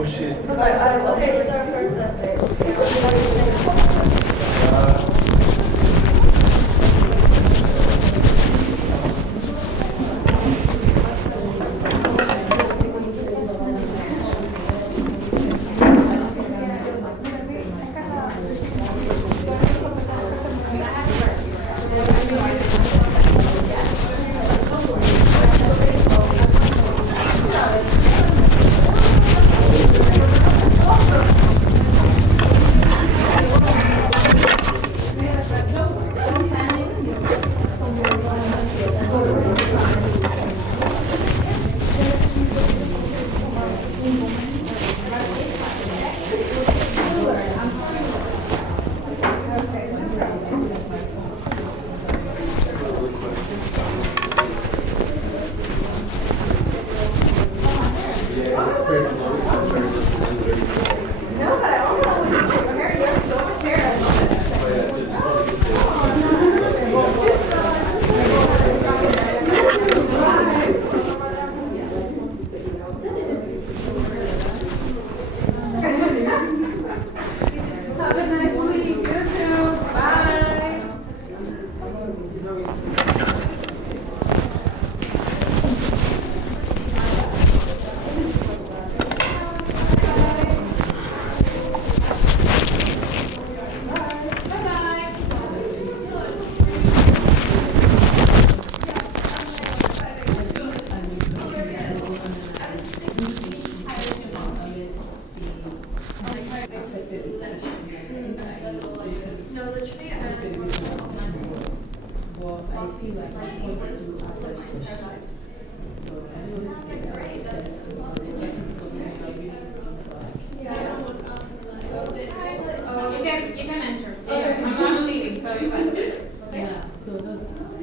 Okay, it's our first essay.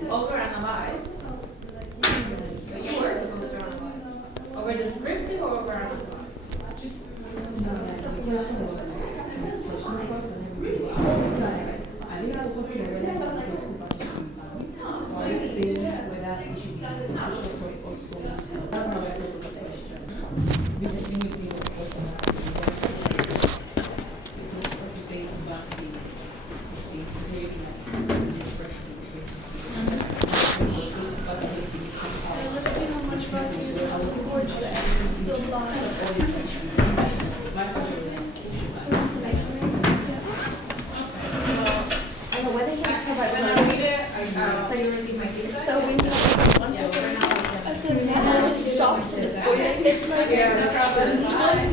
Overanalyze. So you were supposed to analyze. Over descriptive or overanalyze? Just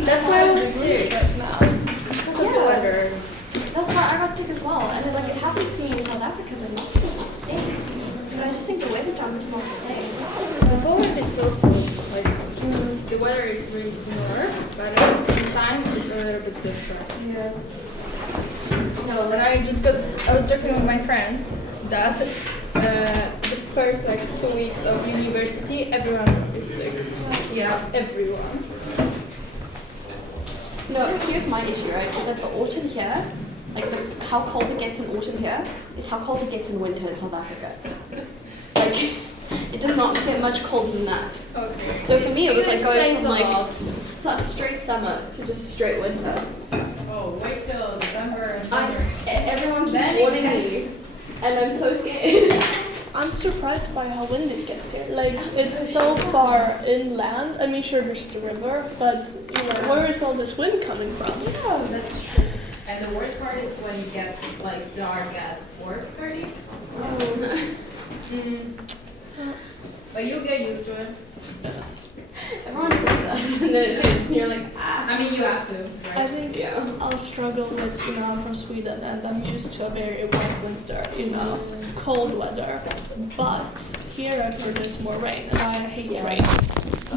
That's why I was sick. That's what I wondered. That's why I got sick as well. And then, it happens to me in South Africa, but not to this extent. But I just think the weather down is not the same. The Poland it's also the weather is really similar, but at the same time it's a little bit different. Yeah. No, but I was joking with my friends that the first 2 weeks of university everyone is sick. Yeah, everyone. No, here's my issue, right? Is that the autumn here, how cold it gets in autumn here, is how cold it gets in winter in South Africa. It does not get much colder than that. Okay. So for me, it was going from straight summer to just straight winter. oh, wait till December and Everyone's just warning me, and I'm so scared. I'm surprised by how windy it gets here. It's so far inland. I mean, sure, there's the river, but where is all this wind coming from? Yeah, that's true. And the worst part is when it gets dark at 4:30. Oh no. But you'll get used to it. Everyone says that, and then it hits, and you're like, ah. I mean, you have to. Right? I think I'll struggle with, I'm from Sweden and I'm used to a very wet winter, cold weather. But here I've heard there's more rain, and I hate rain. So,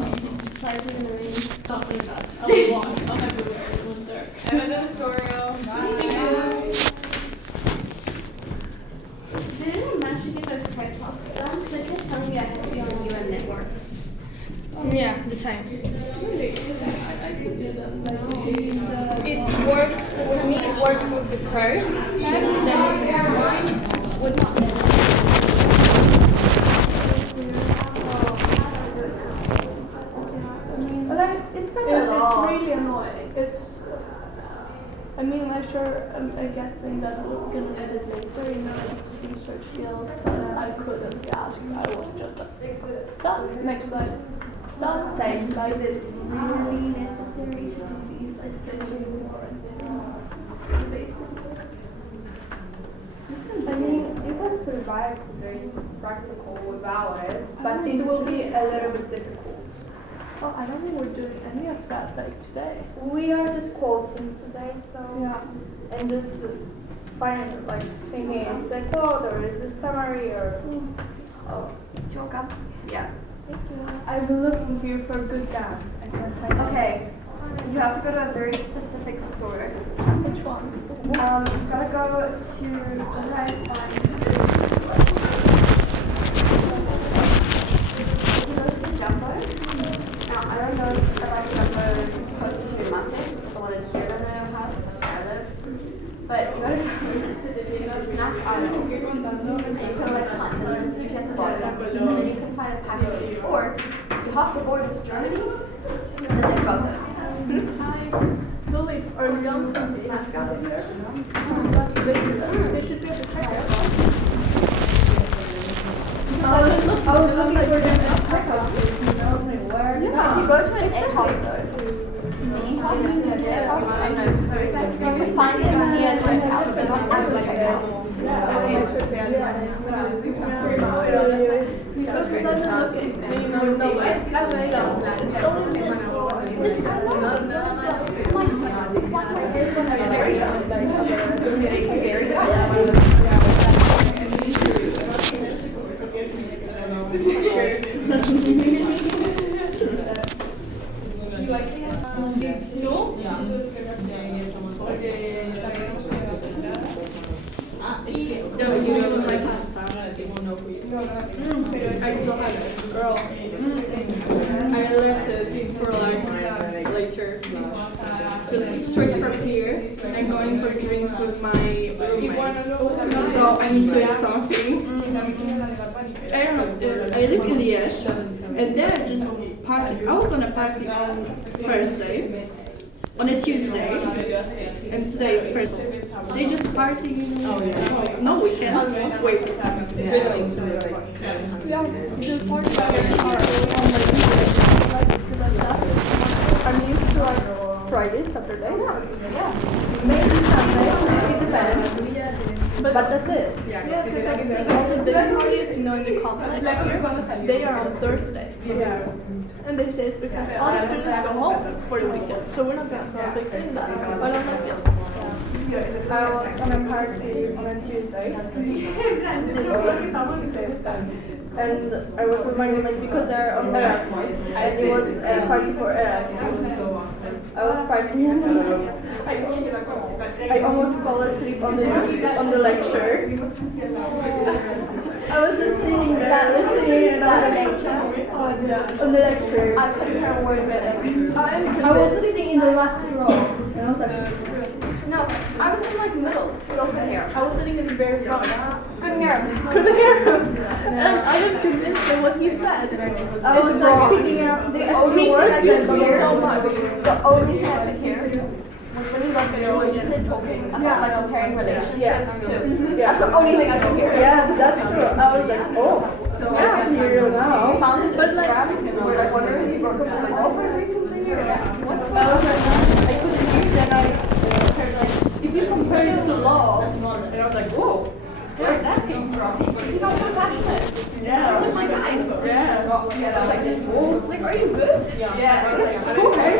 Cycling in the rain. not too fast. I'll walk. I'll have to wear it was there. Have a good tutorial. Bye. Did anyone manage to get those credit tasks done? Because they kept telling me I had to be on the UN network. Yeah, the same. I could do them. It worked with me. It worked with the first, then the second one would not. But it's not it's really annoying. I mean, I'm guessing that we're gonna need it later, like research skills, but I couldn't be asked. I was just like, done. Next slide. Done. Next slide. Is it really necessary to do these? It's simply more into the basics. I mean, you can survive today's practical without it, but it will be a little bit difficult. Oh, I don't think we're doing any of that like today. We are just quoting today, so Yeah. and just find like thinking it's a quote or is it summary or Oh, Joga. Yeah. Thank you. I'm looking here for good guns. I can't tell you. Okay. You have to go to a very specific store. Which one? You gotta go to what did I find? You go to the Jumbo. Now I don't know about Jumbo close to Mustang, the one in here that I have, that's where I live. But you gotta go to the snack aisle. And you can like hunt and then you at the bottom. And then you can find a package. Or you hop the board to Germany and then they've got them. No, wait, are we on some snack out here? They should be able to check it. I was looking for them to check out. Where? Yeah, if you go to an egg hop though. Mini hop? Egg hop? I know. You can find it near checkout, but not at the checkout. I still have it. Girl. I left it for like later. Because straight from here, I'm going for drinks with my roommates. So I need to eat something. I don't know. I live in Liège, and they're just partying. I was on a party on Thursday, on a Tuesday, and today is Thursday. They just partying. Oh yeah. No weekends. Wait. Yeah, the parties here are I'm used to like Friday, Saturday. Yeah. Maybe Sunday. It depends. But that's it. Yeah, because like all the big parties, in the complex, they are on Thursdays. And they say it's because all the students go home for the weekend, so we're not gonna throw a big thing that. I don't like it. I was on a party on a Tuesday. And I was with my roommates because they're on Erasmus. And it was a party for Erasmus. I was partying and I almost fell asleep on the lecture. I was just sitting there listening and on the lecture. I couldn't hear a word of it. I was sitting in the last row. And I was like, No, I was in like middle. Still couldn't hear. I was sitting in the very front. Couldn't hear him. Couldn't hear him. And I am convinced that what he said. I was like picking up The only word I could hear, so much. the only thing I could hear was when he like said talking about like comparing relationships to. That's the only thing I could hear. Yeah, that's true. I was like, oh, yeah, I can hear you now. Found it, but like, we're like wondering if you broke up with my girlfriend recently or what? I was like, I couldn't hear. Then I heard like, if you compare it to law, and I was like, whoa, where that came from? He got so passionate. Yeah. He's like my guy. Yeah. I was like, whoa. Like, are you good? Yeah. I was like, okay.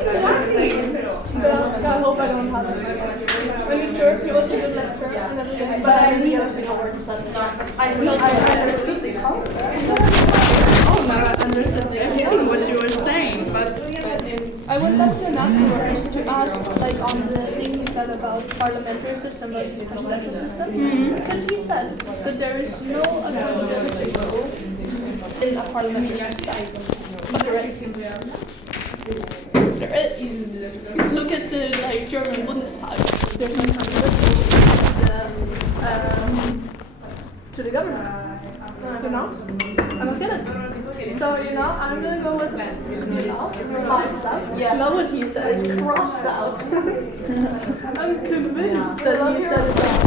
Exactly. I hope I don't have it. Let me sure it was a good lecture and everything. But I really understood the concept. Oh, now I understood everything what you were saying, but I went back to an afterwards to ask, like, on the thing he said about parliamentary system versus presidential system, because he said that there is no accountability in a parliamentary system, but there is. There is. Look at the German Bundestag. There's no accountability to the government. I don't know. I'm not kidding. So, I'm gonna go with, my stuff. Yeah. Not what he said, it's crossed out. I'm convinced that he said it wrong.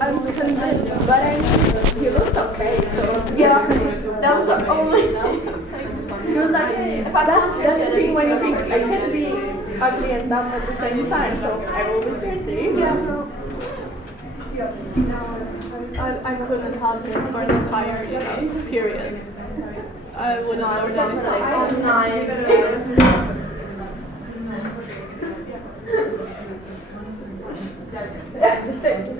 I'm convinced. But I mean, he looks okay, so. Yeah, that was the only He was like, that's the thing when you think I can be ugly and dumb at the same time, so I will be crazy. Yeah. I couldn't help him for an entire, period. I wouldn't learn anything. nice. Yeah, just take it.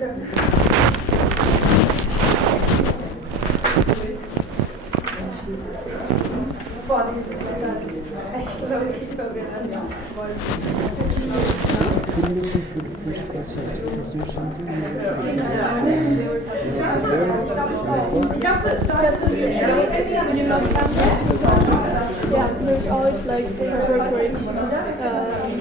Yeah, there's always like preparatory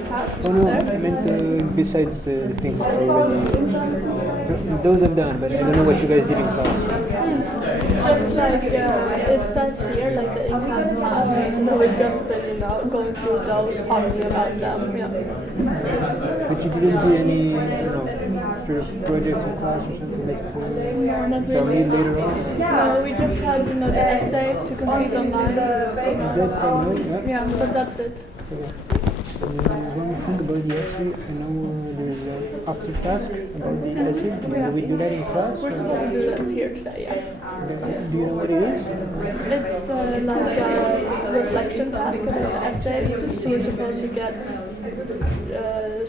tasks Oh no, there. I meant besides the things that are already. No, those I've done, but I don't know what you guys did in class. Just like it says here, like the in-class tasks, so we've just been, going through those, talking about them. Yeah. But you didn't do any, sort of projects in class or something that No, not you'll really. need later on? No, we just had, the essay to complete online. That I know, yeah. Yeah, but that's it. When we think about the essay, I know there's an after task about the essay. Do we do that in class? We're supposed to do that here today, yeah. Do you know what it is? It's like a reflection task about the essays, so we're supposed to get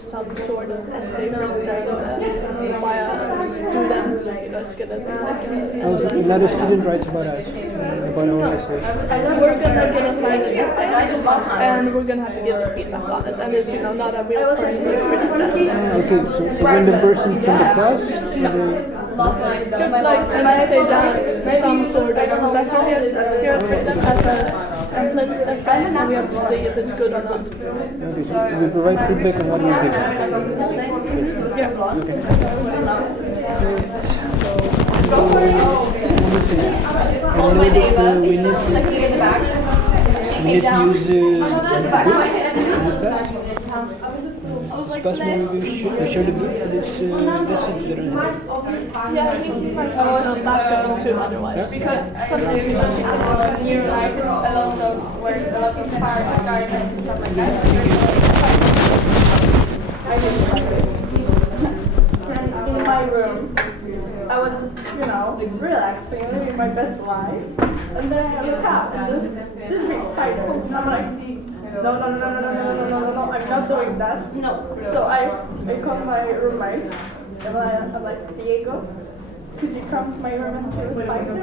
some sort of essay written by a student. It's gonna be like Oh, so another student writes about us, about our essay. we're gonna get assigned an essay, and we're gonna have to give feedback on it. And it's not a real person who's written that essay. Okay, so when the person from the class, Just like an essay that some sort of professor has written as a template essay, and we have to see if it's good or not. okay, so we provide feedback on what we did. Yeah. I know that we need to use that. Discuss maybe we share the group for this message that I Yeah, I think you might also back too otherwise. Near like a lot of work, a lot of fire gardens and stuff like that. In my room, I was just, relaxing, living my best life. And then I look up and there's this big spider. And I'm like, no, I'm not doing that. No. So I called my roommate and I'm like, Diego, could you come to my room and kill a spider?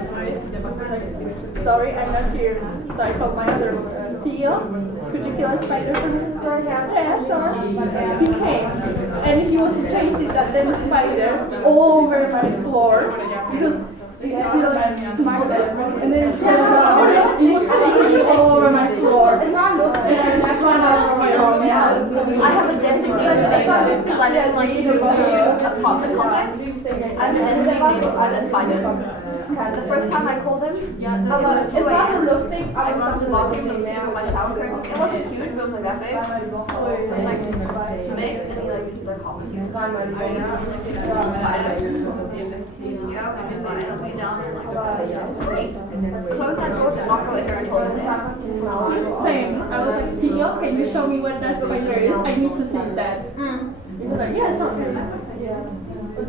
Like, sorry, I'm not here. So I called my other roommate, Theo, could you kill a spider for me? Yeah, sure. He came and he was chasing that damn spider over my floor because he like smacked it and then he was chasing it all over my floor. And I ran over my own. I have a designated name because I live in like a student apartment complex. I have a designated name for this spider. The first time I called him, it was 2 a.m. I went to the bathroom and sitting on my shower curtain. It wasn't huge, but it was like that big. It was like big, and he's like hops here. Close that door, did not go in there and told him. Same. I was like, Theo, can you show me what that spider is? I need to see that. So like, yeah, it's okay. The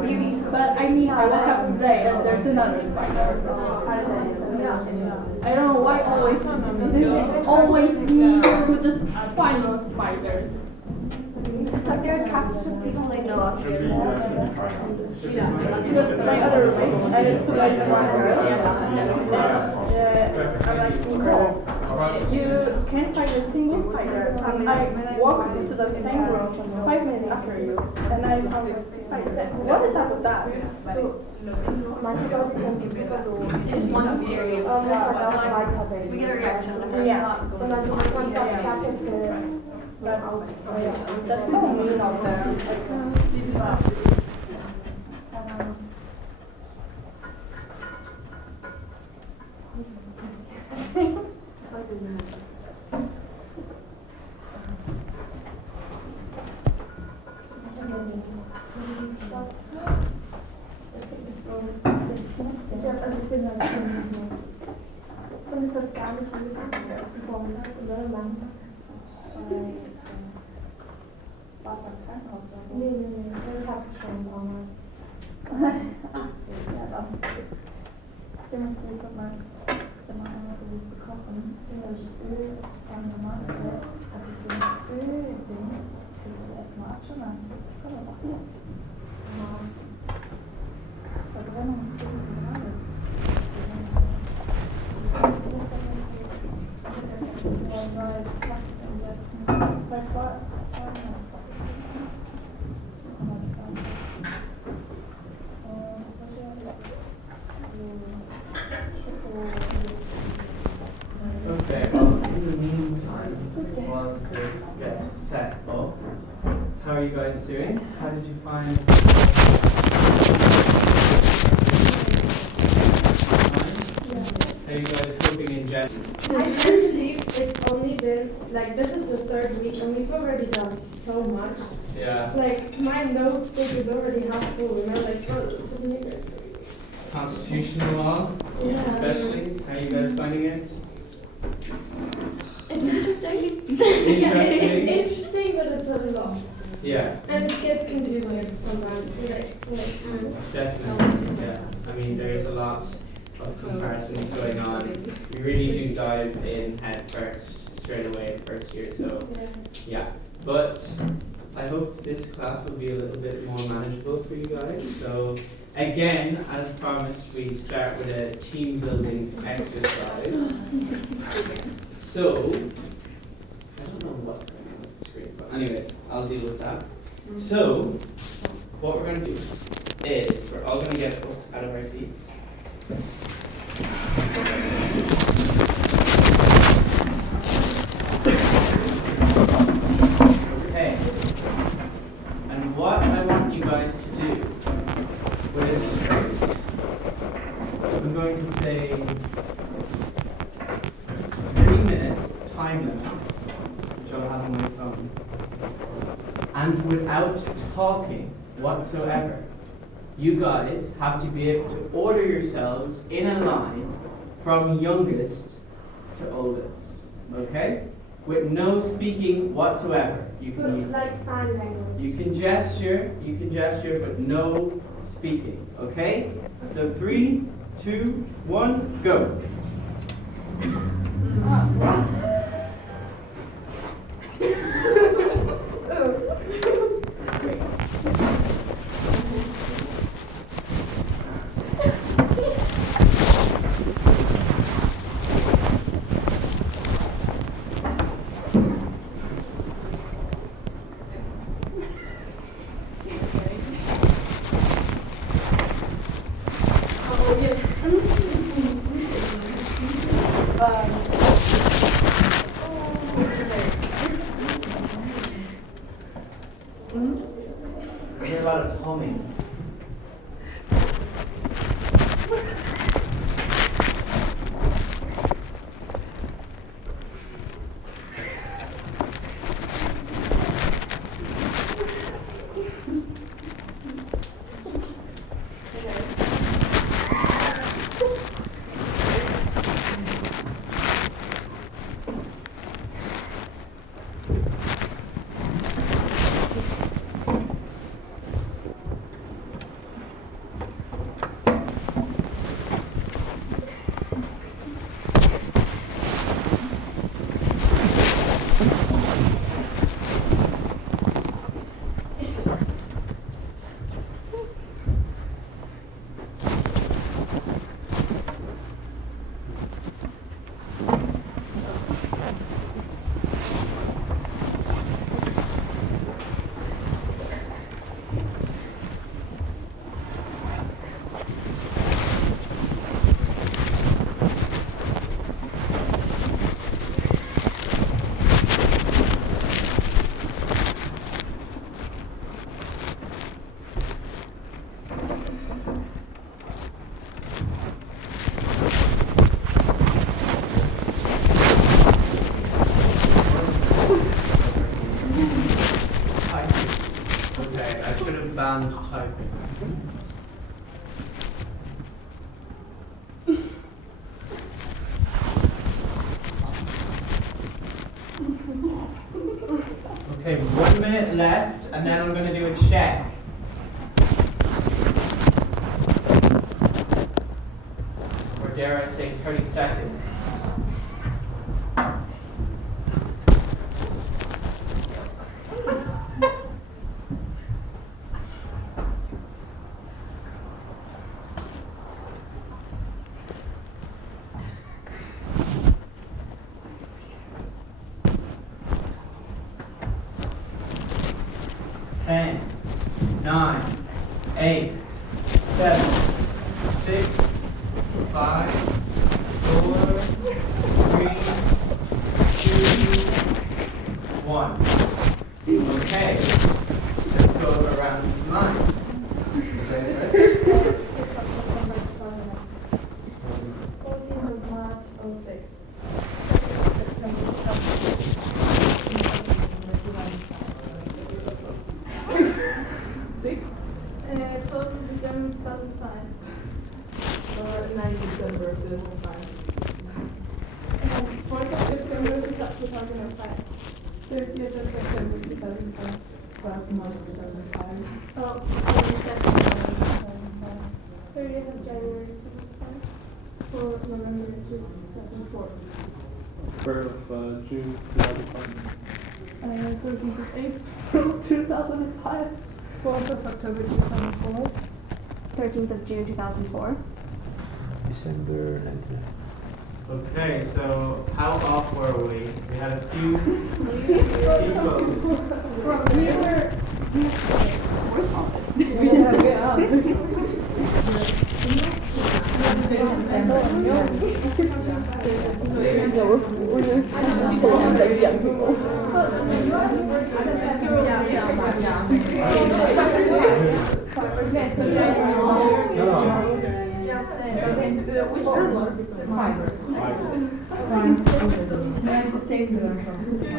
beauty. But I mean, I woke up today and there's another spider. I don't know why it's always me who just find those spiders. Like they're attracted to people they know of. Because my other roommate, I had two guys and one girl. I'm like, Nicole, you can't find a single spider. And I walked into the same room 5 minutes after you, and I found a spider. What is up with that? So, They just want to be area. Like, we get a reaction. yeah. That's so mean of them. War es am Krankenhaus oder so? Nee, ich hab's schon ein paar Mal. Ach, ja, dann. Dementsprechend mal einmal versucht zu kochen. Das Öl dann gemacht wird, hat ich so ein Öl-Ding. Ich will das erstmal abschauen, dann kann man auch hier. Verbrennung ist so alles. Okay, well, in the meantime, while this gets set up, how are you guys doing? How did you find? How are you guys coping in general? I can't believe it's only been, like, this is the third week and we've already done so much. Yeah. Like, my notebook is already half full and I'm like, oh, it's a new Constitutional law, Yeah. especially. How are you guys finding it? It's interesting. It's Interesting. interesting, but it's a lot. Yeah, And it gets confusing sometimes. definitely. Yeah. I mean, there's a lot of comparisons going on. We really do dive in head first, straight away in first year. So yeah, but I hope this class will be a little bit more manageable for you guys. So again, as promised, we start with a team building exercise. So I don't know what's going on with the screen, but anyways, I'll deal with that. So what we're going to do is we're all going to get up out of our seats. Okay. And what I want you guys to do with, I'm going to say 3-minute time limit, which I'll have on my phone. And without talking whatsoever, you guys have to be able to order yourselves in a line from youngest to oldest. Okay? With no speaking whatsoever. You can use Like sign language. you can gesture, but no speaking. Okay? So 3, 2, 1, go. I hear a lot of humming. Okay, I should have banned typing. Okay, 1 minute left, and then I'm going to do a check. Or dare I say 30 seconds. Ten, 9, 8, 7, 6, 5, 4, 3, 2, 1. Okay, let's go around 9. 14th of March, 06. Six? 12th of December 2005. Or 9 December 2005. 4th of September 2005. 30th of September 2005. 12 March 2005. Oh, 22nd of January 2005. 30th of January 2005. 4th of November 2004. 3rd of June 2005. 13th of April 2005. 4th of October 2004. 13th of June 2004. December 99. Okay, so how off were we? We had a few people.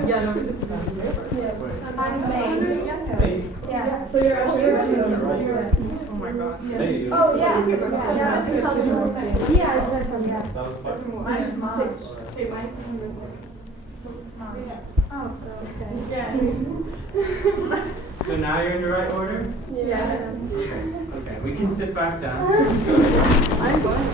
Yeah, no, we just I'm May. Yeah. So you're Oh my god. Hey, Oh, yeah. Yeah, 2004. Yeah, exactly. Yeah. Mine's March. Okay, mine's Oh, so, okay. Yeah. So now you're in the right order? Yeah. Okay, we can sit back down. I'm going.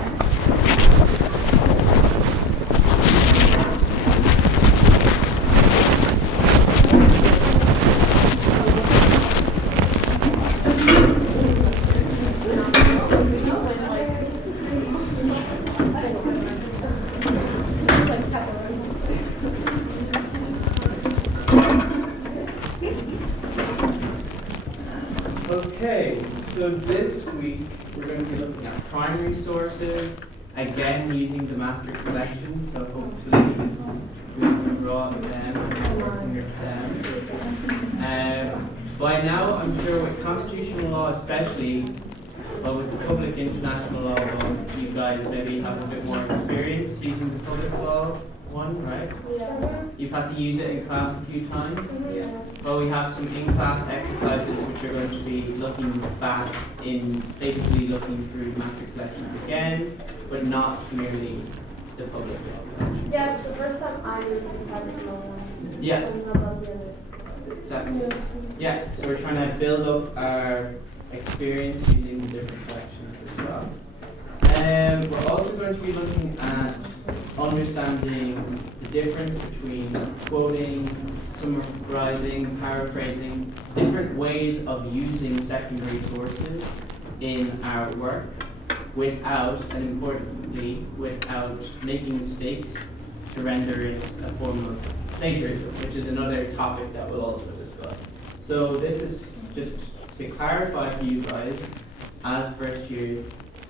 Okay, so this week we're going to be looking at primary sources, again using the master collection, so hopefully we can draw them and working with them. By now, I'm sure with constitutional law especially, but with the public international law one, you guys maybe have a bit more experience using the public law one, right? Yeah. You've had to use it in class a few times. Well, we have some in-class exercises which are going to be looking back in, basically looking through master collections again, but not merely the public law collections. Yeah, it's the first time I used the private law one. Yeah. And not about the others. Exactly. Yeah, so we're trying to build up our experience using the different collections as well. We're also going to be looking at understanding the difference between quoting, summarizing, paraphrasing, different ways of using secondary sources in our work without, and importantly, without making mistakes to render it a form of plagiarism, which is another topic that we'll also discuss. So this is just to clarify for you guys, as first years,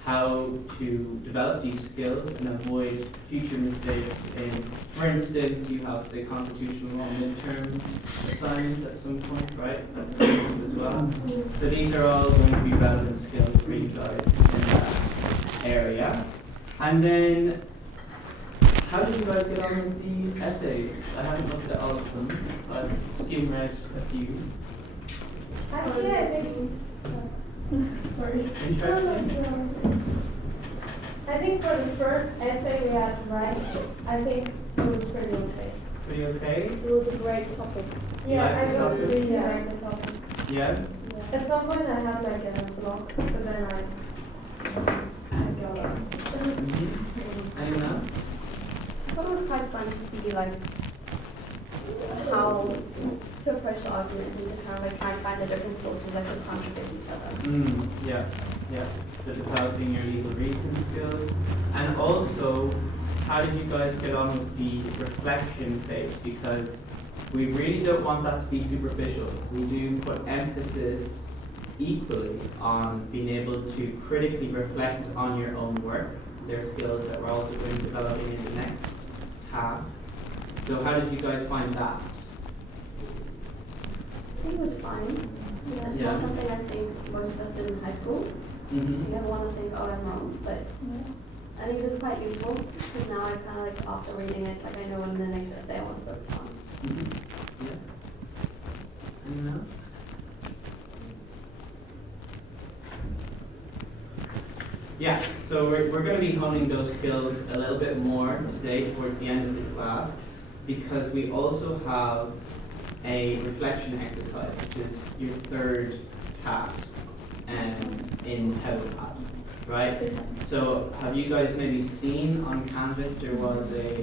how to develop these skills and avoid future mistakes in, for instance, you have the constitutional law midterm assignment at some point, right? That's coming up as well. So these are all going to be relevant skills for you guys in that area. And then, how did you guys get on with the essays? I haven't looked at all of them, but skim read a few. Actually, I think. Interesting? I think for the first essay we had to write, I think it was pretty okay. Pretty okay? It was a great topic. You Yeah, like I the got topic? to really like the topic. Yeah? At some point I had like a block, but then I got up. Anyone else? I thought it was quite fun to see like how to approach the argument and to kind of like try and find the different sources that could contradict each other. Yeah, yeah. So developing your legal reasoning skills. And also, how did you guys get on with the reflection phase? Because we really don't want that to be superficial. We do put emphasis equally on being able to critically reflect on your own work. They're skills that we're also going to be developing in the next task. So how did you guys find that? I think it was fine. Yeah, it's not something I think most of us did in high school. So you never want to think, oh, I'm wrong. But I think it was quite useful because now I kind of like after reading it, like I know when the next essay I want to focus on. Yeah. Anyone else? Yeah, so we're going to be honing those skills a little bit more today towards the end of the class because we also have a reflection exercise, which is your third task in Pedalpad, right? So have you guys maybe seen on Canvas there was a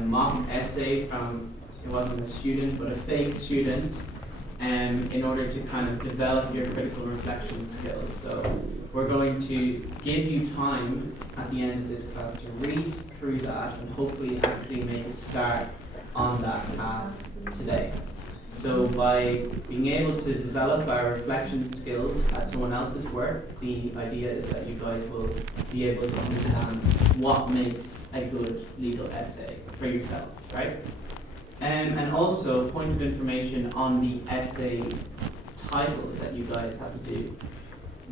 mock essay from, it wasn't a student, but a fake student, in order to kind of develop your critical reflection skills. So we're going to give you time at the end of this class to read through that and hopefully actually make a start on that task today. So by being able to develop our reflection skills at someone else's work, the idea is that you guys will be able to understand what makes a good legal essay for yourselves, right? And also, point of information on the essay title that you guys have to do.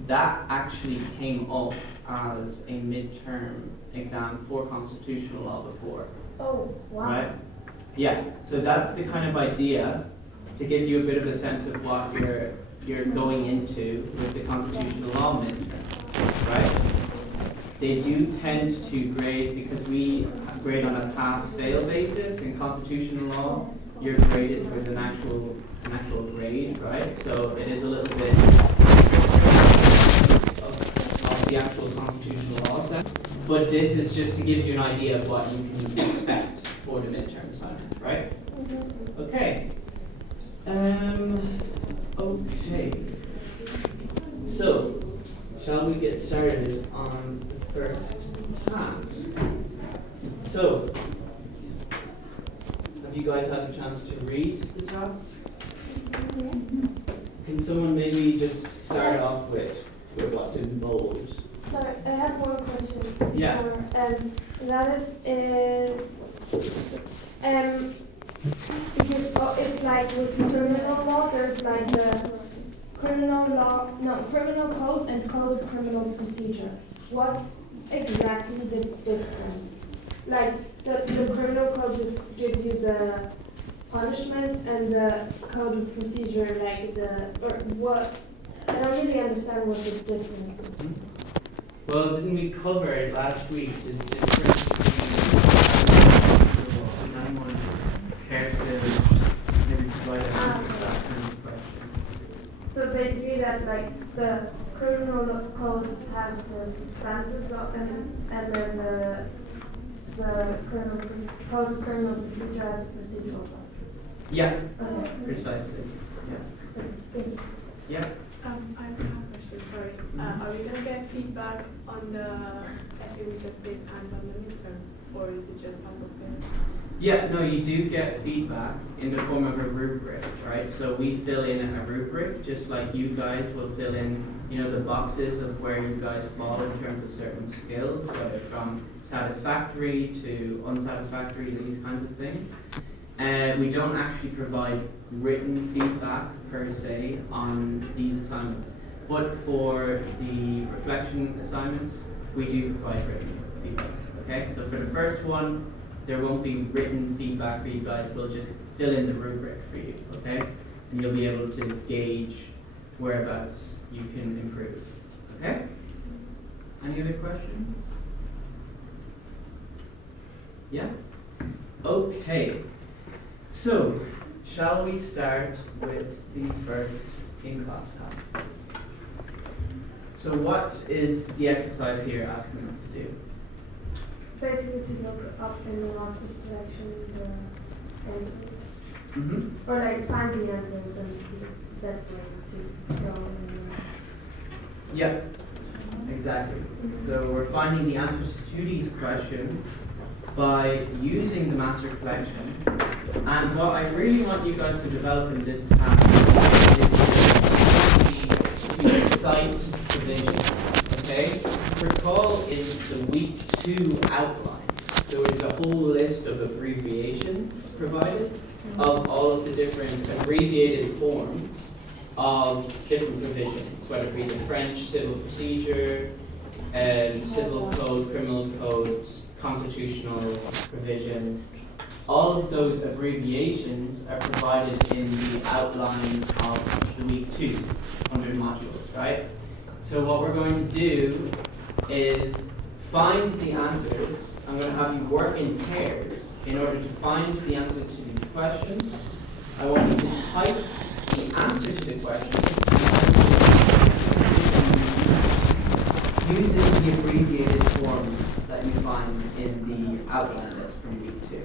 That actually came up as a midterm exam for constitutional law before. Oh, wow. Right? Yeah, so that's the kind of idea to give you a bit of a sense of what you're going into with the constitutional law midterm, right? They do tend to grade, because we grade on a pass-fail basis in constitutional law, you're graded with an actual grade, right? So it is a little bit of the actual constitutional law set. But this is just to give you an idea of what you can expect for the midterm assignment, right? Okay. Okay. So, shall we get started on the first task? So, have you guys had a chance to read the task? Can someone maybe just start off with what's in bold? Sorry, I have one question. Yeah. That is because it's like with criminal law, there's like the criminal code and code of criminal procedure. What's exactly the difference? Like the criminal code just gives you the punishments and the code of procedure, like what? I don't really understand what the difference is. Well, didn't we cover it last week, the difference between anyone care to maybe provide an answer to that kind of question? So basically that like the criminal code has the substantive law and then the code of criminal procedure has the procedural law. Yeah, Okay. precisely. Yeah. Yeah. I just have a question, sorry. Are we going to get feedback on the essay we just did and on the midterm? Or is it just part of it? Yeah, no, you do get feedback in the form of a rubric, right? So we fill in a rubric, just like you guys will fill in, the boxes of where you guys fall in terms of certain skills, whether from satisfactory to unsatisfactory, these kinds of things. We don't actually provide written feedback per se on these assignments, but for the reflection assignments, we do provide written feedback, okay? So for the first one, there won't be written feedback for you guys, we'll just fill in the rubric for you, okay? And you'll be able to gauge whereabouts you can improve, okay? Any other questions? Yeah? Okay, so shall we start with the first in-class task? So what is the exercise here asking us to do? Basically to look up in the master collection the answers. Mm-hmm. Or like find the answers and the best ways to go in the Yeah, exactly. So we're finding the answers to these questions by using the master collections. And what I really want you guys to develop in this task is to cite provisions. Okay? Recall in the week 2 outline, there was a whole list of abbreviations provided of all of the different abbreviated forms of different provisions, whether it be the French civil procedure, civil code, criminal codes, constitutional provisions. All of those abbreviations are provided in the outline of the week 2 under modules, right? So what we're going to do is find the answers. I'm going to have you work in pairs in order to find the answers to these questions. I want you to type the answer to the question using the abbreviated forms that you find in the outline list from week 2.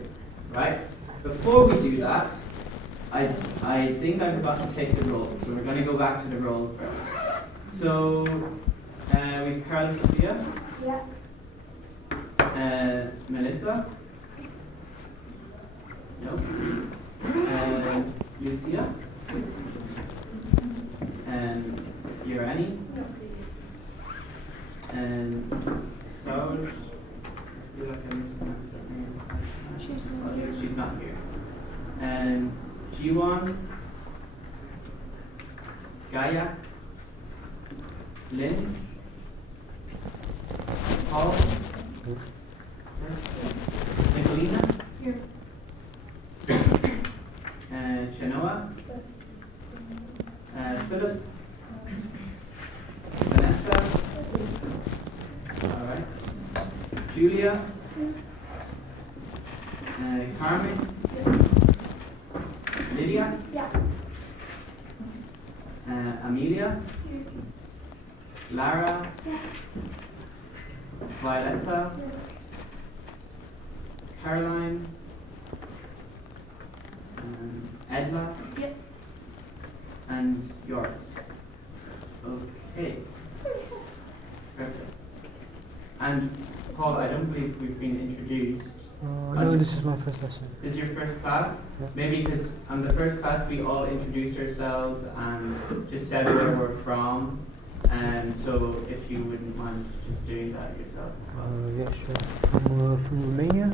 Right? Before we do that, I think I forgot to take the roll, so we're going to go back to the roll first. So we've Carla Sophia. Yeah. Melissa? No. Lucia? And Yorani? And Saul? I feel like I mispronounced that name. She's not here. And Jiwon? Gaia? Lynn? Paul? Nicolina? Here. Chenoa? Philip? Vanessa? Alright. Julia? Carmen? Lydia? Yeah. Amelia? Lara? Violetta? Caroline? Edla? Yep. And yours. Okay. Perfect. And Paul, I don't believe we've been introduced. No, this is my first lesson. This is your first class? Yeah. Maybe because on the first class we all introduced ourselves and just said where we're from. And so if you wouldn't mind just doing that yourself as well. Yeah, sure. I'm from Romania.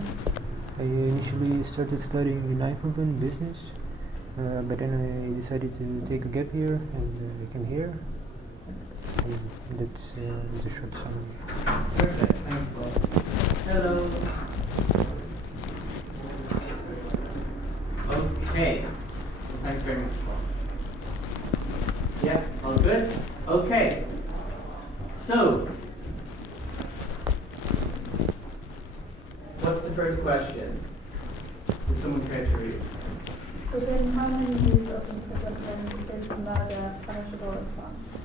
I initially started studying in Eindhoven business, but then I decided to take a gap year and I came here. And that's a short summary. Perfect, thanks Paul. Hello. Okay, well, thanks very much Paul. Yeah, all good? Okay, so what's the first question? Does someone care to read? Within how many years of imprisonment is murder punishable in France?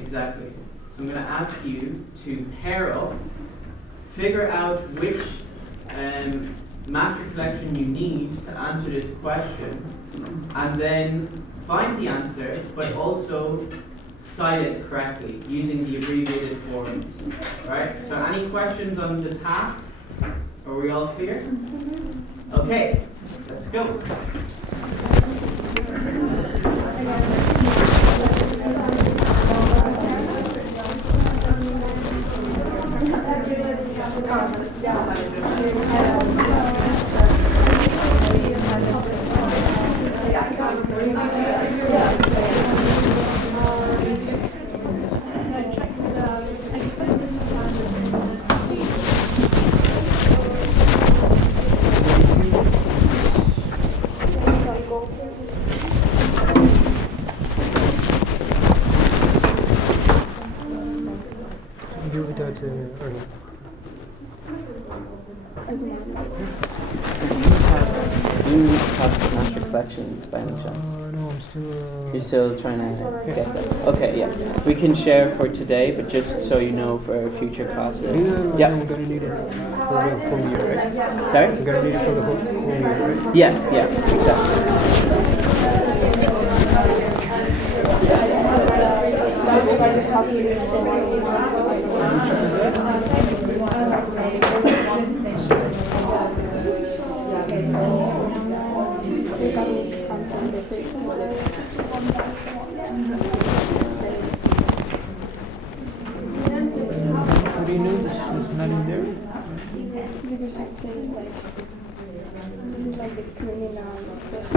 Exactly. So I'm going to ask you to pair up, figure out which master collection you need to answer this question, and then find the answer, but also cite it correctly using the abbreviated forms. Alright, so any questions on the task? Are we all clear? Okay, let's go. Do without early. reflections by any chance? No, I'm still. You're still trying to get that? Okay, yeah. We can share for today, but just so you know for future classes. Yeah, I'm gonna need it for the whole year, right? Sorry? I'm gonna need it for the whole year, right? Yeah, exactly. Which one is that? How do you know this is not in there? Because it says like the criminal justice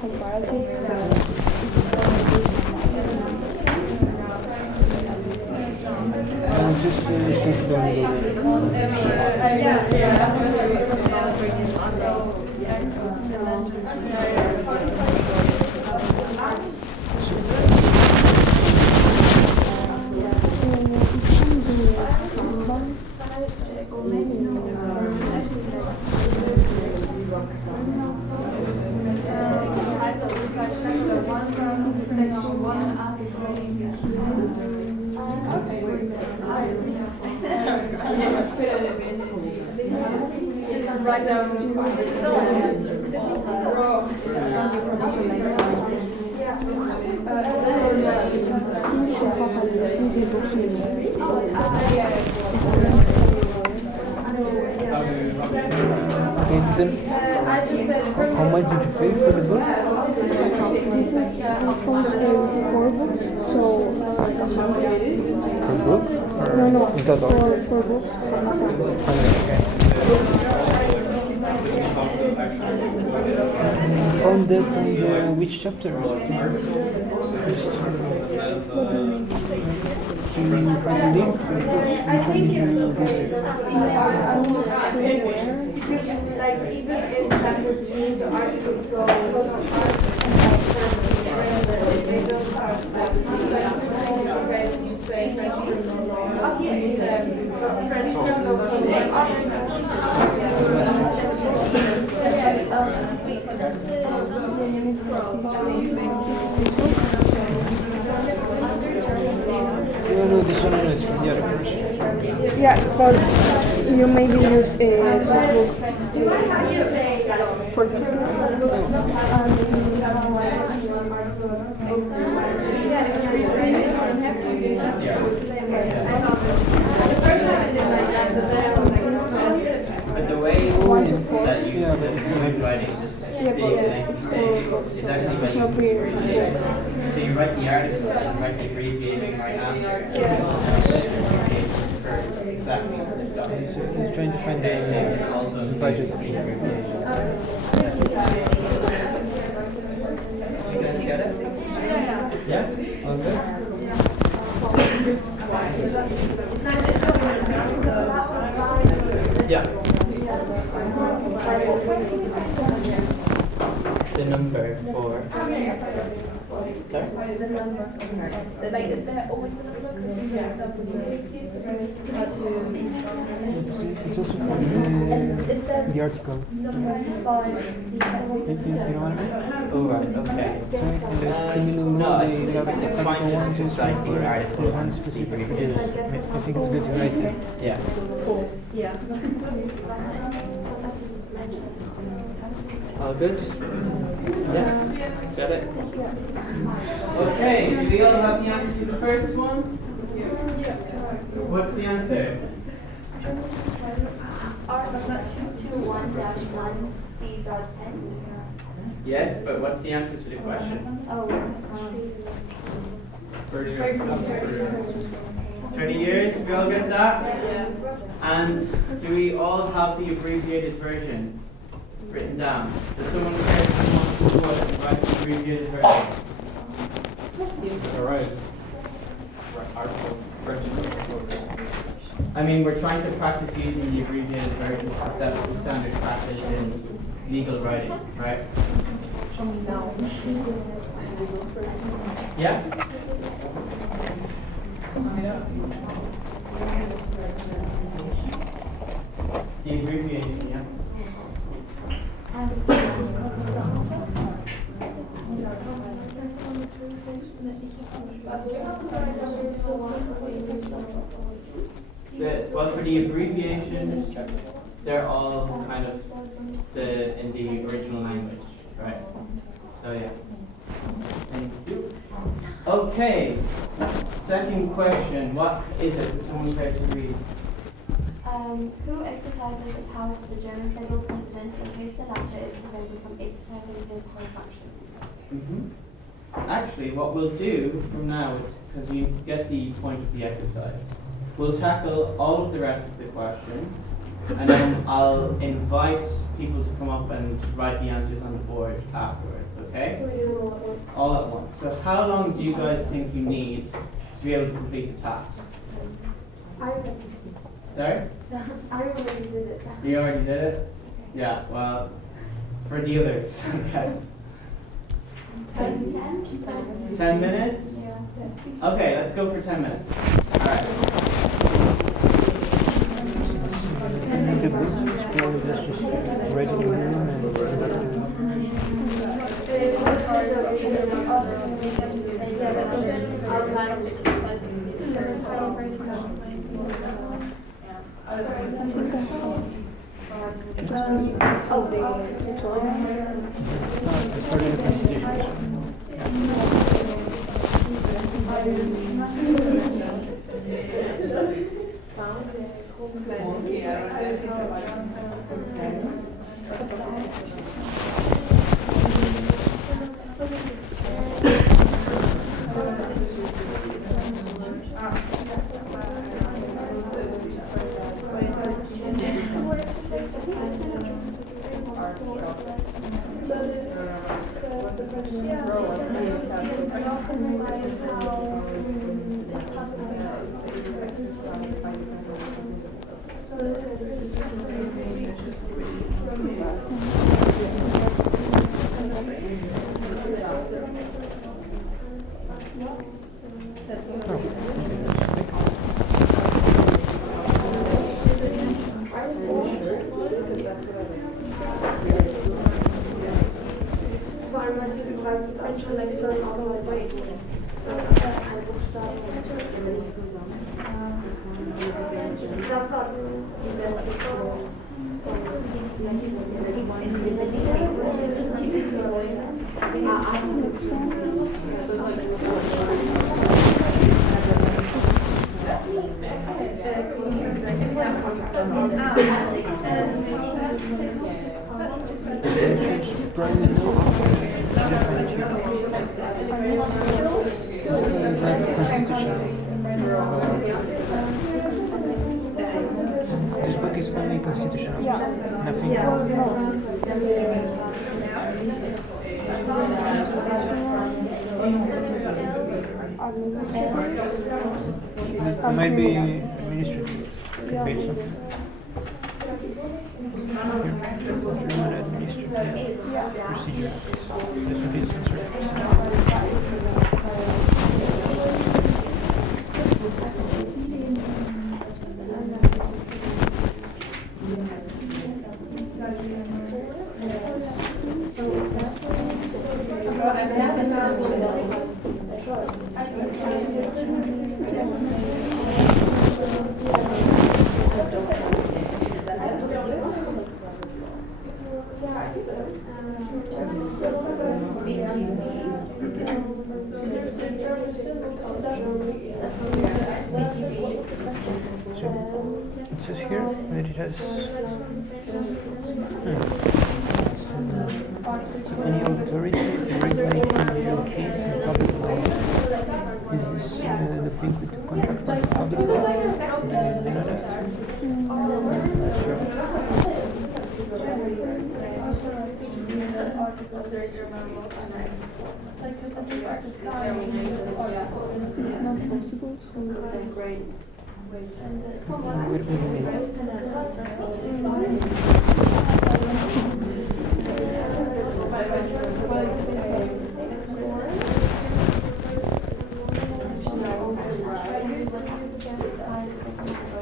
comparative. I'm just think about it Write down. Okay, then how much did you pay for the book? This is supposed to be 4 books, so it's like 100. Per book? Or No, in total? for books. Found that on the which chapter? Can you find the link to the books? Which one did you get there? I'm not sure where. Because like even in chapter 2, the articles go they don't have that. Okay, you say French criminal law. You said French criminal No, this one is from the other person. Yeah, but you maybe use this book for this But the way that you writing is actually when so you write the article and write the abbreviation right after. Exactly the stuff. He's trying to find the budget. You guys get it? Yeah? Okay. Yeah. The number for. Sorry? It's also for the article. You don't want it? Oh, right, okay. And the criminal law, they have it's fine article 1, 2, just 3, cite 4, the article. one specific for this. I think it's good to write it. Yeah. All good? Yeah. Got it? Okay, do we all have the answer to the first one? What's the answer? Yes, but what's the answer to the question? 30 years, we all get that? Yeah. And do we all have the abbreviated version written down? Does someone care to go and write the abbreviated version? Alright. I mean, we're trying to practice using the abbreviated version because that's the standard practice in legal writing, right? Yeah? The abbreviation, yeah. Well, for the abbreviations, they're all kind of in the original language, right? So yeah. Thank you. Okay. Second question. What is it? Would someone care to read? Who exercises the powers of the German federal president in case the latter is prevented from exercising his power functions? Actually, what we'll do from now, because you get the point of the exercise, we'll tackle all of the rest of the questions, and then I'll invite people to come up and write the answers on the board afterwards, okay? So we do them all at once. All at once. So how long do you guys think you need to be able to complete the task? Sorry? I already did it. You already did it? Yeah, well, for the others, okay. 10 minutes? Yeah. Okay, let's go for 10 minutes. Alright. The book, or just write in your room and this book is only constitutional. Nothing. It might be administrative. Could be something. German administrative procedure. This would be censored. So it says here that it has any authority regulating your case in public law. Is this the thing with the contract of public law? You know that?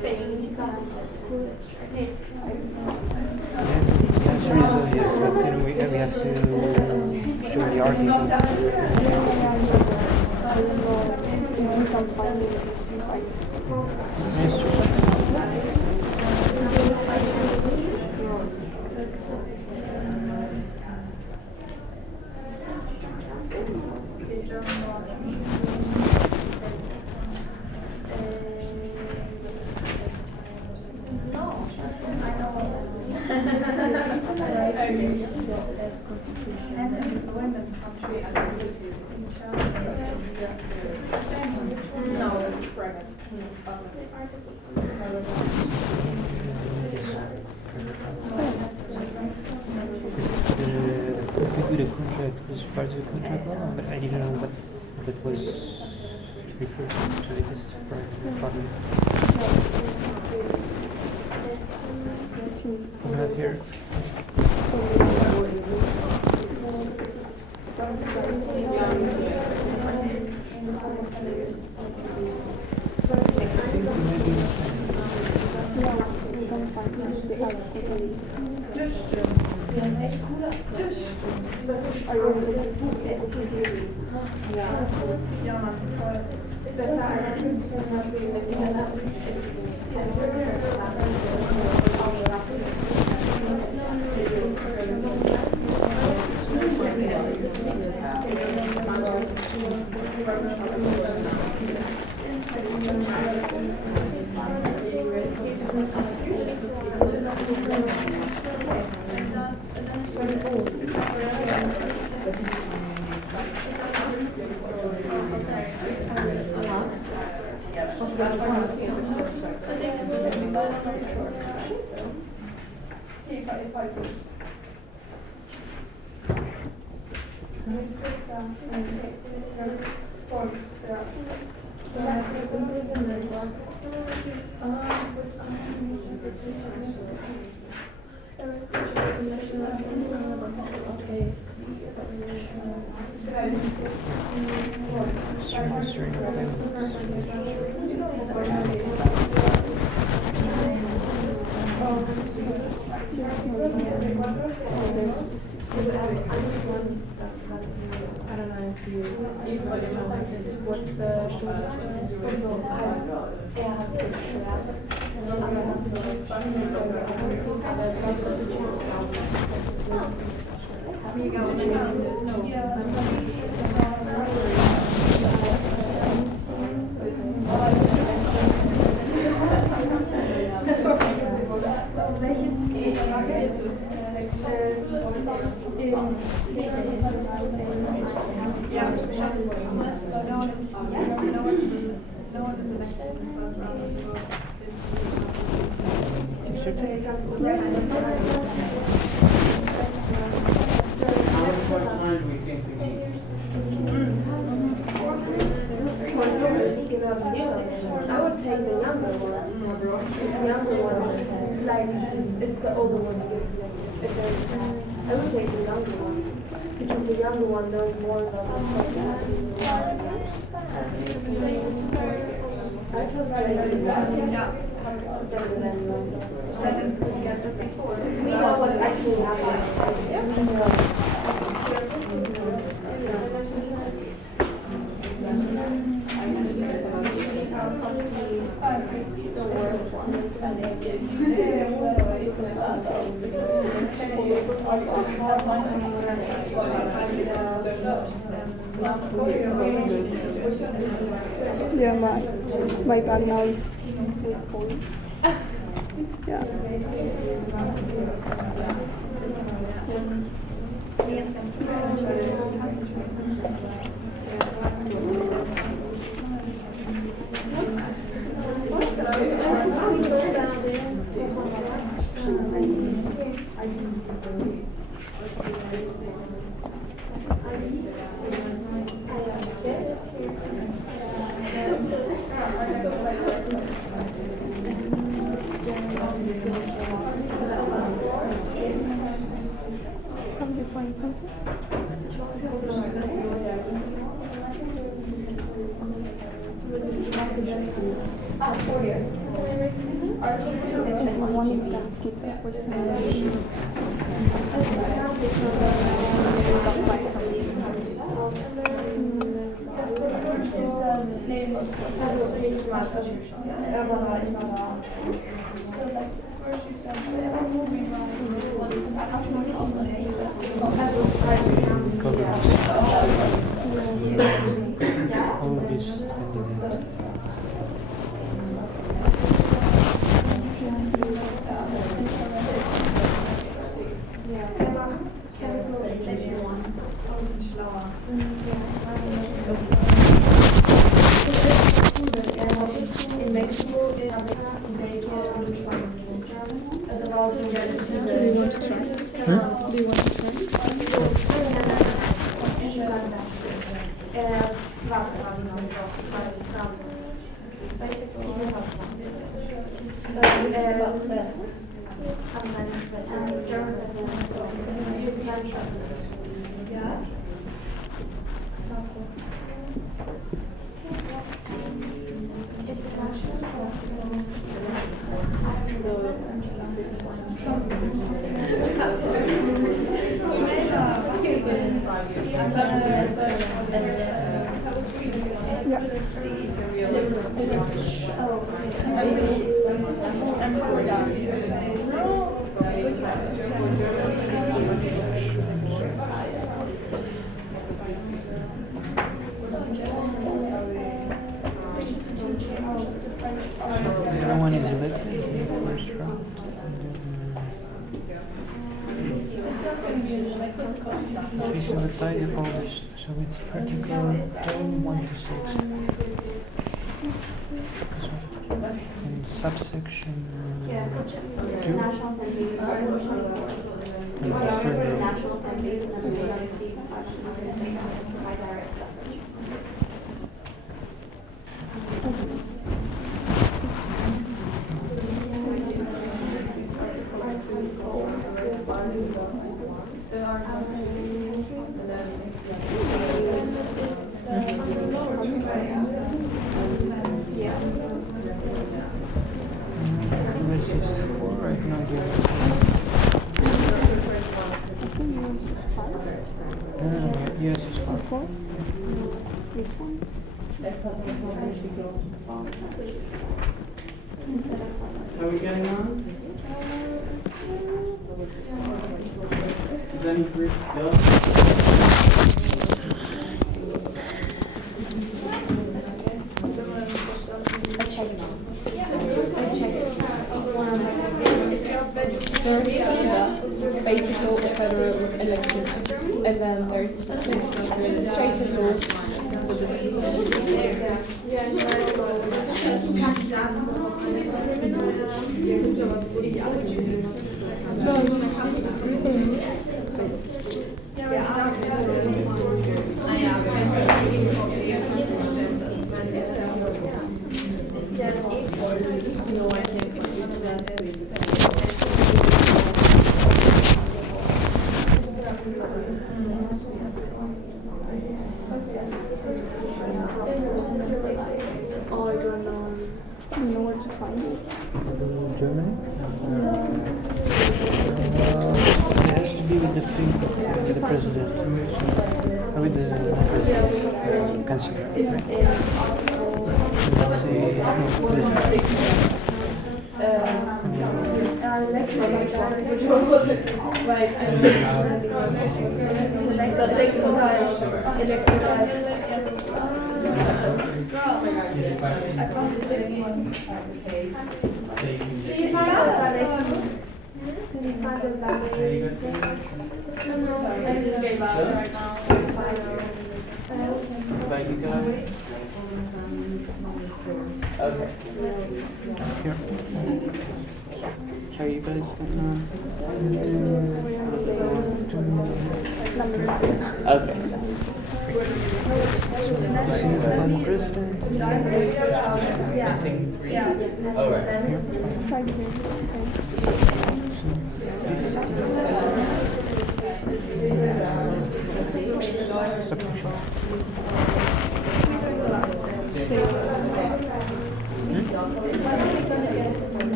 Wait a minute. The answer is obvious, but have to show the article. The contract was part of the contract law, but I didn't know what that was referred to, so it is part of the problem. I'm not here. I would take the younger one. The younger one, like it's the older one that gets me. I would take the younger one because the younger one knows more about the stuff. I trust we know what's actually happening. Yeah, my bag now is with point. Yeah. Come you find something? Ah, 4 years. I want to keep it for Cover all of this and then In Mexico, in America, in Belgium, and in Germany. As well as in Do you want to try? Huh? Do you want to try? no one is elected in the first round. Increase of the tide of all this. So it's Article 10, 1 to 6. This one. And subsection 2. And the third row. This is 4 right now. No, yes, it's 4. Are we getting on? Is any group go? There's basic law, the federal election, and then there's administrative law. Germany? It has to be with the with the president. With the council. About you guys? Okay. Here. How are you guys getting on? Okay. To see the president. Missing 3? Oh, right. Here. Subsection.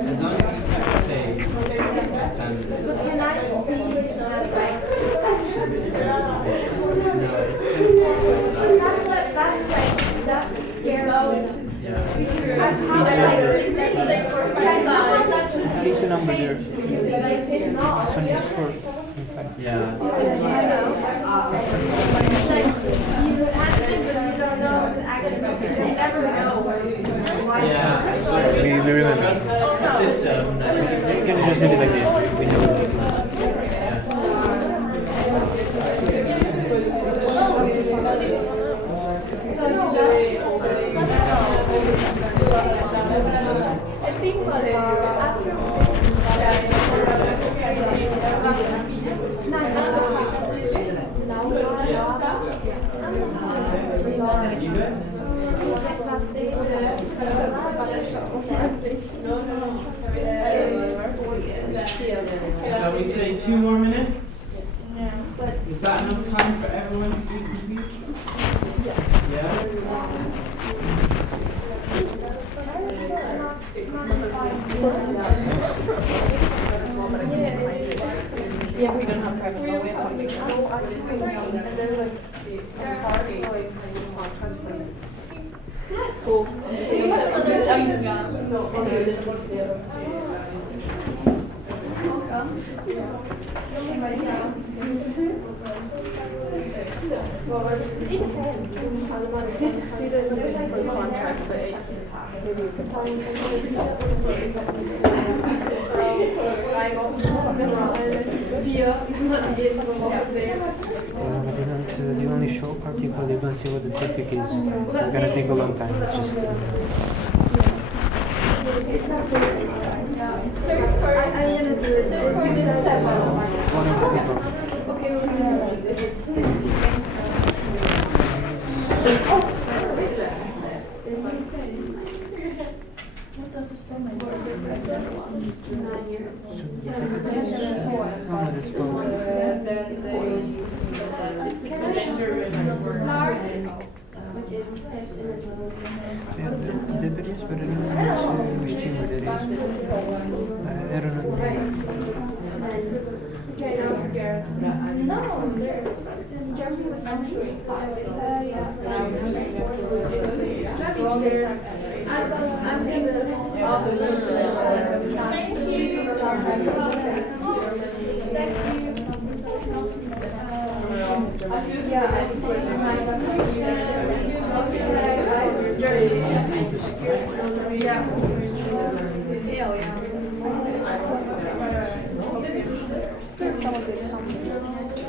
As long as you say Place the number there. This one is 4 and 5. Yeah. Yeah. We remember. The system. You can just do it like this. We know. You good? Shall we say 2 more minutes? Is that enough time for everyone to complete? Yeah? Yeah, we don't have private, but we have public. Cool. They only show article, they don't see what the topic is. So it's gonna take a long time. It's just one of the people. Deputies, but I don't know which team that is. I don't know. Okay, now I'm scared. No, they're in Germany with Germany scared. I'm in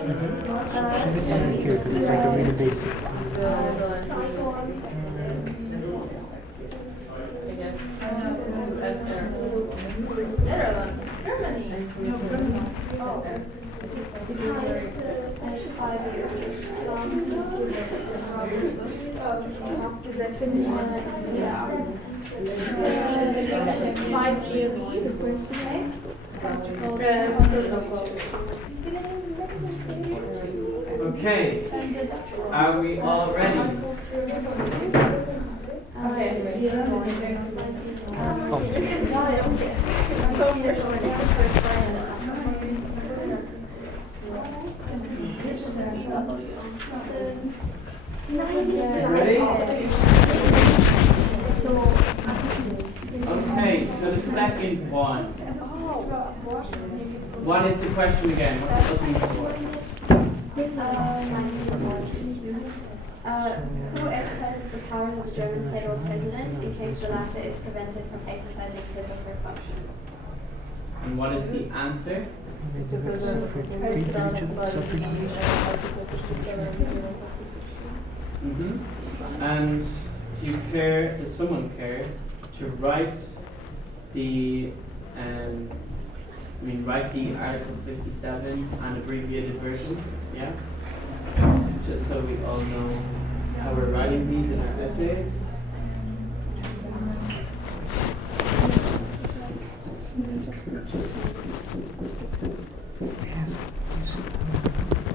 Maybe something here, because it's like a really basic. Okay. Are we all ready? Ready? Okay, so the second one. What is the question again? What's it looking for? Who exercises the powers of the German federal president in case the latter is prevented from exercising his or her functions? And what is the answer? And do you care, does someone care to write the write the Article 57 and abbreviated version? Yeah? Just so we all know how we're writing these in our essays.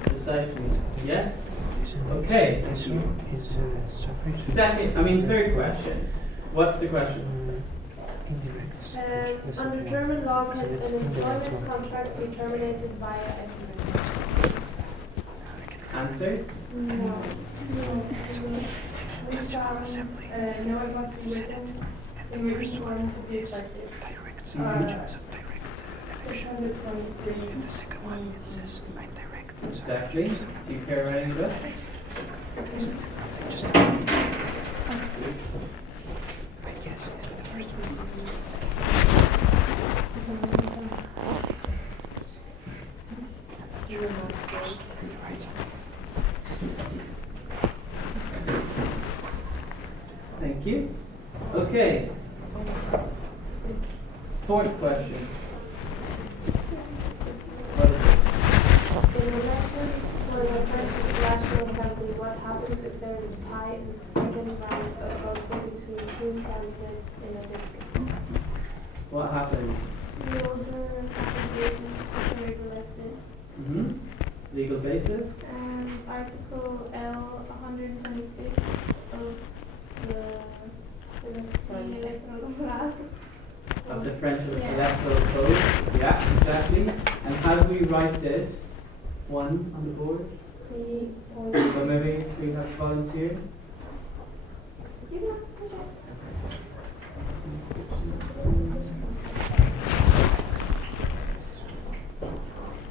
Precisely. Yes? Okay. This one is suffrage. Third question. What's the question? Indirect suffrage. Under German law, can So an it's indirect employment one. contract be terminated via SMS? Answers? No. knowing what to written in which one to be effective. 623. Exactly. Do you care about any of that? Thank you. Okay. Fourth question. What is it? In election for the French National Assembly, what happens if there is a tie in the second round of voting between two candidates in a district? What happens? The older candidates are elected. Legal basis? Article L 126 of the electoral law. Of the French electoral code? Yeah, exactly. And how do we write this? One on the board? See, So maybe we have volunteer?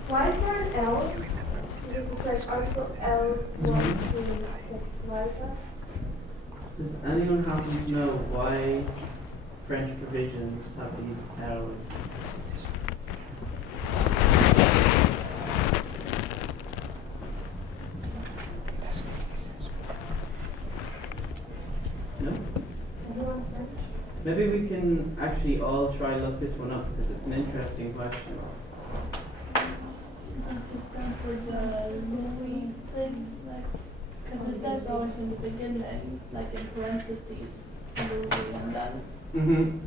why is there an L? It's like Article L 126. Why is that? Does anyone happen to know why French provisions have these L's? No? Maybe we can actually all try look this one up because it's an interesting question. For the Louis thing, like, because it says always in the beginning, like in parentheses, Louis, and then,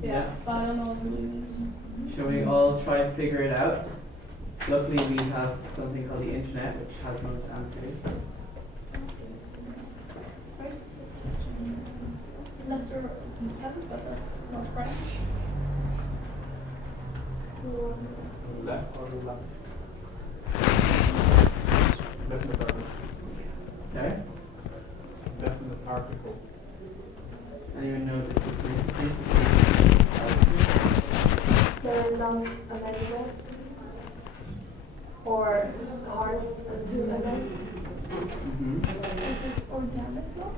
Yeah. but I don't know what Louis means. Shall we all try to figure it out? Luckily we have something called the internet which has most answers. Letter, but that's not French. Left or left? Definite article. Okay? Definite article. Anyone know the difference? The non-amendment or hard to amend. Organic law?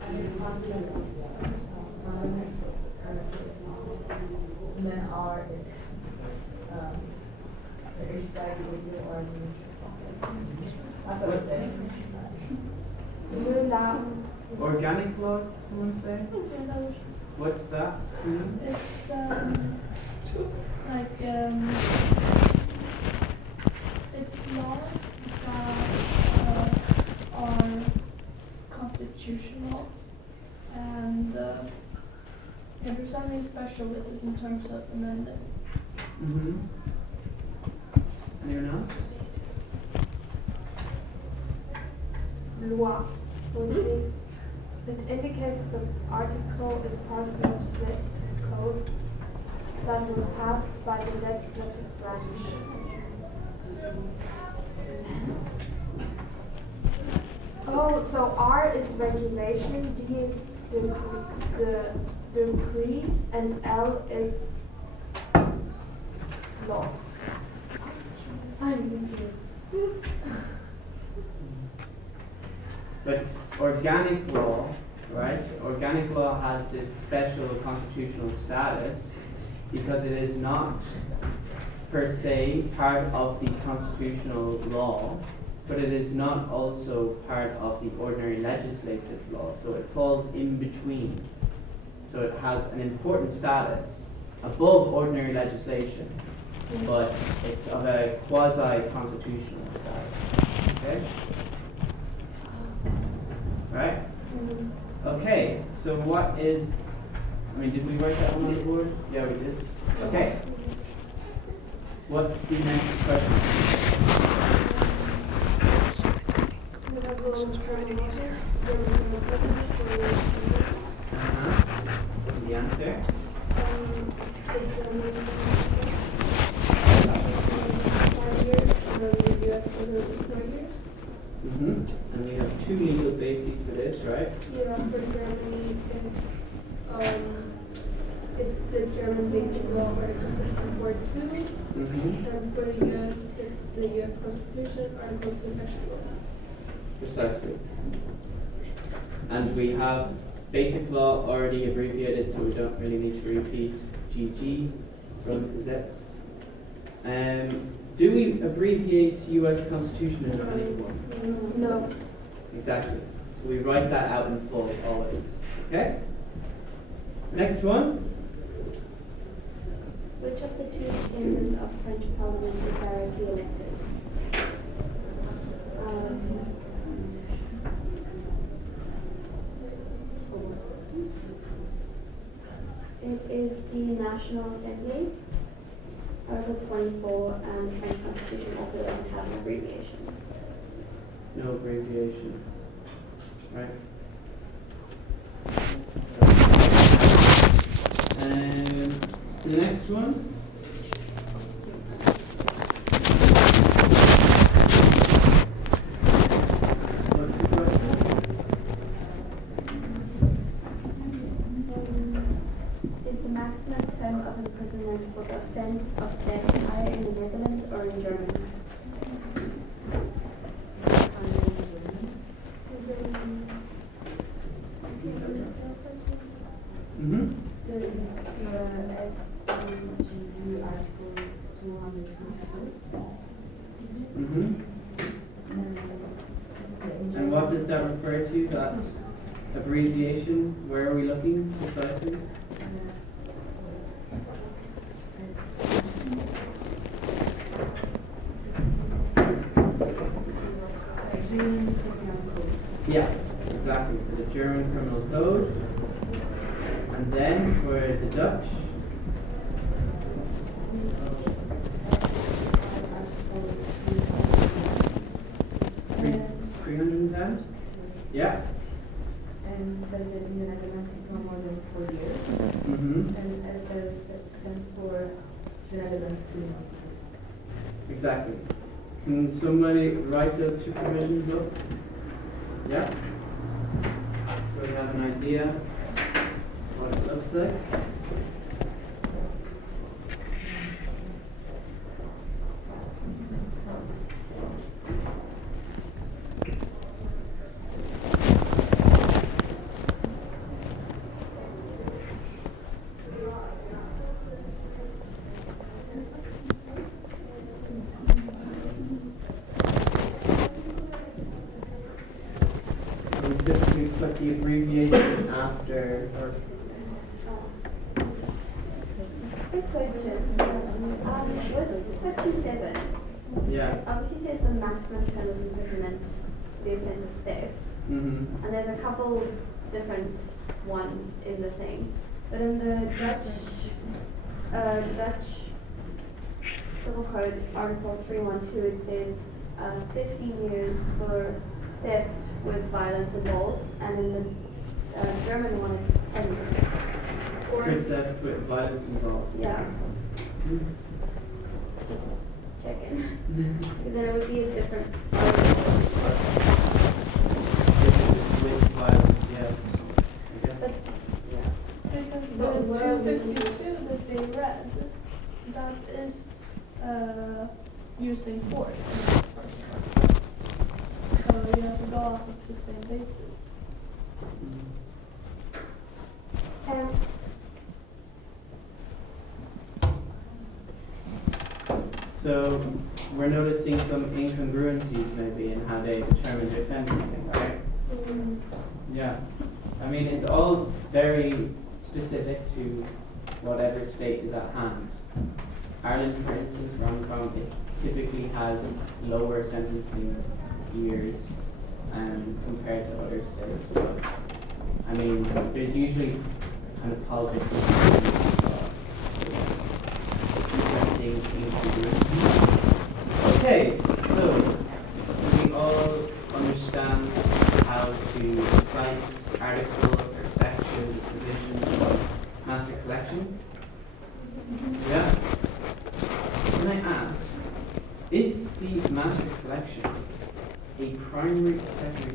And then R is the respect with you or that's what it's saying. Organic laws, someone say? Yeah, that was, What's that? it's, like, it's laws that are constitutional and if there's something special with it in terms of amending. Anyone else? Loi. It indicates the article is part of the legislative code that was passed by the legislative branch. Oh, so R is regulation, D is the decree, and L is law. I'm confused. But organic law, right? Organic law has this special constitutional status because it is not per se part of the constitutional law, but it is not also part of the ordinary legislative law. So it falls in between. So it has an important status above ordinary legislation, but it's of a quasi-constitutional status. Okay? Right? Okay, so what is, did we write that one on the board? Yeah, we did. Okay. What's the next question? The answer? And we have two legal bases for this, right? Yeah, for Germany, it's the German Basic Law Article 54.2, and for the US, it's the US Constitution, Article 2, Section 1. Precisely. And we have basic law already abbreviated, so we don't really need to repeat GG from Gazettes. Do we abbreviate US Constitution in any form? No. Exactly. So we write that out in full always. Okay? Next one. Which of the two chambers of French Parliament is directly elected? It is the National Assembly, Article 24, and the French Constitution also doesn't have an abbreviation. No abbreviation. Right. The next one. What's the question? Is the maximum term of imprisonment for the offence of theft higher in the Netherlands or in Germany? And what does that refer to, that abbreviation? Where are we looking precisely? Yeah, exactly. So the German Criminal Code. And then for the Dutch, 310? Yeah. And then in the Netherlands is no more than 4 years. And as says that stands for the Netherlands 3 months. Exactly. Can somebody write those two provisions up? Yeah. So we have an idea what it looks like. We typically put the abbreviation after or Quick question. With question 7, yeah. obviously says the maximum term of imprisonment for the offence of theft. And there's a couple different ones in the thing. But in the Dutch Civil Code, Article 312, it says 15 years for theft with violence involved, and in the German one it's 10 years. For theft with violence involved. Yeah. Just checking. Because then it would be a different With violence, yes. I guess. But, yeah. Because the 252 that they read, that is using force in the first part. So you have to go off of the same basis. So we're noticing some incongruencies maybe in how they determine their sentencing, right? Yeah. I mean, it's all very specific to whatever state is at hand. Ireland, for instance, Rom-Com, it typically has lower sentencing years compared to other states. But, I mean, there's usually kind of politics interesting incongruencies. Okay, so we all understand how to cite articles or sections or provisions of master collection? Yeah? Can I ask, is the master collection a primary, secondary,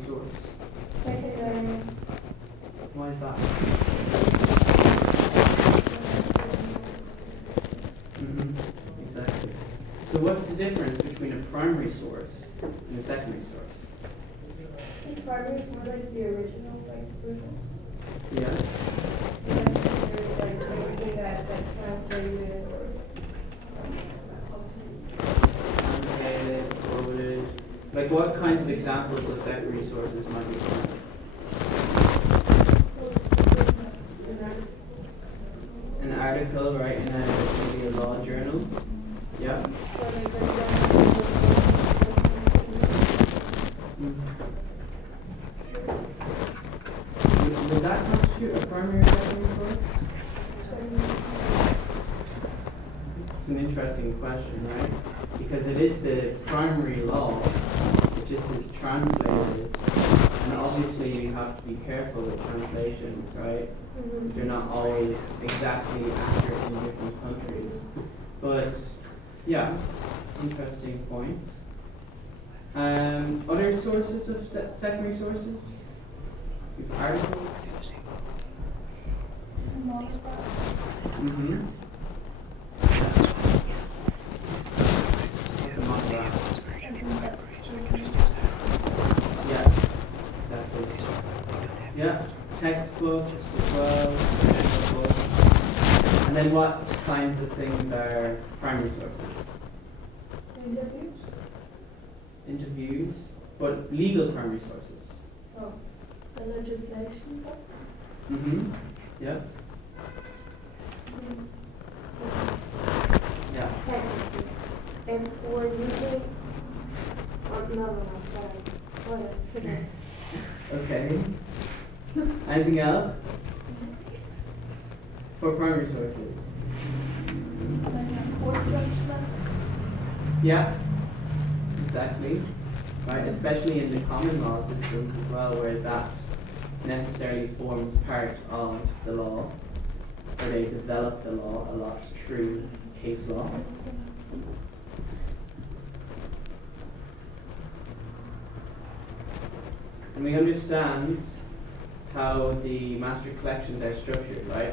So what's the difference between a primary source and a secondary source? The primary is more like the original version. Yeah. And then there's like anything that translated or Translated, quoted. Like what kinds of examples of secondary sources might we find? An article, right, in maybe a law journal. Yeah. Would that constitute a primary or secondary source? It's an interesting question, right? Because it is the primary law which is translated, and obviously you have to be careful with translations, right? They're not always exactly accurate in different countries. But yeah, interesting point. Other sources of secondary sources? Articles? Mm-hmm. What's a monograph? Yeah, exactly. Yeah, textbooks as well. And then what kinds of things are primary sources? Interviews, but legal primary sources. oh, The legislation. Mm-hmm. Yeah. Yeah. Technically. And for using, no, sorry. Whatever. Okay. Anything else? For primary sources. Court judgment. Yeah. Exactly. Right, especially in the common law systems as well, where that necessarily forms part of the law, where they develop the law a lot through case law. And we understand how the master collections are structured, right?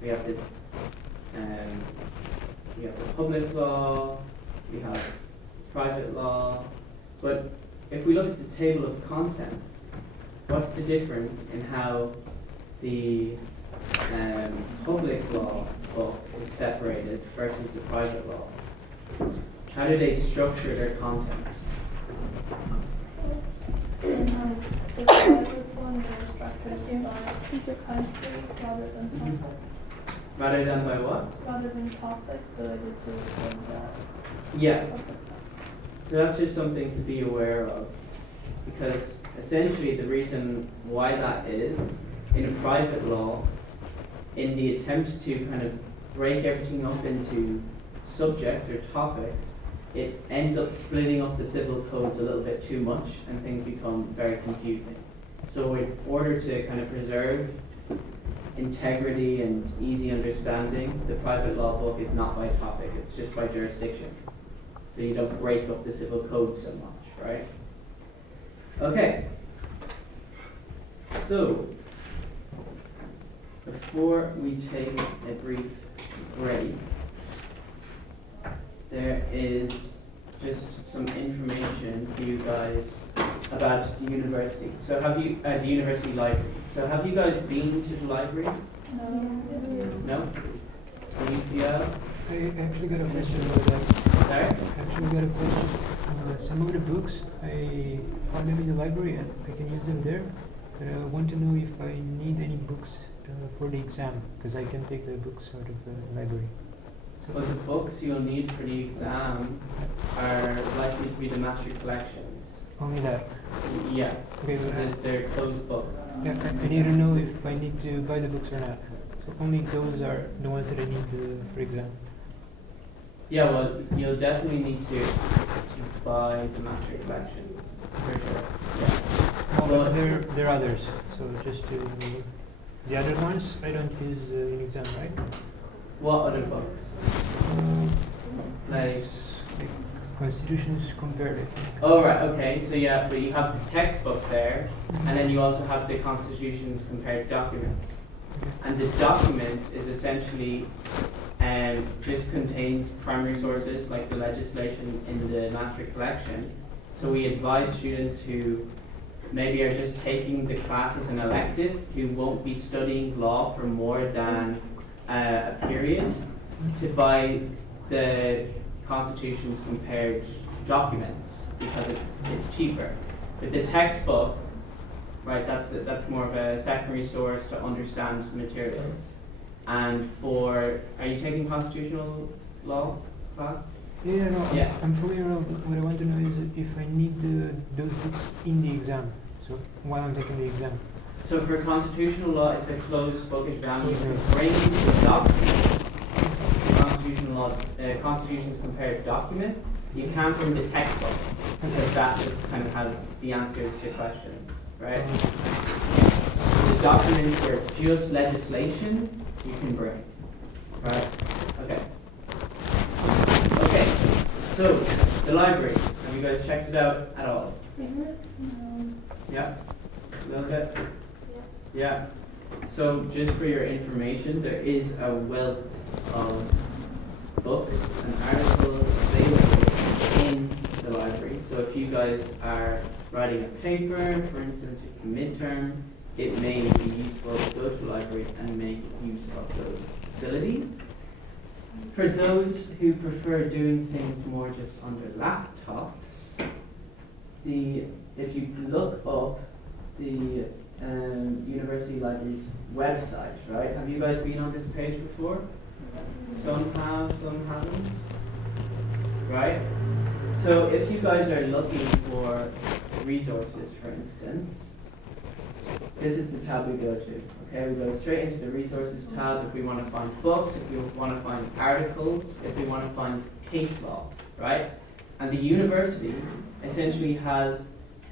We have this, we have the public law, we have private law, but if we look at the table of contents, what's the difference in how the public law book is separated versus the private law? How do they structure their content? The private one is structured by country rather than topic. Rather than by what? Rather than topic, related to the Yeah. So that's just something to be aware of, because essentially the reason why that is, in a private law, in the attempt to kind of break everything up into subjects or topics, it ends up splitting up the civil codes a little bit too much and things become very confusing. So in order to kind of preserve integrity and easy understanding, the private law book is not by topic, it's just by jurisdiction. So you don't break up the civil code so much, right? Okay. So, before we take a brief break, there is just some information for you guys about the university. So have you, the university library. So have you guys been to the library? No? UCL? I actually got a question about that. Sorry? I actually got a question. Some of the books, I found them in the library and I can use them there. But I want to know if I need any books for the exam, because I can take the books out of the library. Well, the books you'll need for the exam are likely to be the master collections. Only that. Yeah, Okay, but they're closed books. yeah, I need to know if I need to buy the books or not. So only those are the ones that I need for exam. Yeah, well, you'll definitely need to buy the master collections, for sure. Yeah. But there are others. So just to the other ones I don't use in exam, right? What other books? Like, Constitutions compared, I think. oh right, okay, so yeah, but you have the textbook there, and then you also have the constitutions compared documents. And the document is essentially this contains primary sources like the legislation in the master collection. So we advise students who maybe are just taking the class as an elective, who won't be studying law for more than a period, to buy the Constitution's compared documents because it's cheaper. With the textbook, right, that's more of a secondary source to understand materials. And are you taking constitutional law class? Yeah, no, Yeah. I'm familiar with what I want to know is if I need those books in the exam, so while I'm taking the exam. So for constitutional law, it's a closed book exam. You can Okay. bring the documents, constitutional law, Constitution's compared documents. You can't bring the textbook because that just kind of has the answers to questions, right? The documents where it's just legislation, you can bring, right? Okay. Okay, so the library, have you guys checked it out at all? Yeah? A little bit? Yeah. So just for your information, there is a wealth of books and articles available in the library. So if you guys are writing a paper, for instance, your midterm, it may be useful to go to the library and make use of those facilities. For those who prefer doing things more just on their laptops, if you look up the University Library's website, right? Have you guys been on this page before? Some have, some haven't. Right? So if you guys are looking for resources, for instance, this is the tab we go to. Okay, we go straight into the resources tab if we want to find books, if we want to find articles, if we want to find case law, right? And the university essentially has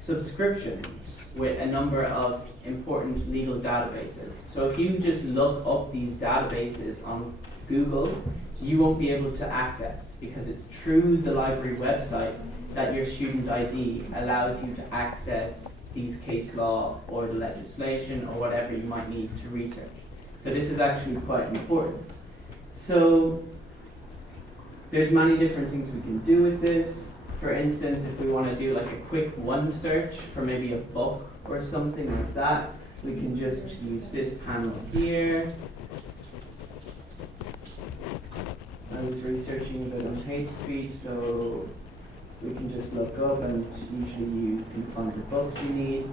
subscriptions with a number of important legal databases. So if you just look up these databases on Google, you won't be able to access because it's through the library website that your student ID allows you to access these case law or the legislation or whatever you might need to research. So this is actually quite important. So there's many different things we can do with this. For instance, if we want to do like a quick one search for maybe a book or something like that, we can just use this panel here. I was researching a bit on hate speech, so we can just look up and usually you can find the books you need,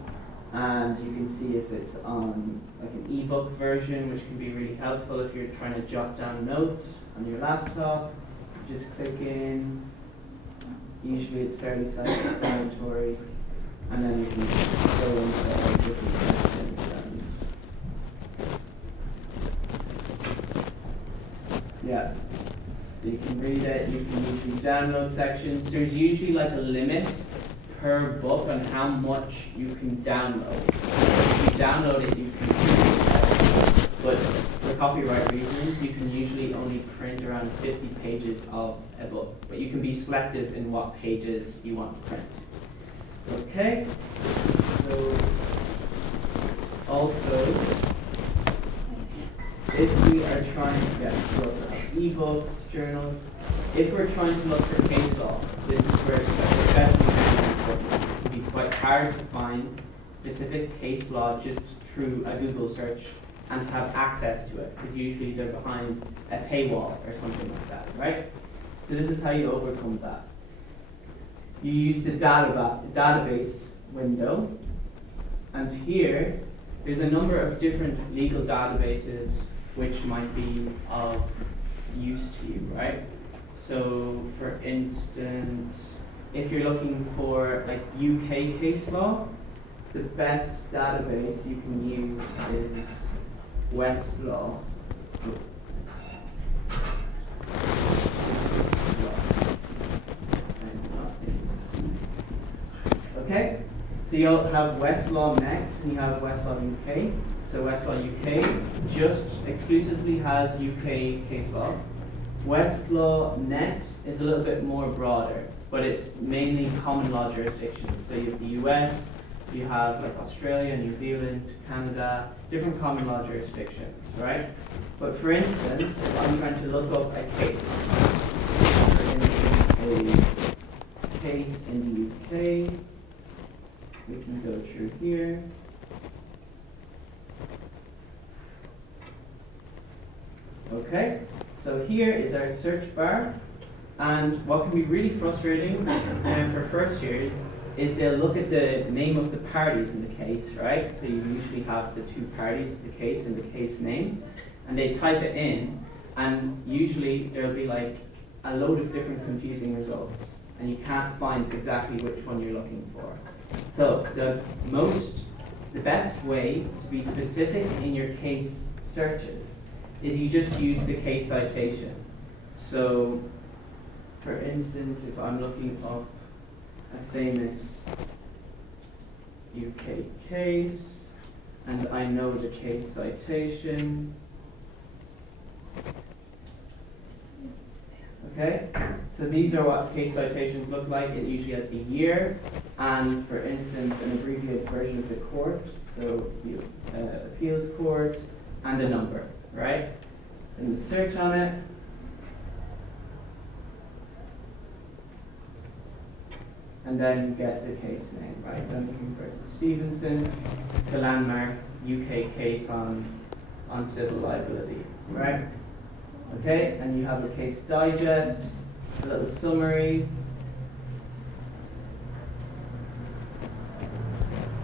and you can see if it's on like an ebook version, which can be really helpful if you're trying to jot down notes on your laptop. Just click in. Usually it's fairly self-explanatory, and then you can go into all different sections. Yeah. So you can read it, you can use these download sections. There's usually like a limit per book on how much you can download. If you download it, you can print it. But for copyright reasons, you can usually only print around 50 pages of a book. But you can be selective in what pages you want to print. Okay? So, also, if we are trying to get ebooks, journals, if we're trying to look for case law, this is where it's especially very important. It can be quite hard to find specific case law just through a Google search and to have access to it, because usually they're behind a paywall or something like that, right? So this is how you overcome that. You use the database window, and here there's a number of different legal databases which might be of use to you, right? So, for instance, if you're looking for like UK case law, the best database you can use is Westlaw. Okay, so you'll have Westlaw next, and you have Westlaw UK. So Westlaw UK just exclusively has UK case law. Westlaw Next is a little bit more broader, but it's mainly common law jurisdictions. So you have the US, you have like Australia, New Zealand, Canada, different common law jurisdictions, right? But for instance, if I'm trying to look up a case, for instance, a case in the UK, we can go through here. Okay, so here is our search bar, and what can be really frustrating for first years is they'll look at the name of the parties in the case, right? So you usually have the two parties of the case in the case name, and they type it in, and usually there'll be like a load of different confusing results, and you can't find exactly which one you're looking for. So the best way to be specific in your case searches is you just use the case citation. So, for instance, if I'm looking up a famous UK case, and I know the case citation, okay? So these are what case citations look like. It usually has the year, and for instance, an abbreviated version of the court, so the appeals court, and a number, right? And you search on it, and then you get the case name, right? Duncan versus Stevenson, the landmark UK case on civil liability, right? Okay, and you have a case digest, a little summary,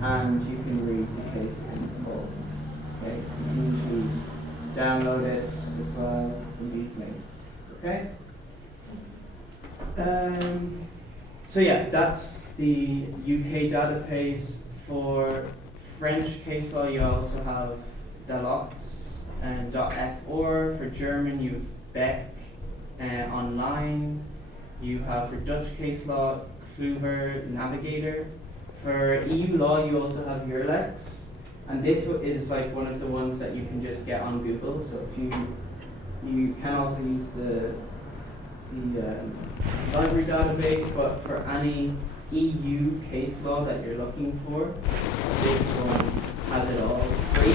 and you can read the case in full. Okay, you can usually download it as well from these links. Okay. So yeah, that's the UK database. For French case law, you also have Delots and .fr. For German, you have Beck online. You have for Dutch case law, Kluwer Navigator. For EU law, you also have Eurlex, and this is like one of the ones that you can just get on Google. So if you can also use the library database, but for any EU case law that you're looking for, this one has it all free.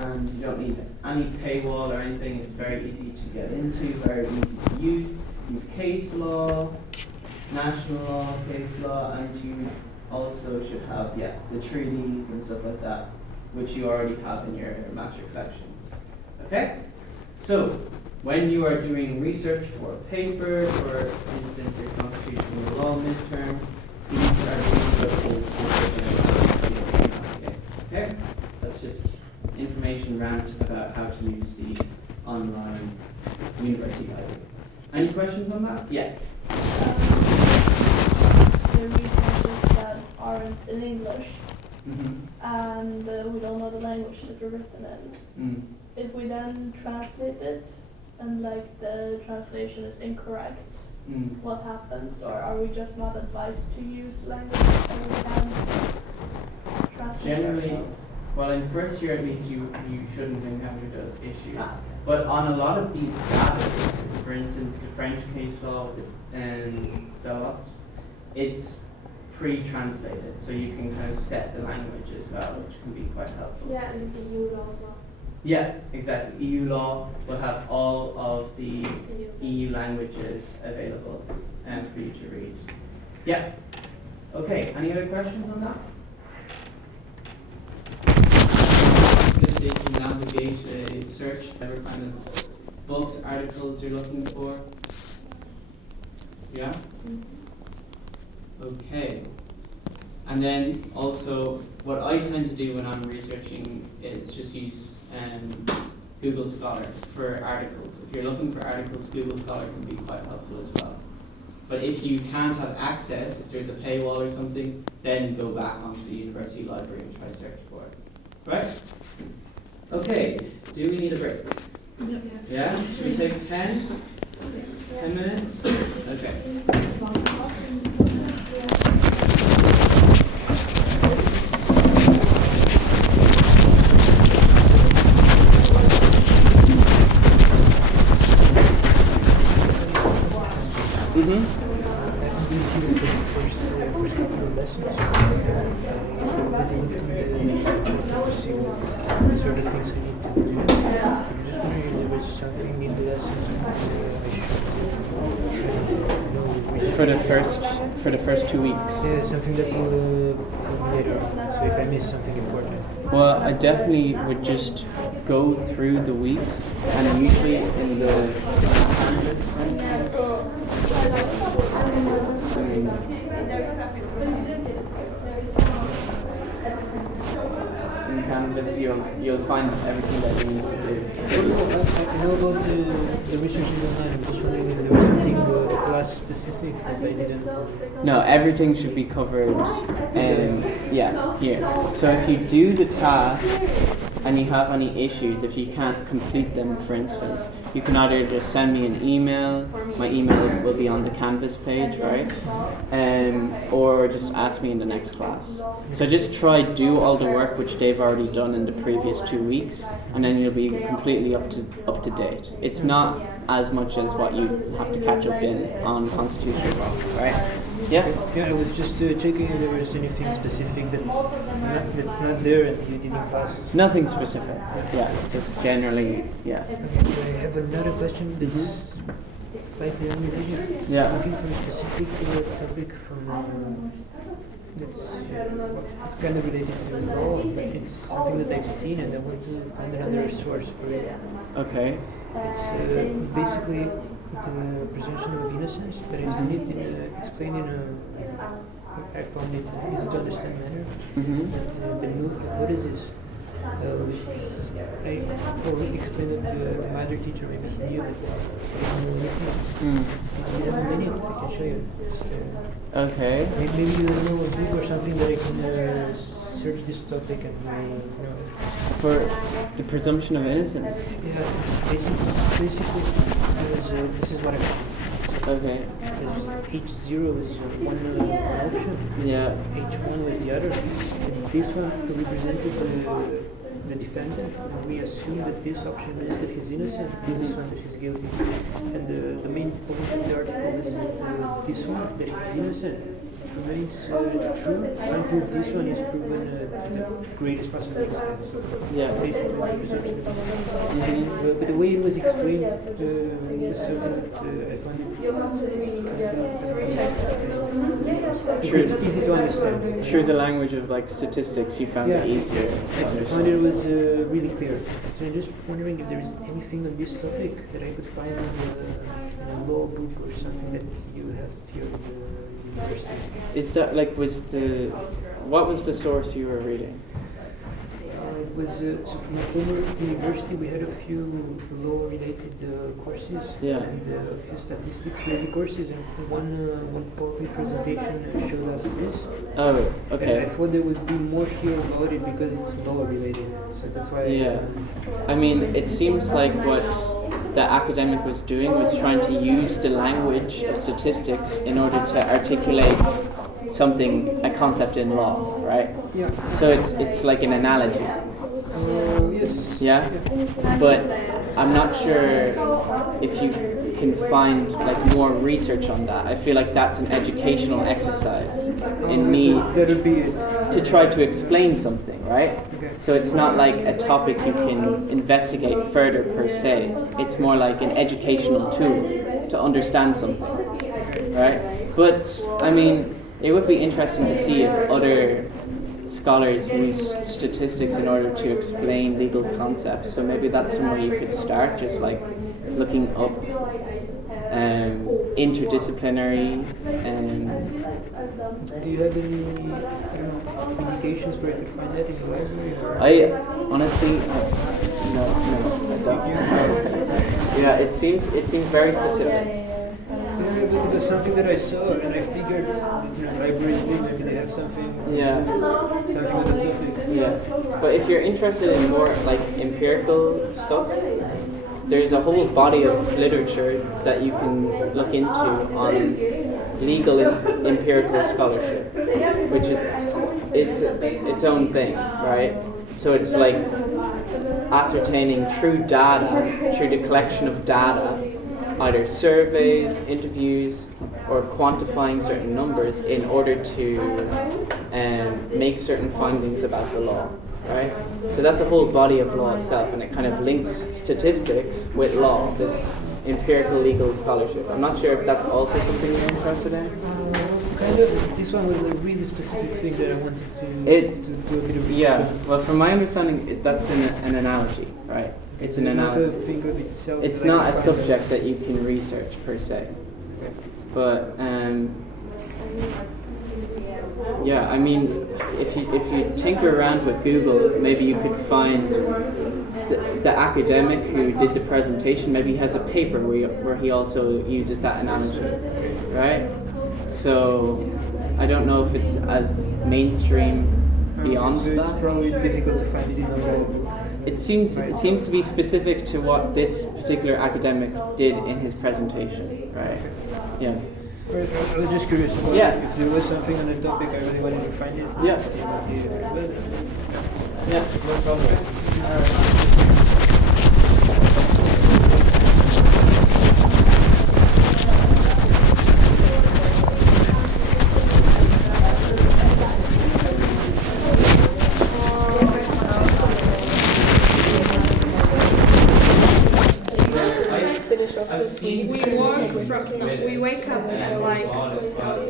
And you don't need any paywall or anything. It's very easy to get into, very easy to use. You have case law, national law, case law, and you also should have the treaties and stuff like that, which you already have in your master collections. Okay? So, when you are doing research for a paper, for instance your constitutional law midterm, these are the resources. Okay? That's just information rant about how to use the online university library. Any questions on that? Yeah. The resources that aren't in English, and we don't know the language that they're written in. If we then translate it, and like the translation is incorrect, what happens? Or are we just not advised to use language that we can translate? Generally, well, in first year at least, you shouldn't encounter those issues. But on a lot of these databases, for instance, the French case law and Delots, it's pre-translated, so you can kind of set the language as well, which can be quite helpful. Yeah, and the EU law as well. Yeah, exactly. EU law will have all of the EU languages available for you to read. Yeah. Okay, any other questions on that? They can navigate a search, whatever kind of books, articles you're looking for. Yeah? Okay. And then also, what I tend to do when I'm researching is just use Google Scholar for articles. If you're looking for articles, Google Scholar can be quite helpful as well. But if you can't have access, if there's a paywall or something, then go back onto the university library and try to search for it. Right? Okay, do we need a break? Yeah? Should we take 10? 10 minutes? Okay. Mm-hmm. certain things I need to do. I'm just wondering if there was something in the lesson I should know. For the first 2 weeks. Yeah, something that will help me later. So if I miss something important. Well, I definitely would just go through the weeks, and usually in the Canvas, for instance, in Canvas you'll find everything that you need to do. I know about the research in online. I'm just wondering if there was something class specific that I didn't. No, everything should be covered. Here. So if you do the tasks and you have any issues, if you can't complete them, for instance, you can either just send me an email. My email will be on the Canvas page, right? Or just ask me in the next class. So just try do all the work which they've already done in the previous 2 weeks, and then you'll be completely up to date. It's not as much as what you have to catch up in on constitutional law, right? Yeah. Yeah, I was just checking if there was anything specific that's not there and you did in class. Nothing specific. Yeah, just generally, yeah. Okay, I have another question that's slightly unrelated. Yeah. Looking for a specific topic from it's kind of related to law, but it's something that I've seen and I want to find another source for it. Okay. It's basically the presumption of innocence, but I've seen it explained in I found it easy to understand manner. Mm-hmm. That the new hypothesis, I already explained it to my other teacher, maybe he knew it. I don't know it, I can show you. Okay. Maybe you know a book or something that I can search this topic and for the presumption of innocence. Yeah, basically, this is what I found. Okay. H0 is one option. Yeah. H1 was the other. And this one represented the defendant. And we assume that this option is that he's innocent, this one that he's guilty. And the main point of the article is that this one, that he's innocent, remains true until this one is proven to the greatest possible extent. Yeah. Basically, the presumption. But the way it was explained was so that I found it it's easy to understand. Through the language of like statistics, you found it easier to I found understand. it was really clear. So I'm just wondering if there is anything on this topic that I could find in a law book or something that you have here in the university. Is that like what was the source you were reading? It was so from the former university we had a few law-related courses and a few statistics-related courses, and one PowerPoint presentation showed us this. Oh, okay. And I thought there would be more here about it because it's law-related, so that's why. Yeah, I mean, it seems like what the academic was doing was trying to use the language of statistics in order to articulate a concept in law, right? Yeah. So it's like an analogy. Yes. Yeah? But I'm not sure if you can find like more research on that. I feel like that's an educational exercise in me That would be it. to try to explain something, right? Okay. So it's not like a topic you can investigate further per se. It's more like an educational tool to understand something, right? But I mean, it would be interesting to see if other scholars use statistics in order to explain legal concepts. So maybe that's somewhere you could start, just like looking up interdisciplinary. Do you have any indications where you could find that in the library? Or? I honestly, no, I don't. Yeah, it seems very specific. Yeah, but it was something that I saw, and I figured, libraries big, maybe they have something. Yeah. Something on the topic. Yeah, but if you're interested in more like empirical stuff, there's a whole body of literature that you can look into on legal empirical scholarship, which it's its own thing, right? So it's like ascertaining true data through the collection of data, either surveys, interviews, or quantifying certain numbers in order to make certain findings about the law. right? So that's a whole body of law itself, and it kind of links statistics with law, this empirical legal scholarship. I'm not sure if that's also something you're interested in. Kind of. This one was a really specific thing that I wanted to do a bit of research. Yeah, well, from my understanding, that's an analogy, right? It's an not analogy. the thing of itself. It's like not a find subject that you can research per se. But yeah, I mean, if you tinker around with Google, maybe you could find the academic who did the presentation. Maybe he has a paper where he also uses that analogy, right? So I don't know if it's as mainstream beyond So it's that. probably difficult to find it in other books. It seems to be specific to what this particular academic did in his presentation, right? Yeah. Right, I was just curious about if there was something on the topic I really wanted to find it. Yeah. See what he read. Yeah, no problem. We wake up at like,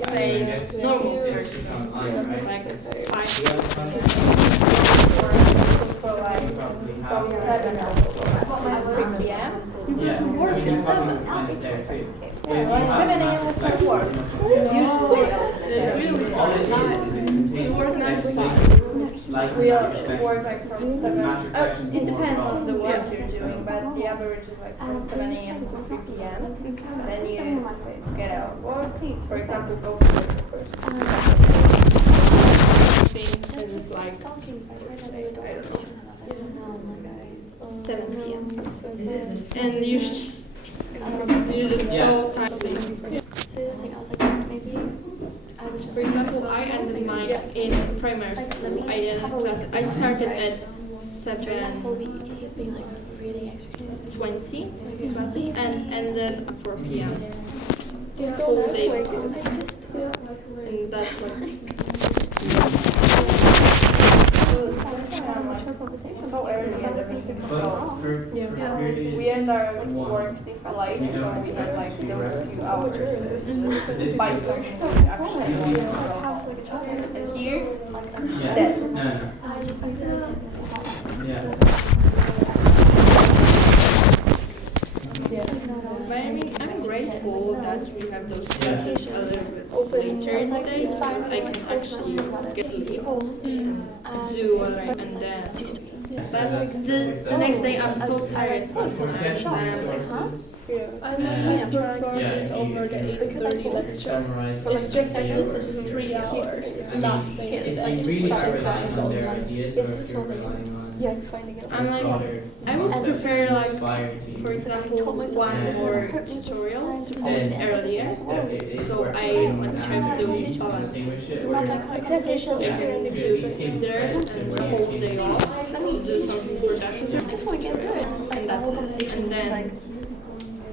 say, normal person, like 5, 6 for like from 7 to 3 p.m. Yeah, I mean, you probably find it there too. Like 7 a.m. is for work. Usually. All it is it contains education, like We all perspective. work like from 7. Master questions It more depends about- on the work you're doing, but the average is like from 7 a.m. to 3 p.m. Then you get out of work. For example, go to work first. things is like 7 p.m. and you're just so tired. So the thing I was like, maybe I was just. For example, I ended my in primary school. I ended class. I started at During that whole week, he's being like really extra. 7:20 classes and ended at 4 p.m. So whole day. And that's So early and everything. But for period, We end our work late, so we have like those few hours just by searching. So we actually and here, yeah, dead. no. Yeah. But I mean, I'm grateful that we have those classes a little bit later in the day because I can actually get sleep, do and then. But the next day I'm so tired sometimes that I'm like, huh? I mean, I prefer this over the 8:30 lecture. It's just like this is 3 hours lasting and then If you really are satisfying relying on their goals. ideas, or if you're relying on Finding it. I'm like, I would prefer like, for example, one more tutorial to finish earlier. So I want to try to do Excitation. there and the whole day off to do something productive. I just want to get through it. And that's it. And then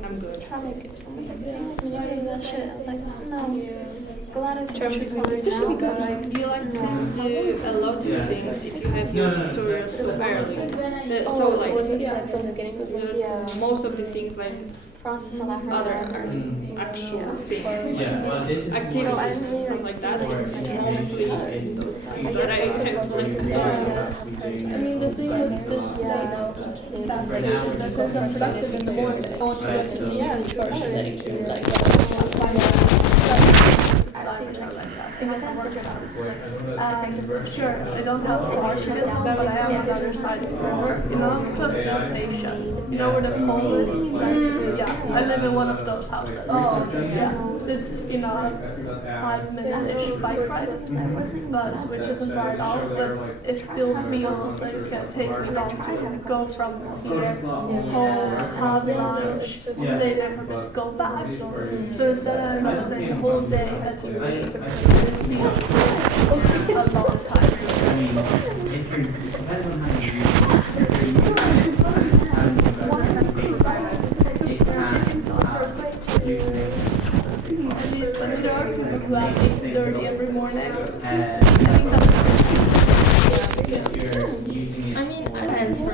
I'm good. When you're doing that shit, I was like, no. Glad I Especially because like you like can do a lot of things if you have your tutorials so early. So like from the beginning, there's most of the things like other actual things. Yeah, well, this is Activities and stuff like that. It's mostly those things that I have like I mean, the thing with this task is that since I'm productive in the morning, I want to get to the end first thing. Like, Sure, I don't have a hardship, but I am on the other side of the river, you know, close to the station. You know where the pole is? Yeah, I live in one of those houses. Oh, yeah. So it's, you know, 5-minute-ish bike ride, but which isn't far at all, but it still feels like it's gonna take me long to go from here home, have lunch, stay there for a bit, go back. So instead I end up staying the whole day at the university, a long time. I mean, if you're, it depends on how you use it. If you're using it, it can use it. dirty every morning. If you're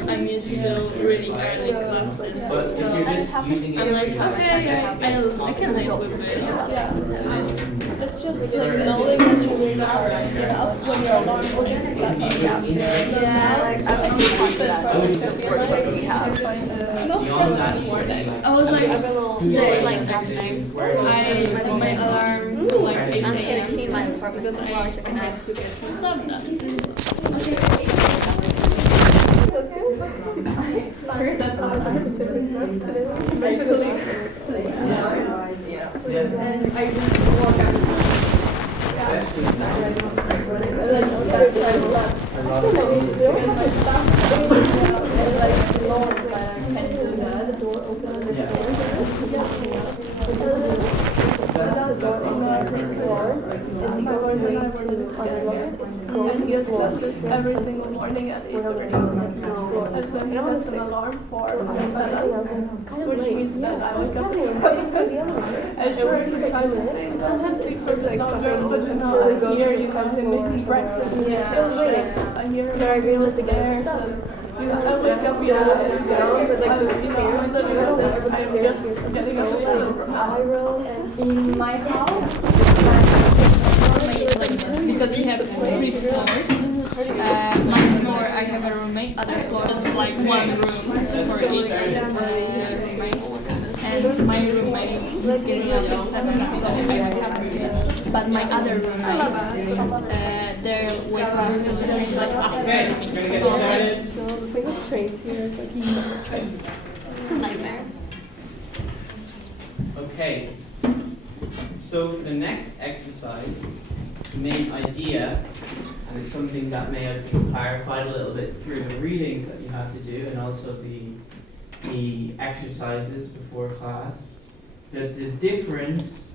I'm used to reading early classes. But if So you're just using it I'm like, for I can live with this. Yeah. It's just like knowing that you will have to get up when your alarm rings. That's like, Yeah, like I've been talking to that for like we have. no stress anymore then. I was like, I've been a little today, like happening. I set my alarm for like 8 I'm gonna a.m. clean my apartment Because while I I took a have nap. to get some stuff done. I heard that I was actually today. Basically. And I just walk out. And he has classes every single morning at 8:30. And so he sets an alarm for 7, which means that I wake up at 7. And sure, I stay. Sometimes sleep for a bit longer, but you know, I hear you have him making breakfast. Yeah. I hear him upstairs. I wake up, yeah, I'm just getting In my house, Because we have 3 floors. My floor, I have a roommate. Other floors, like 1 room for each roommate. And my roommate is getting up at 7, so I have roommates. But my other roommates, their wake up is like after Okay, me. we're gonna get So, started. The thing with trains here is like you never traced. it's a nightmare. Okay. So for the next exercise, the main idea, and it's something that may have been clarified a little bit through the readings that you have to do and also the exercises before class, that the difference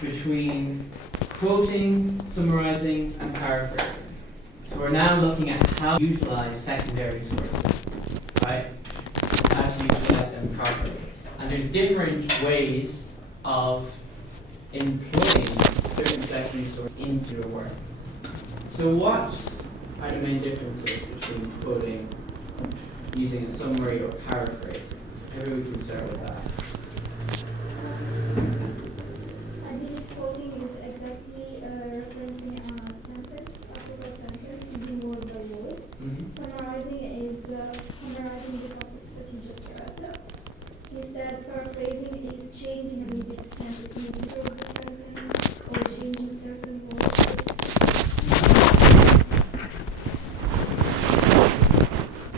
between quoting, summarizing, and paraphrasing. So we're now looking at how to utilize secondary sources, right? How to utilize them properly. And there's different ways of employing certain secondary sources into your work. So what are the main differences between quoting, using a summary, or paraphrasing? Maybe we can start with that. I believe quoting is exactly referencing a sentence, a total sentence, using word by word. Summarizing is summarizing the concept that you just read. Instead, paraphrasing is changing a little bit the sentence in the middle of the sentence, or changing certain words.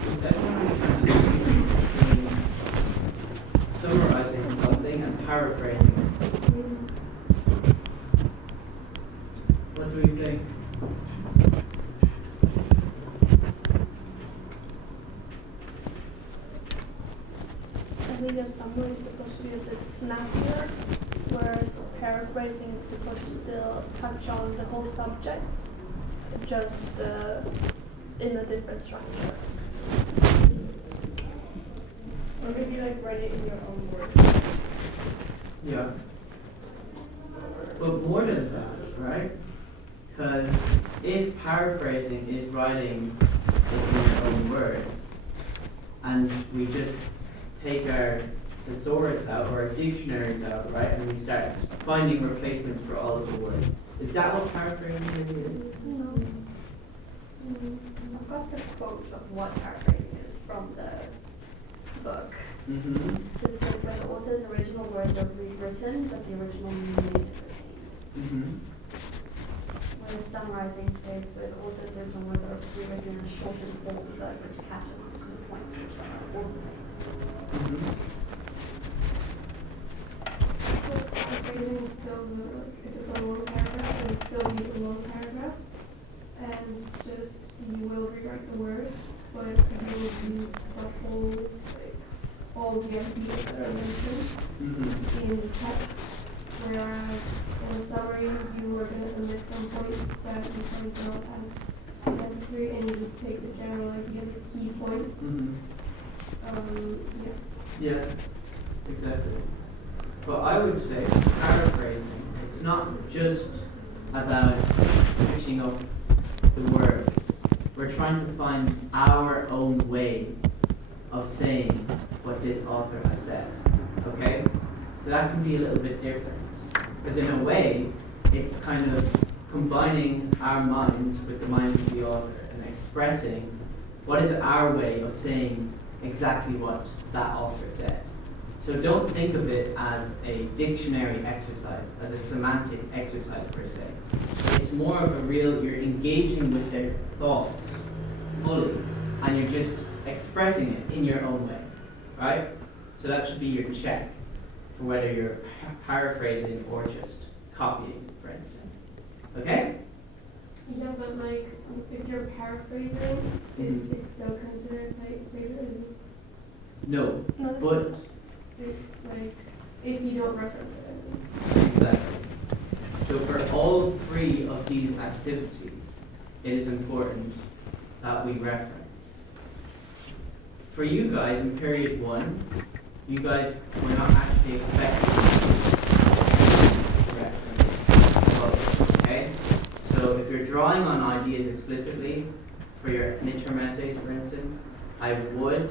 Is that one between summarizing something and paraphrasing it? What do we think? I think a summary is supposed to be a bit snappier, whereas paraphrasing is supposed to still touch on the whole subject, just in a different structure. Or maybe like write it in your own words. Yeah. But more than that, right? Because if paraphrasing is writing it in your own words, and we just take our thesaurus out or our dictionaries out, right, and we start finding replacements for all of the words, is that what paraphrasing really is? I've got the quote of what paraphrasing is from the book. Mm-hmm. This says when the author's original words are rewritten, but the original meaning is retained. Mm-hmm. Whereas summarizing says where the author's original words are rewritten in a shortened form, but which catches the key points which are author's. Mm-hmm. Paraphrasing will still do, like, if it's a long paragraph, it will still be a long paragraph. And just, you will rewrite the words, but you will use the whole, like, all the ideas that are mentioned Mm-hmm. in the text. Whereas in a summary, you are going to omit some points that you find not as necessary, and you just take the general idea, the key points. Mm-hmm. Yeah. Yeah, exactly. But I would say paraphrasing, it's not just about switching up the words. We're trying to find our own way of saying what this author has said. Okay? So that can be a little bit different. Because in a way, it's kind of combining our minds with the minds of the author and expressing what is our way of saying exactly what that author said. So don't think of it as a dictionary exercise, as a semantic exercise per se. It's more of a real, you're engaging with their thoughts fully, and you're just expressing it in your own way, right? So that should be your check for whether you're paraphrasing or just copying, for instance. Okay? Yeah, but like, if you're paraphrasing, it's still considered like plagiarism. No, but Like, if you don't reference it. exactly. So for all three of these activities, it is important that we reference. For you guys in period 1, you guys were not actually expected to reference, okay? So if you're drawing on ideas explicitly, for your midterm essays, for instance, I would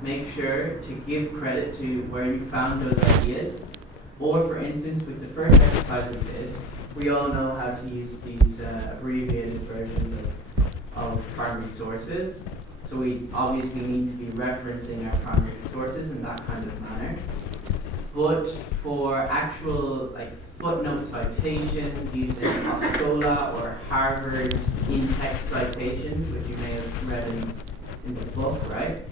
make sure to give credit to where you found those ideas. Or for instance, with the first exercise we did, we all know how to use these abbreviated versions of primary sources. So we obviously need to be referencing our primary sources in that kind of manner. But for actual like footnote citations using Oscola or Harvard in-text citations, which you may have read in the book, right?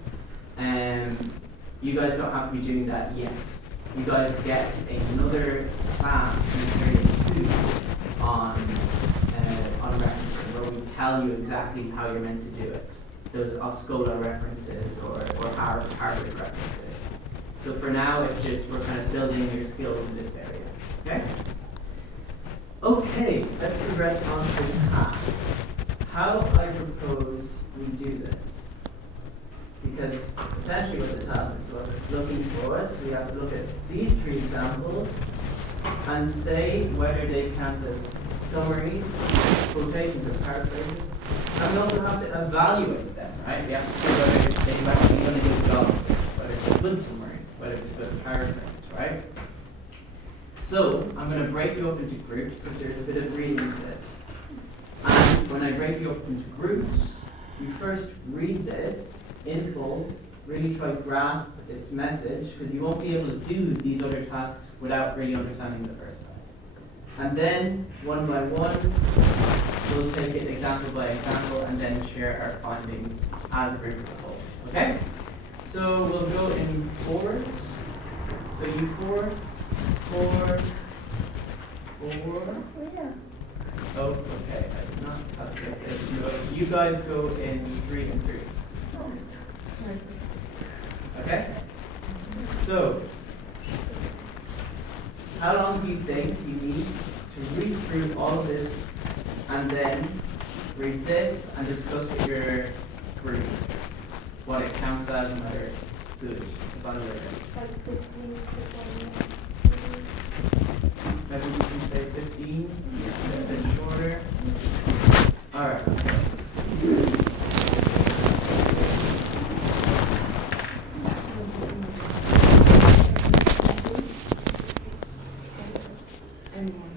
You guys don't have to be doing that yet. You guys get another class in period 2 on referencing, where we tell you exactly how you're meant to do it. Those Oscola references or Harvard references. So for now, it's just we're kind of building your skills in this area. Okay? Okay, let's progress on to the task. How I propose we do this. Because essentially what the task is what it's looking for us, we have to look at these 3 examples and say whether they count as summaries, quotations, or paraphrases. And we also have to evaluate them, right? We have to see whether they've actually done a good job, whether it's a good summary, whether it's a good paraphrase, right? So I'm going to break you up into groups because there's a bit of reading to this. And when I break you up into groups, you first read this in full, really try to grasp its message, because you won't be able to do these other tasks without really understanding the first time. And then, one by one, we'll take it example by example and then share our findings as a group as a whole. Okay? So we'll go in forwards. So you 4, 4, 4. Oh, okay. I did not calculate this. You guys go in 3 and 3. Okay? So, how long do you think you need to read through all of this and then read this and discuss with your group what it counts as and whether it's good? Like 15 to 20 minutes. Maybe we can say 15, a bit shorter. Alright.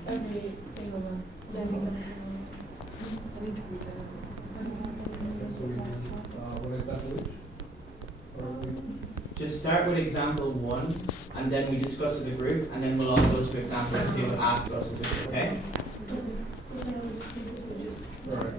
Every single one. I need to read that. Just start with example 1, and then we discuss as a group, and then we'll all go to example 2 after us as a group, okay? Right.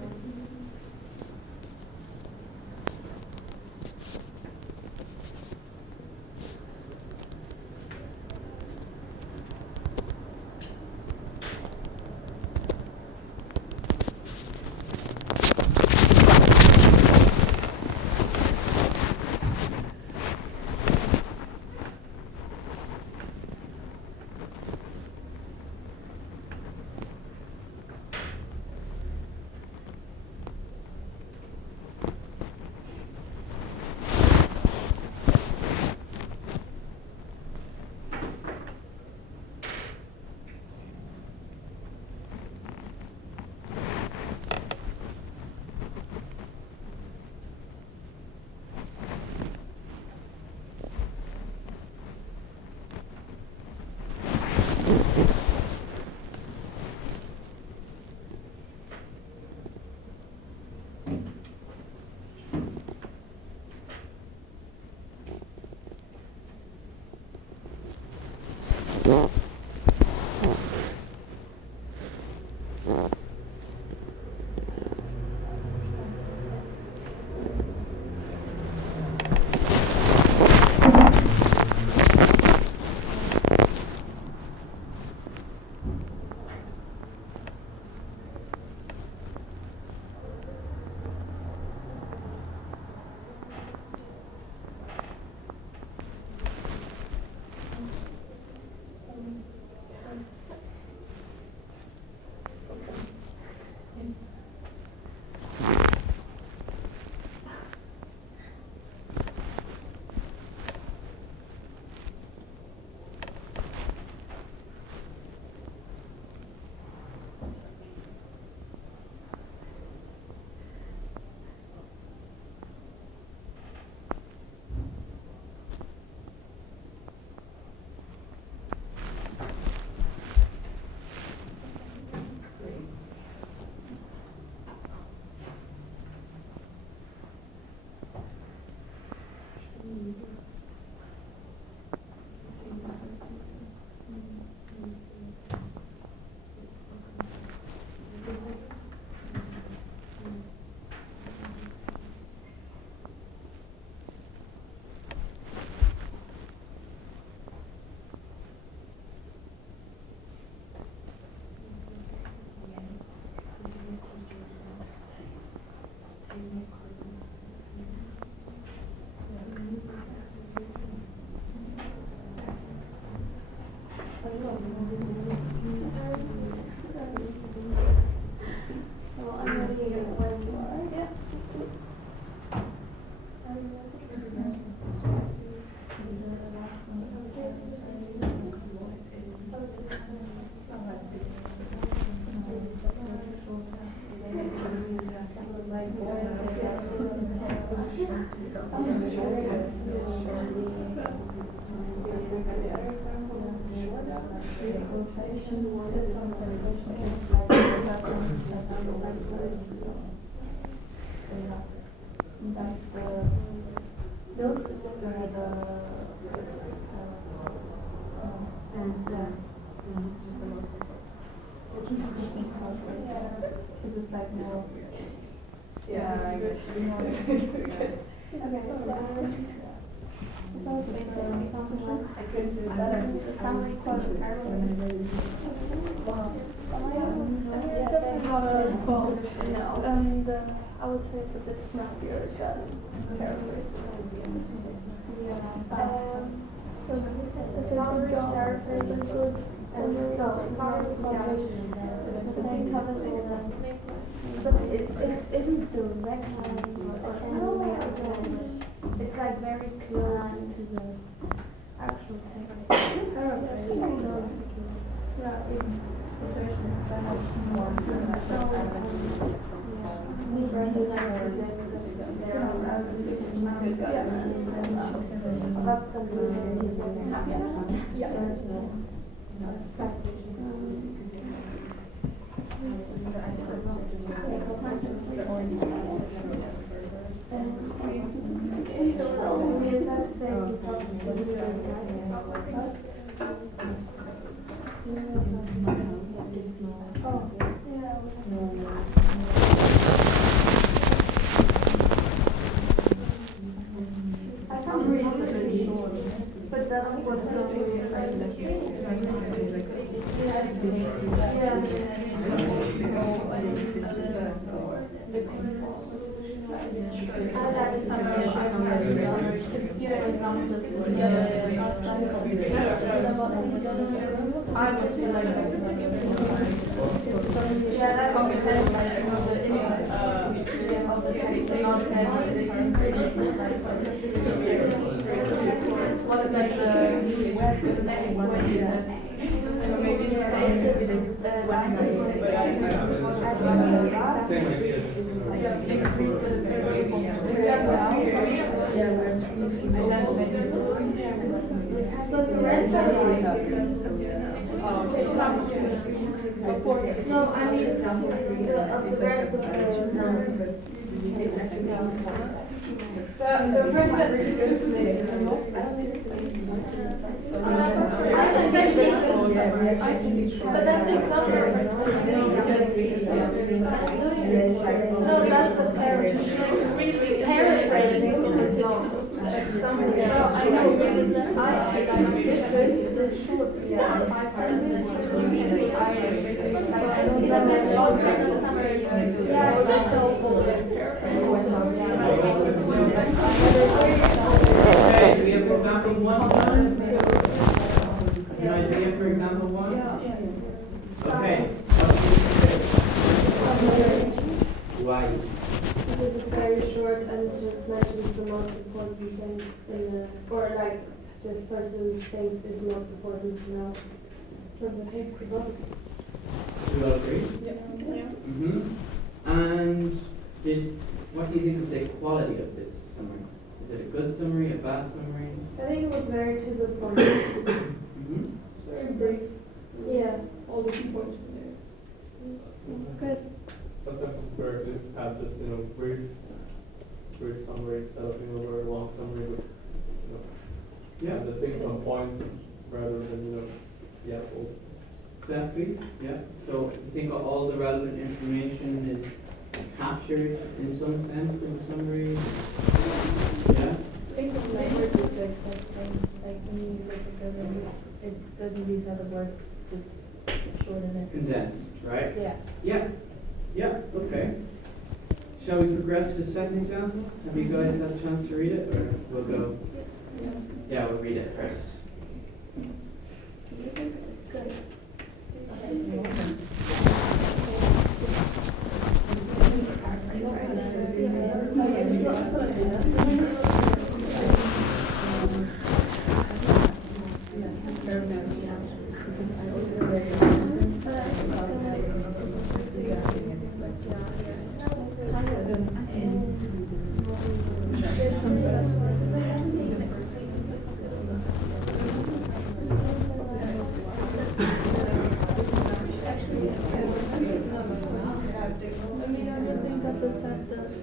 That's those specifically are the and just the most important. Because it's like more. Yeah, I guess. I couldn't do better. And I would say it's a bit snappier than paraphrasing. So the summary paraphrase is good. And the summary covers all the. But it isn't direct or anything. It's like very close to the actual text. Paraphrase. Yeah, in quotations, I have more. But that's what's so what's like the next one is maybe it's No, I mean, the rest of the first but that's a summer. No, that's a paraphrasing. That's summer. I know, this is the short. Okay, do we have example 1 done? Any idea for example 1? Okay. Why? Because it's very short and just mentions the most important thing in the, or like this person thinks is most important to know from the text of the book. Do you all agree? Yeah. And what do you think of the quality of this summary? Is it a good summary, a bad summary? I think it was very to the point. Very brief. Yeah. All the key points in there. Good. Sometimes it's better to have just, brief summary instead of, a very long summary, but, have the things on point rather than, all. Exactly, yeah. So you think all the relevant information is captured in some sense in the summary? Yeah? I think the language is good, like when you use it because it doesn't use other words, just shorten it. Condensed, right? Yeah. Yeah. Yeah, okay. Shall we progress to the second example? Have you guys had a chance to read it, or we'll go? Yeah, we'll read it first. Good.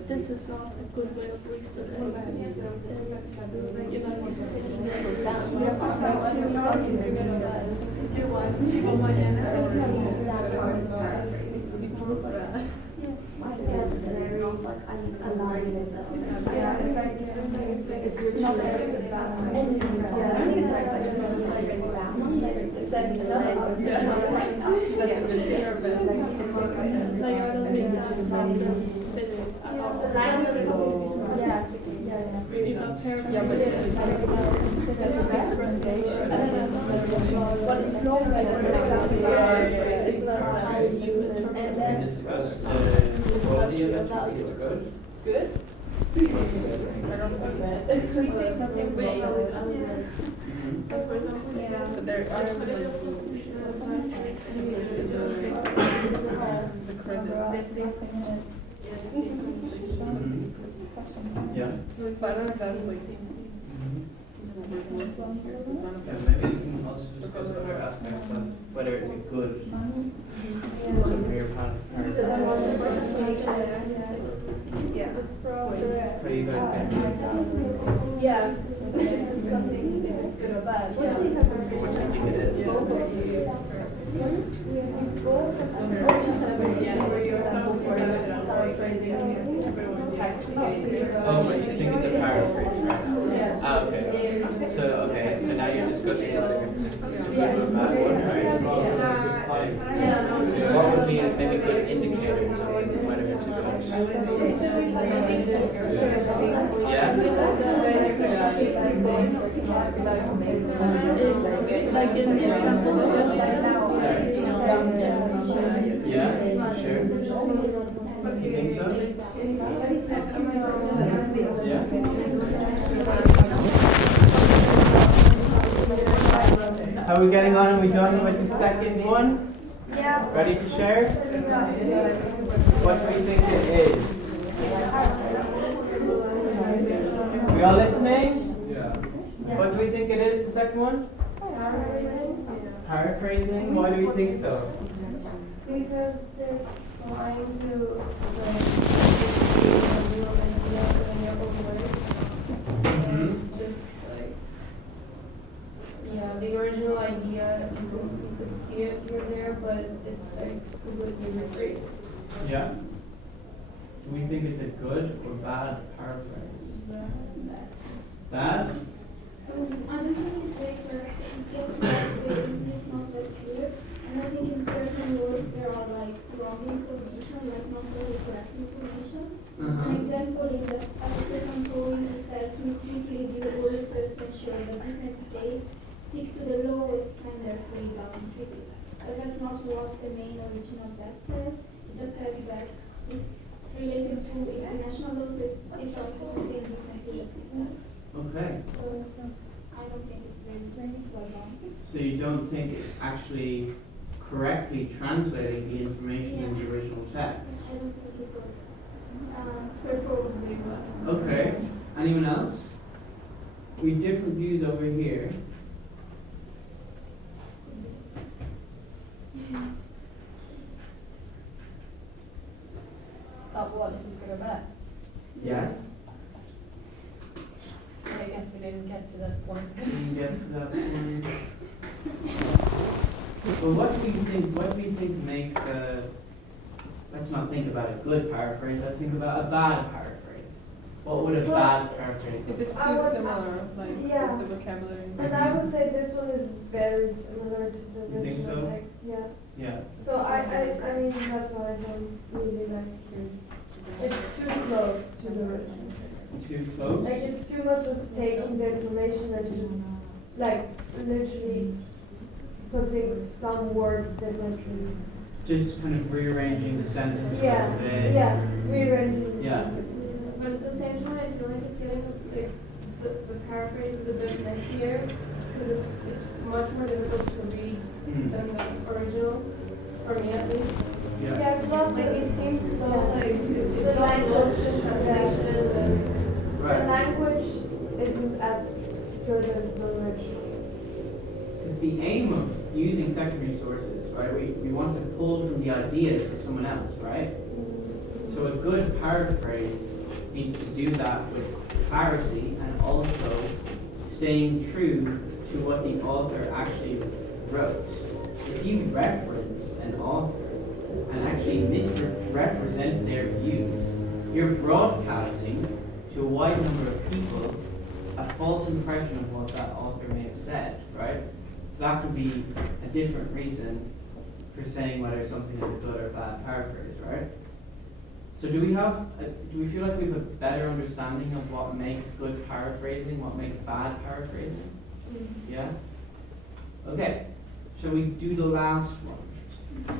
This is not a good way of listening. Good? But there are Yeah. But I don't know if that's like. Yeah, maybe we can also discuss other aspects of whether it's a good summary or paragraph. Yeah. What do you guys think? Yeah. We're just discussing if it's good or bad. What do you think it is? Oh, but you think it's a paraphrase, right? Ah, okay. So now you're discussing whether it's a good or bad one, right? What would be maybe good indicators of whether it's a good? Yeah? Like in the example, Yeah, sure. You think so? Yeah? How are we getting on? Are we done with the second one? Yeah. Ready to share? What do we think it is? We all listening? Yeah. What do we think it is, the second one? paraphrasing? Why do you think so? Because they're trying to like a real idea in their own words. And just like the original idea, you could see it here and there, but it's like completely rephrased. Yeah. Do we think it's a good or bad paraphrase? Bad? So I don't think it's very correct. It's not that clear. And I think in certain words there are like wrong information, like not really correct information. An example is that after controlling it says we strictly do all research to ensure that different states stick to the lowest standards laid down in treaties. But that's not what the main original text says. It just says that it's related to international law, so it's also contain different legal systems. Okay. So I don't think it's very well done. So you don't think it's actually correctly translating the information in the original text? I don't think it was probably well. Okay. Anyone else? We have different views over here. What if it's good or bad? Yes? I guess we didn't get to that point. Didn't get to that point. Well, what do we think makes a, let's not think about a good paraphrase, let's think about a bad paraphrase. What would a bad paraphrase If be? it's too similar, like yeah. with the vocabulary. And I would say this one is very similar to the You think original so? text. Yeah. Yeah. So I mean that's why I don't really like it. It's too close to the original text. Too close? Like it's too much of taking the information and just like literally putting some words differently. Just kind of rearranging the sentence a Yeah. little bit. Yeah. Rearranging. Yeah. But at the same time, I feel like it's getting like the paraphrase is a bit messier because it's much more difficult to read than the original, for me at least. Yeah. Yeah, it's not Like it seems so like the it's language lost in translation and The Right. language isn't as good as the original. It's the aim of using secondary sources, right? We want to pull from the ideas of someone else, right? So a good paraphrase needs to do that with clarity and also staying true to what the author actually wrote. If you reference an author and actually misrepresent their views, you're broadcasting to a wide number of people a false impression of what that author may have said, right? So that could be a different reason for saying whether something is a good or bad paraphrase, right? So do we feel like we have a better understanding of what makes good paraphrasing, what makes bad paraphrasing? Yeah? Okay. Shall we do the last one?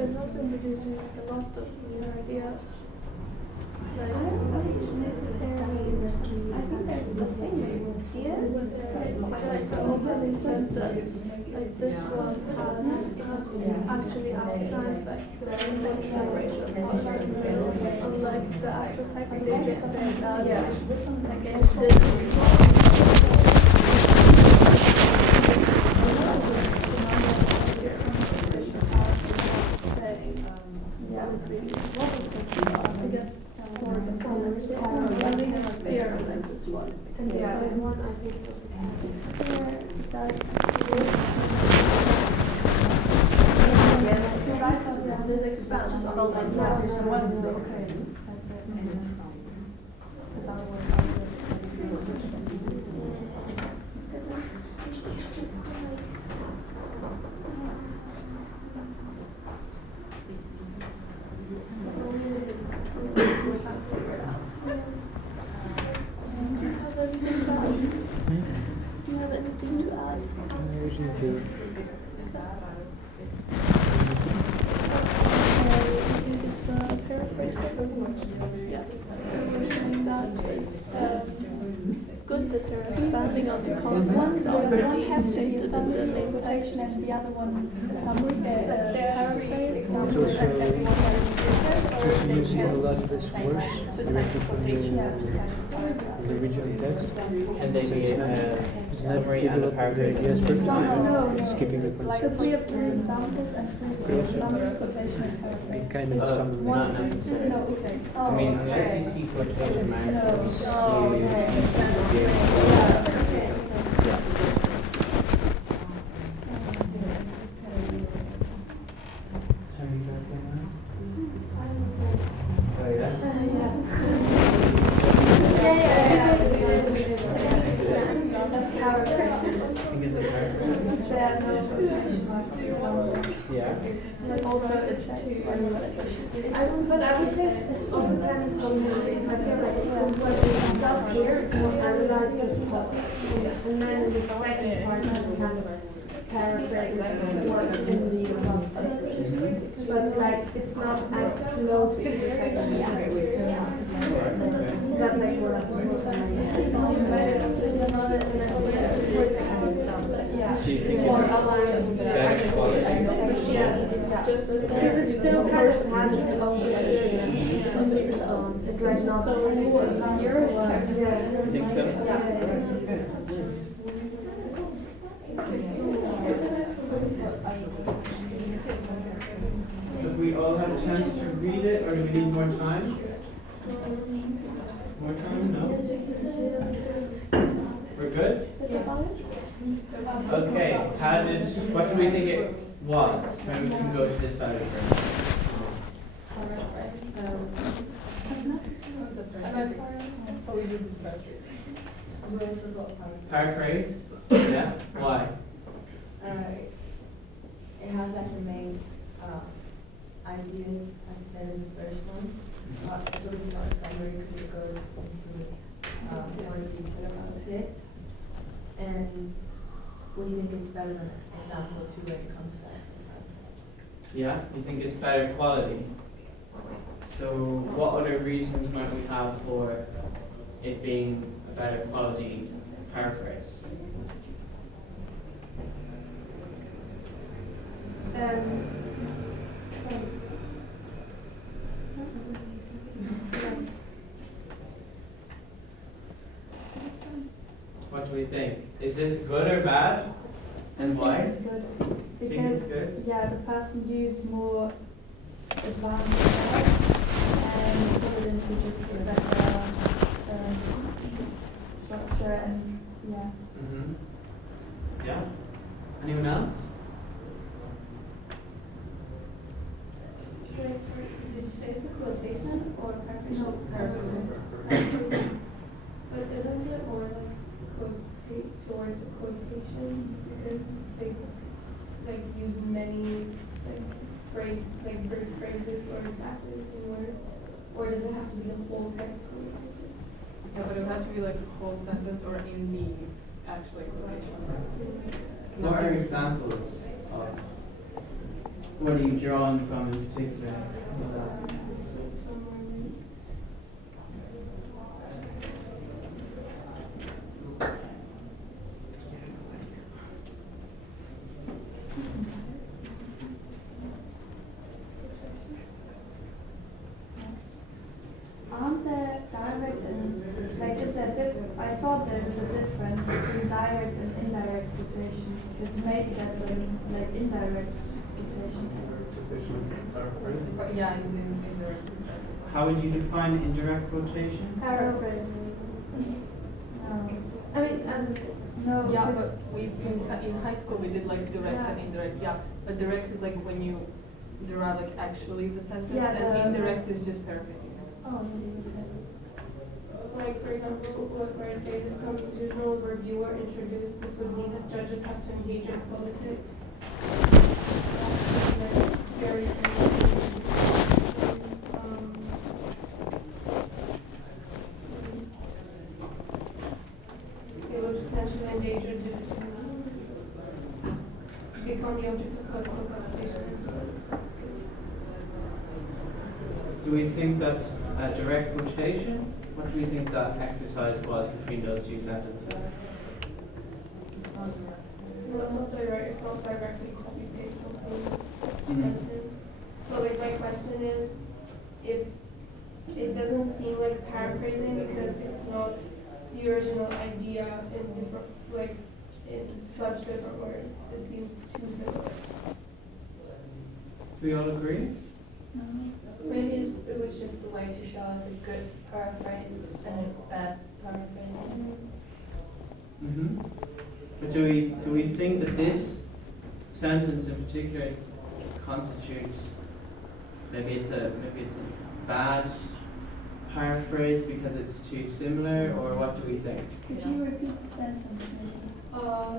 It's also introducing a lot of new ideas. Like, I think they're the same ideas. like the opening sentence, like this one has actually outlines like the separation of powers and wills, unlike the actual text they just say that like if this Do you have anything to add? I think it's paraphrasing. Yeah. We're saying that it's good that they're expanding on the concepts already stated in the quotation and the other one summary. It's also using a lot of these words directly from the original text. And they need It's not summary and a developed paraphrase. yesterday, skipping the Because concept. we have 3 examples and 3 summary, quotation, and paraphrase. It kind of summary. Not necessarily. No, okay. I mean, unless you see quotation marks, Oh, you okay. Have you guys done that? Oh yeah? Think it's a paraphrase? Yeah. Also, it's But I would say it's also kind of combination. I feel like what does here is more analyzed at the top. And then the second part is kind of paraphrase what's in the above text. But like it's not as close to the text as we That's like what I'm It's more aligned. Better quality. Because it still kind of has its own it's like not yours. You think so? Have we all had a chance to read it, or do we need more time? More time? No? We're good? Okay, what do we think it was? Maybe we can go to this side first. Paraphrase? Yeah? Why? It has like the main ideas as said in the first one. So it's not a summary because it goes into more detail about it. And what do you think is better than example 2 when it comes to that? Yeah? You think it's better quality? So what other reasons might we have for it being a better quality paraphrase? What do we think? Is this good or bad? And why? It's good. Think Because, it's good? yeah, the person used more advanced words and put it into just a better structure and, yeah. Mm-hmm. Yeah? Anyone else? Did you say it's a quotation or a paraphrase? No, paraphrase. But isn't it more like towards a quotation because they like use many like phrases or exactly the same word, or does it have to be the whole text quotation? Yeah, but it would have to be like a whole sentence or in the actual quotation. What are examples of? What are you drawing from in particular? Aren't there direct and, like, is there I thought there was a difference between direct and indirect quotation, because maybe that's a, like, indirect quotation. Yeah, indirect. How would you define indirect quotation? Paraphrase. I mean, no. Yeah, because- but we in high school we did like direct and indirect. Yeah, but direct is like when you derive like actually the sentence, Yeah, and indirect is just paraphrasing. Oh, like for example, where it says the constitutional reviewer introduced, this would mean that judges have to engage in politics. Like, very it was potentially endangered due to become the object of political conversation. Do we think that's a direct quotation? What do we think that exercise was between those two sentences? No, it's not direct, it's not directly copy paste of the Mhm. sentence. But like my question is, if it doesn't seem like paraphrasing because it's not the original idea in different, like in such different words, it seems too similar. Do we all agree? Maybe it was just a way to show us a good paraphrase and a bad paraphrase. Mm-hmm. But do we think that this sentence in particular constitutes maybe it's a bad paraphrase because it's too similar, or what do we think? Could you repeat the sentence?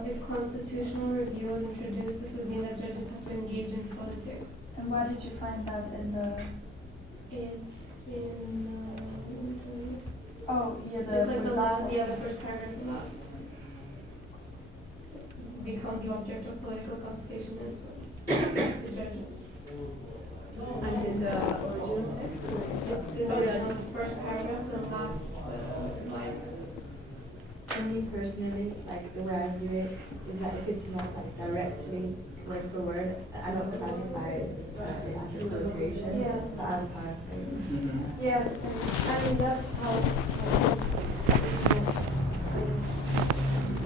If constitutional review was introduced, this would mean that judges have to engage in politics. And why did you find that in the? It's in, Oh, yeah, it's like the last, yeah, the first paragraph and last. Become the object of political consultation and influence, the judges. And in the original text? It's the original first paragraph and last line. For me personally, like the way I view it is that if it's not like directly word for word, I don't classify it as a quotation, Yeah. but as paraphrase. Mm-hmm. Yes, I mean, that's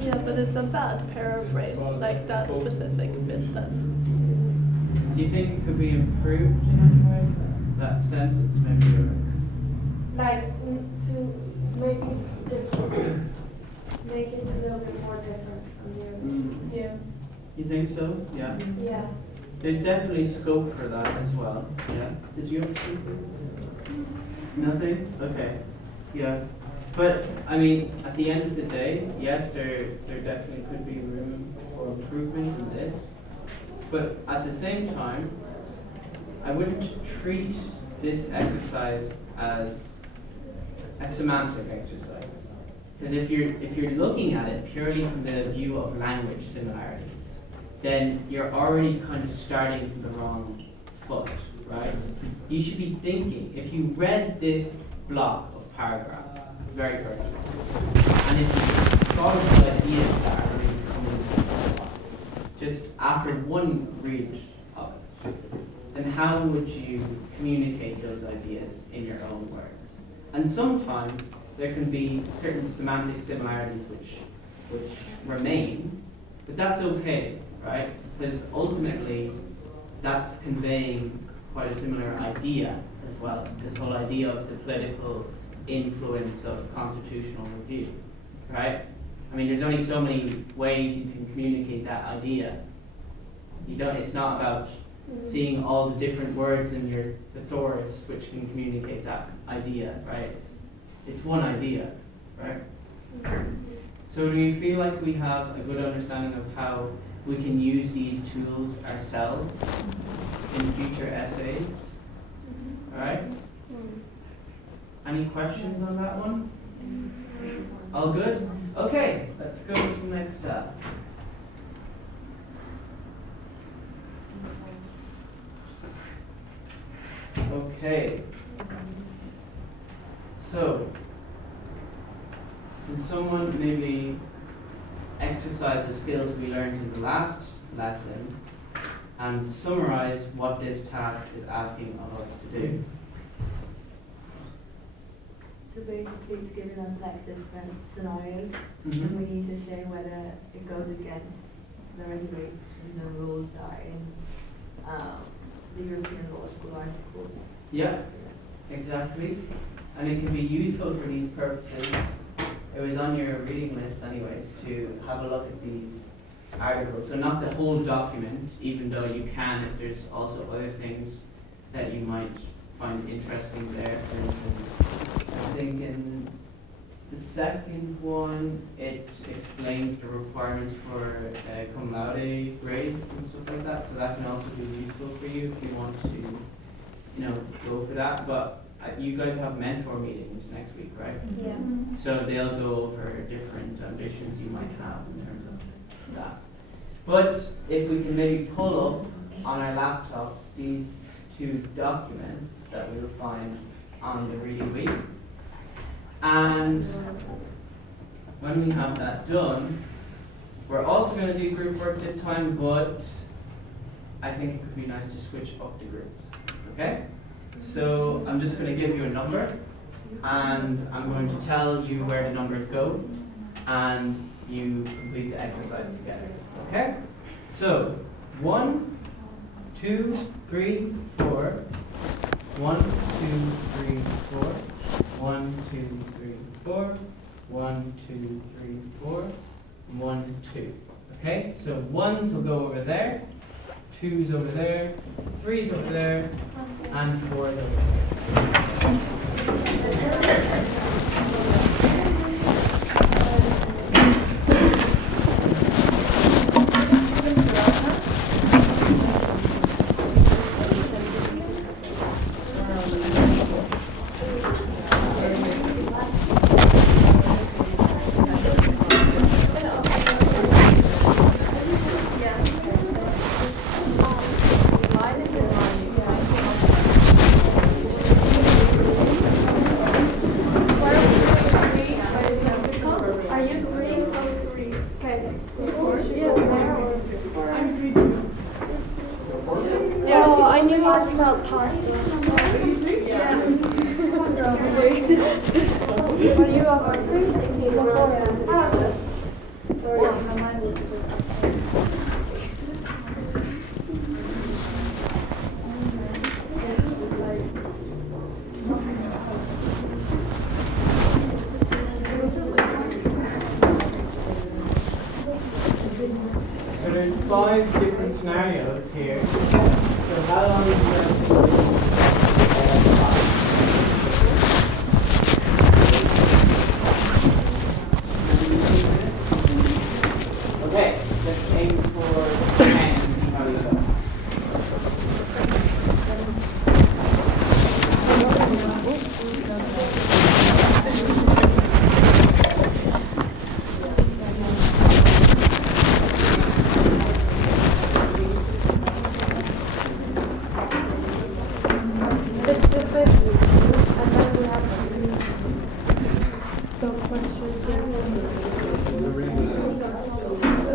Yeah, but it's a bad paraphrase, like that specific bit then. Do you think it could be improved in any way? That sentence maybe, or like to make it different, make it a little bit more different from the Mm. Yeah. You think so? Yeah. Yeah. There's definitely scope for that as well. Yeah. Did you ever see this? Nothing? Okay. Yeah. But I mean, at the end of the day, yes, there definitely could be room for improvement in this. But at the same time, I wouldn't treat this exercise as a semantic exercise. Because if you're looking at it purely from the view of language similarities, then you're already kind of starting from the wrong foot, right? You should be thinking, if you read this block of paragraph, very first one, and if you thought of the ideas that are really coming just after one read of it, then how would you communicate those ideas in your own words? And sometimes there can be certain semantic similarities which remain, but that's okay, right? Because ultimately, that's conveying quite a similar idea as well. This whole idea of the political influence of constitutional review, right? I mean, there's only so many ways you can communicate that idea. It's not about seeing all the different words in your thesaurus which can communicate that idea, right? It's one idea, right? So do you feel like we have a good understanding of how we can use these tools ourselves in future essays? All right? Any questions on that one? All good? Okay, let's go to the next task. Okay. So, can someone maybe exercise the skills we learned in the last lesson and summarize what this task is asking of us to do? So basically it's giving us like different scenarios, Mhm. and we need to say whether it goes against the regulations and rules that are in the European Law School articles. Yeah, exactly. And it can be useful for these purposes it was on your reading list anyways to have a look at these articles. So not the whole document, even though you can if there's also other things that you might find interesting there. For instance, I think in the second one, it explains the requirements for cum laude grades and stuff like that. So that can also be useful for you if you want to, go for that. But you guys have mentor meetings next week, right? Yeah. So they'll go over different ambitions you might have in terms of that. But if we can maybe pull up on our laptops these two documents that we'll find on the reading week. And when we have that done, we're also going to do group work this time, but I think it could be nice to switch up the groups. Okay? So I'm just going to give you a number, and I'm going to tell you where the numbers go, and you complete the exercise together. Okay? So 1, 2, 3, 4. 1, 2, 3, 4. 1, 2, 3, 4. 1, 2, 3, 4. 1, 2. Okay? So 1s will go over there. 2's over there. 3's over there. And 4's over there. Oh, I knew I smelled pasta. Are you also sorry, my mind was So there's 5 different scenarios here. So how long do you have Okay, let's aim for 10 and see how you go.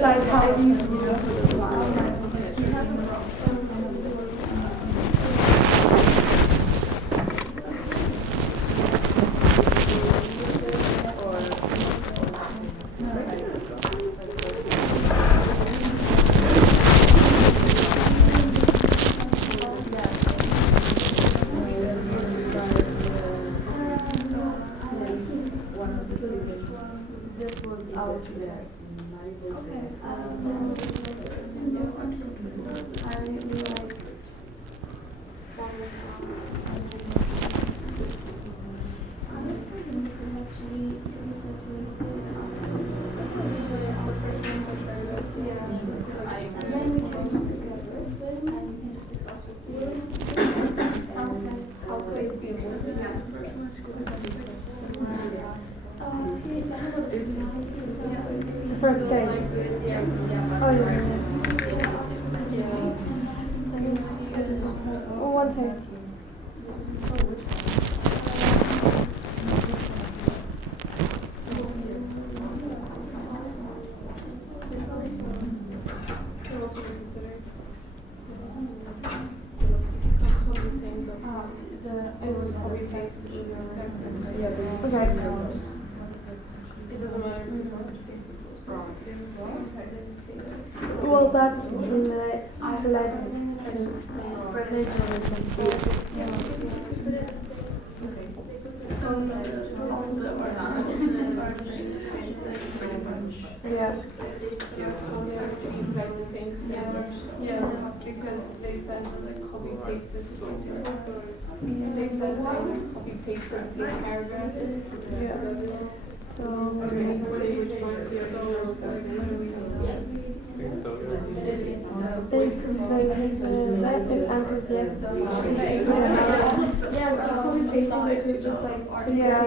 like how you This was out there. Okay. I really like The first day. Oh, yeah. Oh, one second. It was probably fixed. Okay. It doesn't matter if it's wrong. Well, that's like religion. Yeah. Yeah, because they said like copy paste this software, so they said like copy paste the same paragraph. Yeah. So I think so, yeah. this answers yes. Yeah, so copy pasting makes it just like Yeah.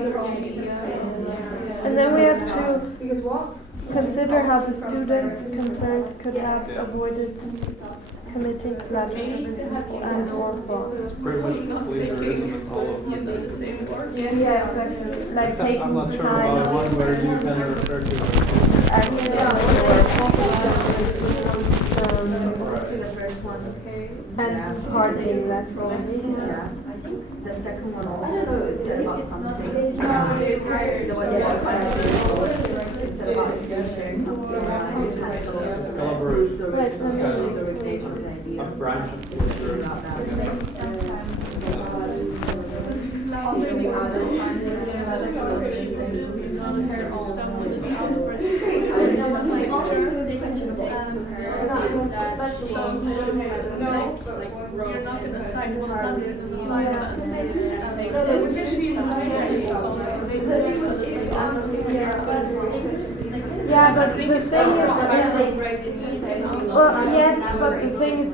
And then we have to because what? consider how the students concerned could have avoided committing plagiarism and or fraud. It's pretty much plagiarism in all of them. Yeah, exactly. Like Except taking I'm not sure time. about one where you can refer to and partying less. Yeah, I think the second one also said about something. The one you said about sharing something collaborate. Right, A branch of culture. You're not going to cite 100 Yeah, but the thing is, well, yes, but the thing is,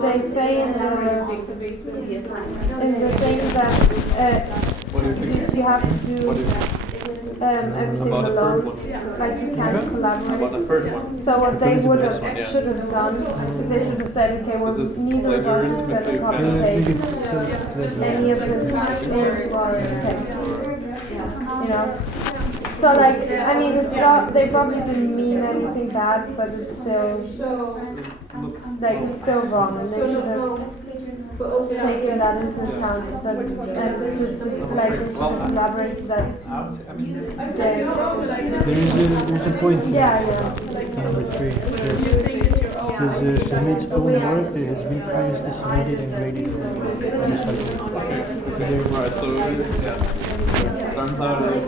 they say in the thing that What do you think? you have to do What do you think? everything About the third alone, one? like you can't About the collaborate. third one? So what they would This have one, yeah. should have done is they should have said, okay, well, Is it neither of us is plagiarism going if to you copy can- paste any of this into our text, you know. So like, I mean, it's not, they probably didn't mean anything bad, but it's still, like, it's still wrong, and they should have taken that into account, but, and just, like, they should have elaborated that. There's a point here. Yeah, yeah. It's number 3. It says submits own work that has been previously submitted and graded for recycling. Alright, so yeah. Turns out it is.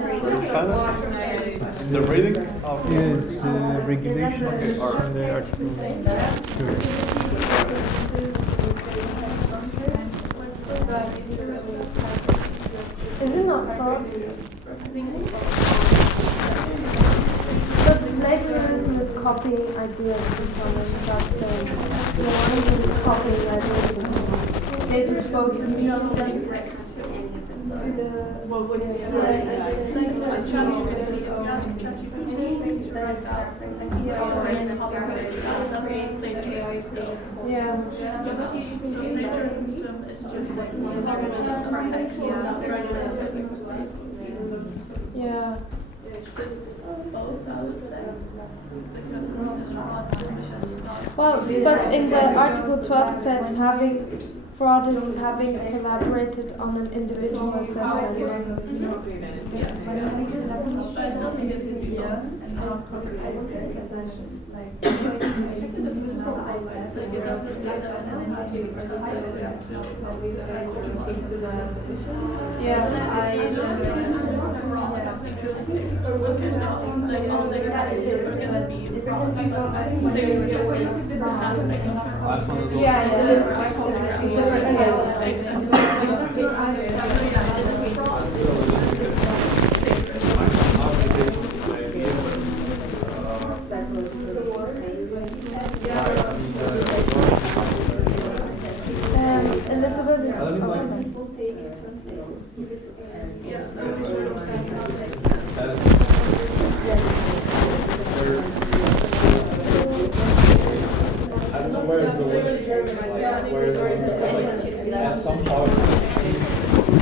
Where you found it? The reading? Oh, Yeah, it's regulation Okay, alright. on the article. Is it not fraud? But plagiarism is copying ideas from someone without saying. The one is copying ideas from someone. They just both mean Yeah. Well, but in the Article 12 it says having fraud is having collaborated on an individual assessment. Last one is also. Elizabeth is I don't know where is the word, like, where is the word, like, at some point.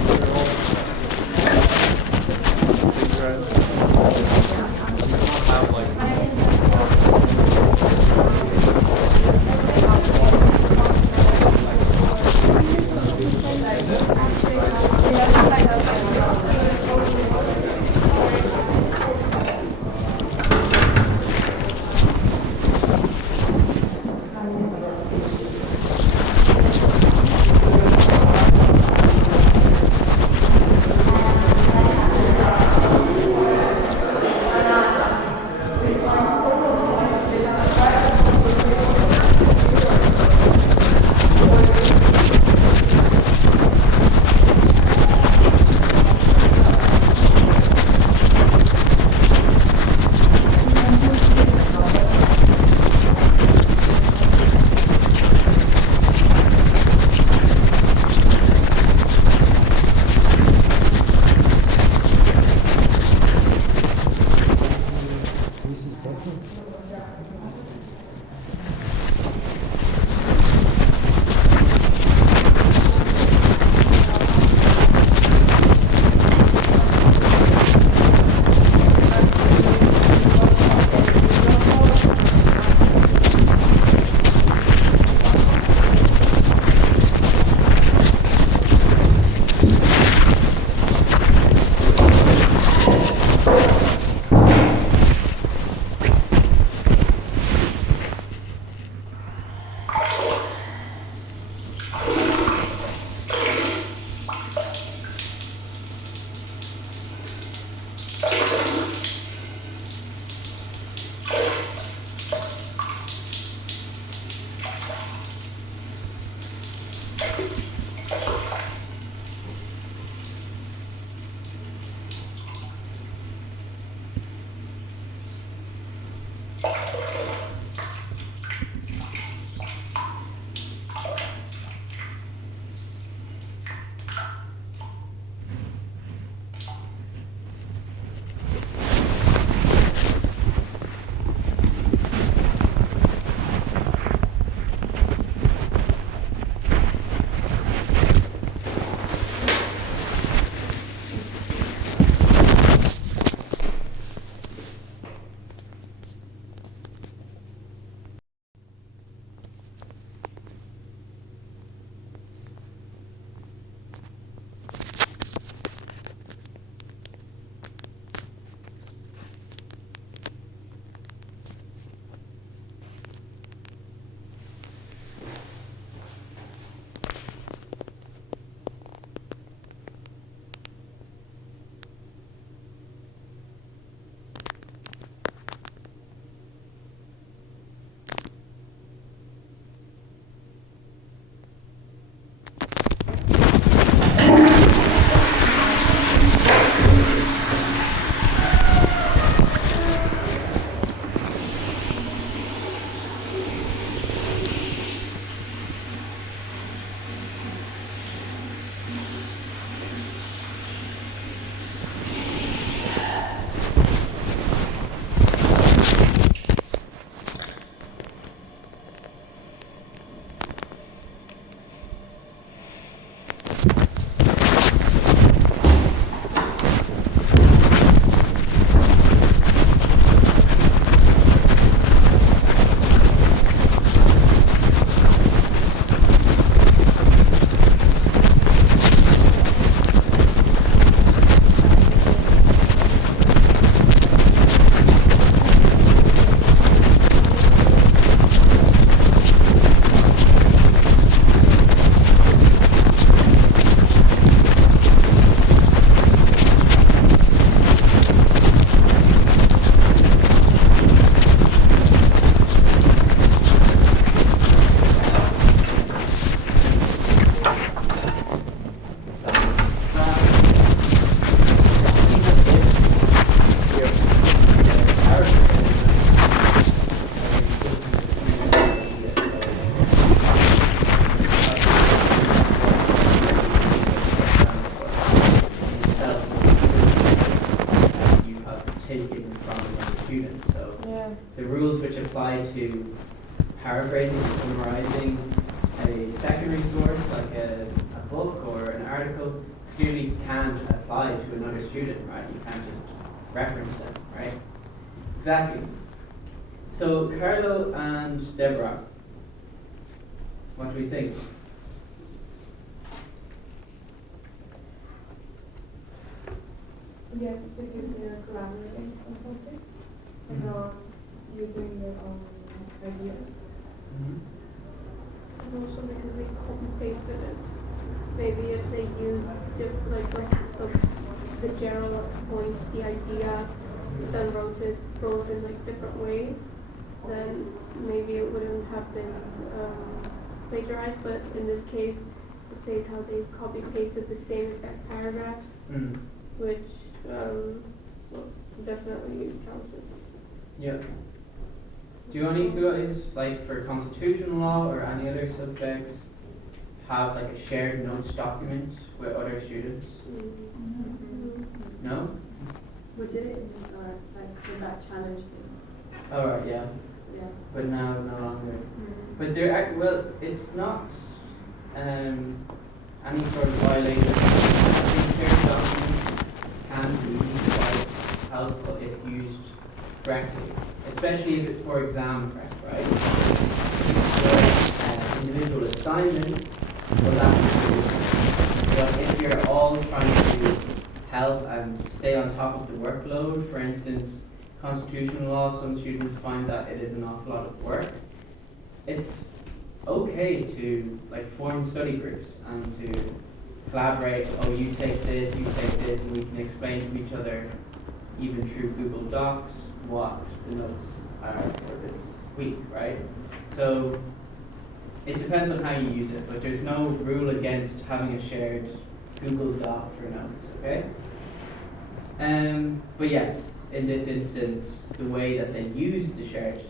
rules which apply to paraphrasing or summarizing a secondary source like a book or an article clearly can't apply to another student, right? You can't just reference them, right? Exactly. So Carlo and Deborah, what do we think? Yes, because they're collaborating on something and not using their own ideas. And also because they copy pasted it. Maybe if they use like the general point, the idea, then wrote in like different ways, then maybe it wouldn't have been plagiarized. But in this case, it says how they copy pasted the same exact paragraphs, which definitely counts as. Yeah. Do any guys, like for constitutional law or any other subjects, have like a shared notes document with other students? No? We did it in like for that challenge thing. Oh right, yeah. Yeah. But now no longer. But there, well, it's not any sort of violation. I think shared documents can be quite helpful if used correctly, especially if it's for exam prep, right? For individual assignment, well, that's true. But if you're all trying to help and stay on top of the workload, for instance, constitutional law, some students find that it is an awful lot of work. It's okay to like form study groups and to collaborate. Oh, you take this, and we can explain to each other, even through Google Docs, what the notes are for this week, right? So it depends on how you use it, but there's no rule against having a shared Google Doc for notes, okay? But yes, in this instance, the way that they use the shared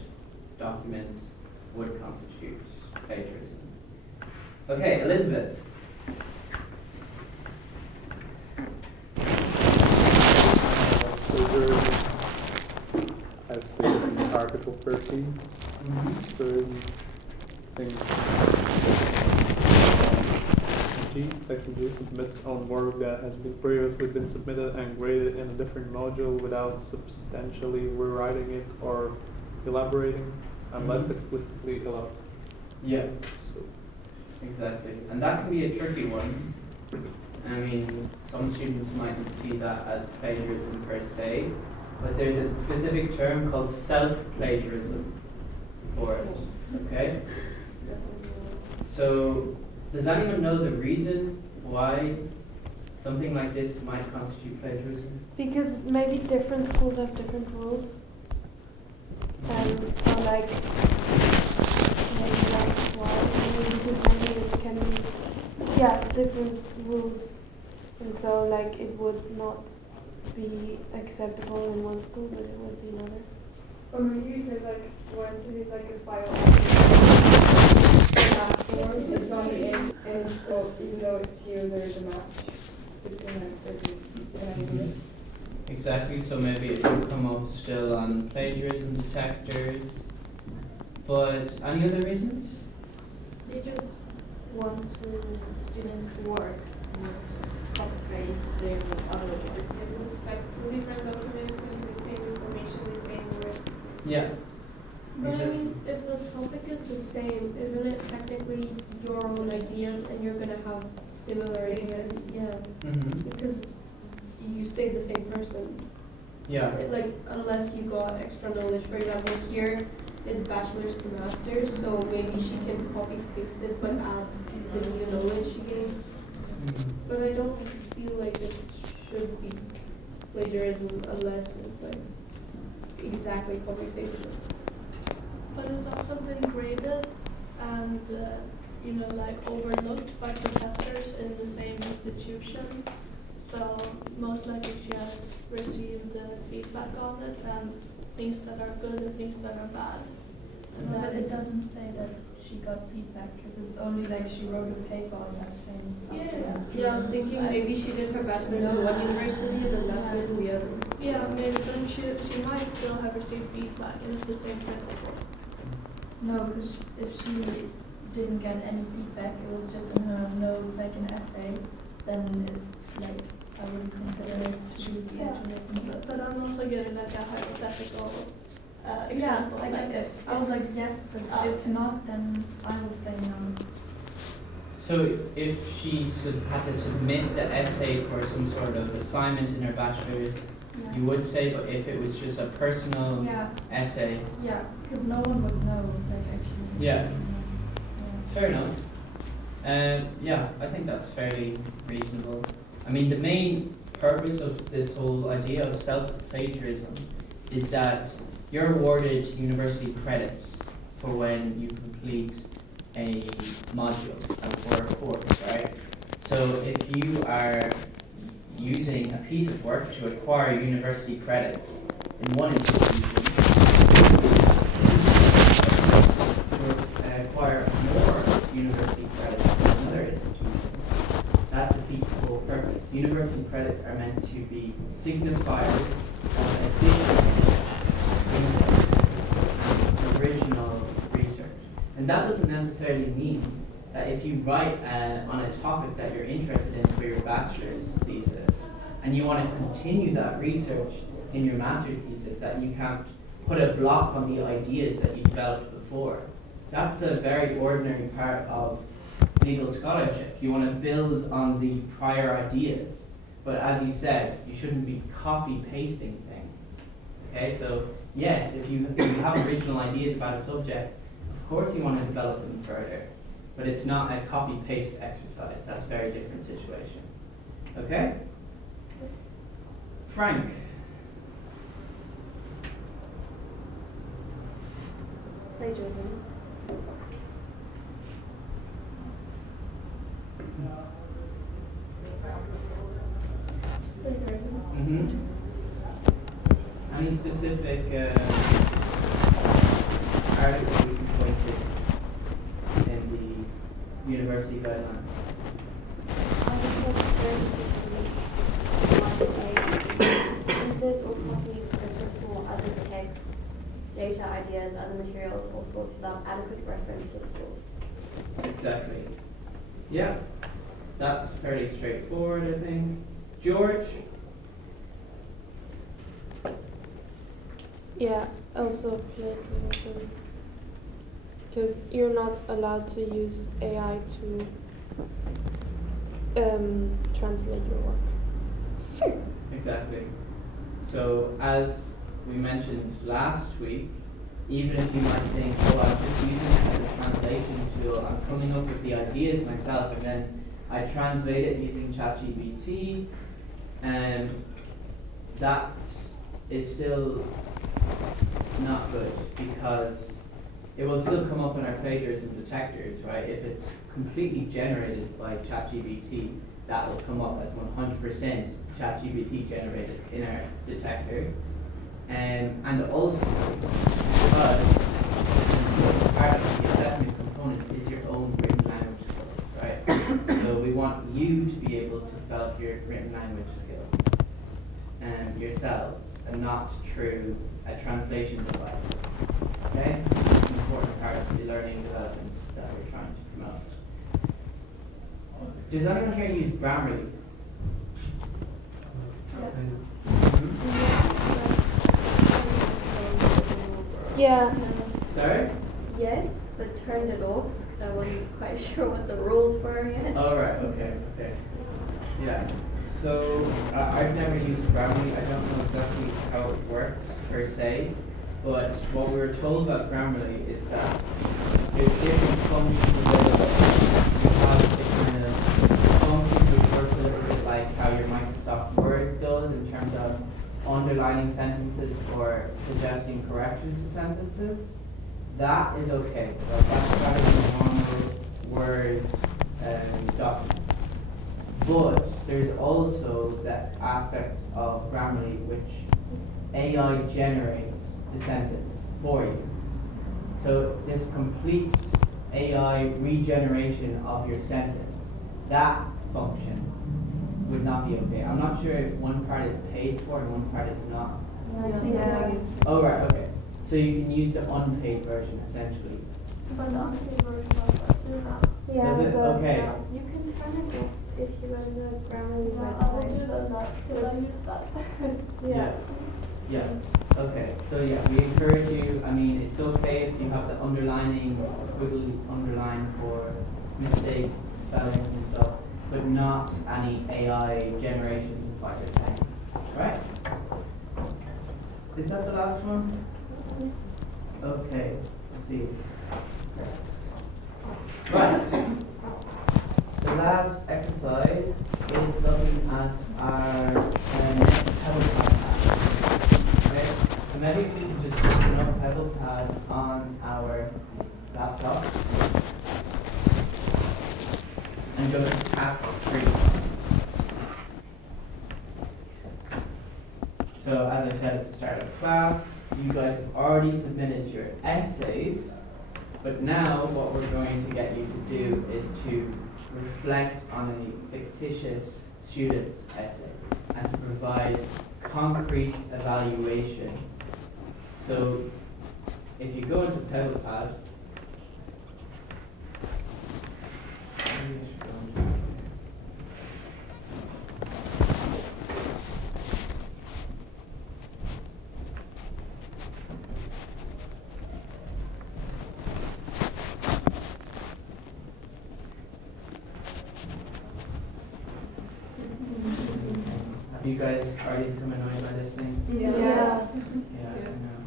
document would constitute plagiarism. Okay, Elizabeth. Plagiarism, as stated in Article 13, Section G submits on work that has previously been submitted and graded in a different module without substantially rewriting it or elaborating, unless explicitly allowed. Yeah. So. Exactly. And that can be a tricky one. I mean, some students might see that as plagiarism per se, but there's a specific term called self-plagiarism for it, okay? So, does anyone know the reason why something like this might constitute plagiarism? Because maybe different schools have different rules. And so like, maybe that's why, maybe it can be, different rules. And so like, it would not be acceptable in one school, but it would be another. Or maybe because like once it is like a file afterwards, it's on the end scope, even though it's here, there's a match between like the ideas. Exactly, so maybe it will come up still on plagiarism detectors. But any other reasons? They just want students to work and just copy paste their other works. It's like two different documents and the same information, the same words. Yeah. But I mean, if the topic is the same, isn't it technically your own ideas and you're gonna have similar ideas? Yeah. Because you stay the same person. Yeah. Like, unless you got extra knowledge. For example, here is bachelor's to master's, so maybe she can copy paste it but add the new knowledge she gained. But I don't feel like it should be plagiarism unless it's like exactly copy pasted. But it's also been graded and like overlooked by professors in the same institution. So most likely she has received feedback on it and things that are good and things that are bad. But it doesn't say that she got feedback, because it's only like she wrote a paper on that same subject. Yeah, I was thinking maybe she did her bachelor's in one university and then master's in the other. Yeah, maybe, but she might still have received feedback, and it's the same principle. No, because if she didn't get any feedback, it was just in her notes like an essay, then it's like, I wouldn't consider it to be plagiarism. But I'm also getting like a hypothetical Yeah, example. like if I was like, yes, but if not, then I would say no. So if she had to submit the essay for some sort of assignment in her bachelor's, Yeah. you would say, but if it was just a personal Yeah, essay, yeah, because no one would know, like actually. Yeah. Yeah. fair enough. Yeah, I think that's fairly reasonable. I mean, the main purpose of this whole idea of self-plagiarism is that you're awarded university credits for when you complete a module or a course, right? So if you are using a piece of work to acquire university credits in one institution, to acquire more university credits in another institution, that defeats the whole purpose. University credits are meant to be signifiers of additional original research. And that doesn't necessarily mean that if you write on a topic that you're interested in for your bachelor's thesis, and you want to continue that research in your master's thesis, that you can't put a block on the ideas that you developed before. That's a very ordinary part of legal scholarship. You want to build on the prior ideas, but as you said, you shouldn't be copy-pasting things. Okay, so yes, if you have original ideas about a subject, of course you want to develop them further, but it's not a copy-paste exercise. That's a very different situation. Okay? Frank. Plagiarism. Mm-hmm. Any specific article you can point to in the university guidelines? Pieces or copies of personal others' texts, data, ideas, other materials, or thoughts without adequate reference to the source. Exactly. Yeah, that's fairly straightforward, I think. George? Yeah, also plagiarism. Because you're not allowed to use AI to translate your work. Exactly. So, as we mentioned last week, even if you might think, oh, I'm just using it as a translation tool, I'm coming up with the ideas myself, and then I translate it using ChatGPT, and that is still not good, because it will still come up in our plagiarism detectors, right? If it's completely generated by ChatGPT, that will come up as 100% ChatGPT generated in our detector. And also, because part of the assessment component is your own written language skills, right? So we want you to be able to develop your written language skills yourselves, and not through a translation device. Okay? It's an important part of the learning development that we're trying to promote. Does anyone here use Grammarly? Yeah. Sorry? Yes, but turned it off because I wasn't quite sure what the rules were yet. Oh, right, okay. Yeah. So, I've never used Grammarly. I don't know exactly how it works per se, but what we were told about Grammarly is that there's different functions available. You have the kind of functions which work a little bit like how your Microsoft Word does in terms of underlining sentences or suggesting corrections to sentences. That is okay. So that's kind of a normal Word document. But there's also that aspect of Grammarly which AI generates the sentence for you. So this complete AI regeneration of your sentence, that function would not be okay. I'm not sure if one part is paid for and one part is not. Oh, right, okay. So you can use the unpaid version essentially. But the unpaid version does do that. Yeah, Does it? does, Okay. You can find it if you go to the Grammarly I will do website. that, because I use that. Yeah. Yeah. Okay. So yeah, we encourage you. I mean, it's okay if you have the underlining, squiggly underline for mistakes, spellings and stuff, but not any AI generations of what you're saying. Right? Is that the last one? Okay. Let's see. Right. The last exercise is looking at our next Pebble Pad. Okay? So maybe we can just open up Pebble Pad on our laptop and go to task 3. So as I said at the start of class, you guys have already submitted your essays, but now what we're going to get you to do is to reflect on a fictitious student's essay and to provide concrete evaluation. So if you go into PebblePad, have you guys already become annoyed by this thing? Yes. Yeah, I know.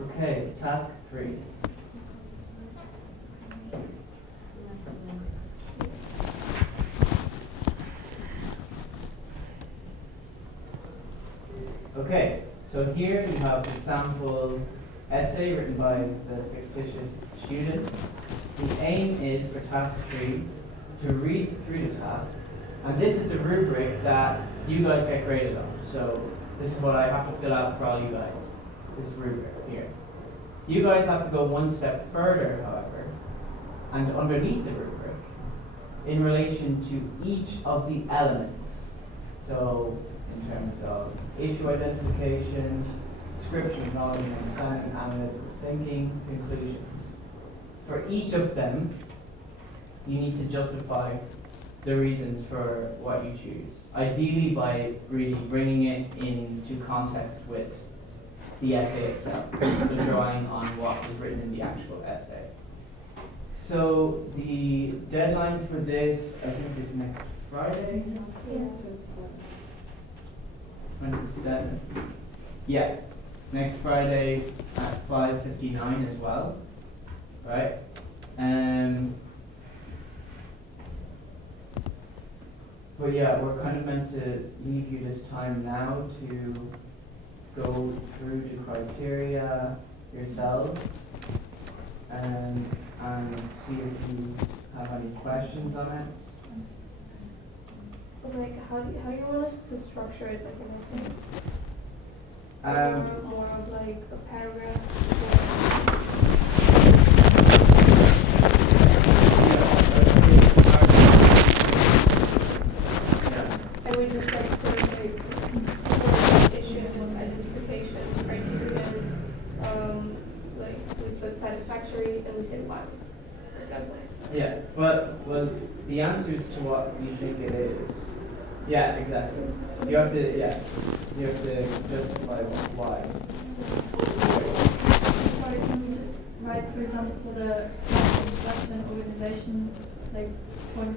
Okay, task 3. Okay, so here you have the sample essay written by the fictitious student. The aim is for task 3 to read through the task, and this is the rubric that you guys get graded on. So this is what I have to fill out for all you guys. This rubric here. You guys have to go one step further, however, and underneath the rubric, in relation to each of the elements. So, in terms of issue identification, description, knowledge and understanding, analytical thinking, conclusions. For each of them, you need to justify the reasons for what you choose. Ideally by really bringing it into context with the essay itself, so drawing on what was written in the actual essay. So the deadline for this, I think, is next Friday? 27th. Yeah, next Friday at 5:59 as well, right? But yeah, we're kind of meant to leave you this time now to go through the criteria yourselves and see if you have any questions on it. Like, how do you want us to structure it, like an essay? More of like a paragraph? And we just like sort of like issues and identification criterion, like we put satisfactory and we say why. Yeah, well, the answers to what you think it is. Yeah, exactly. You have to justify why. Sorry, can we just write, for example, for the instruction organization, like point,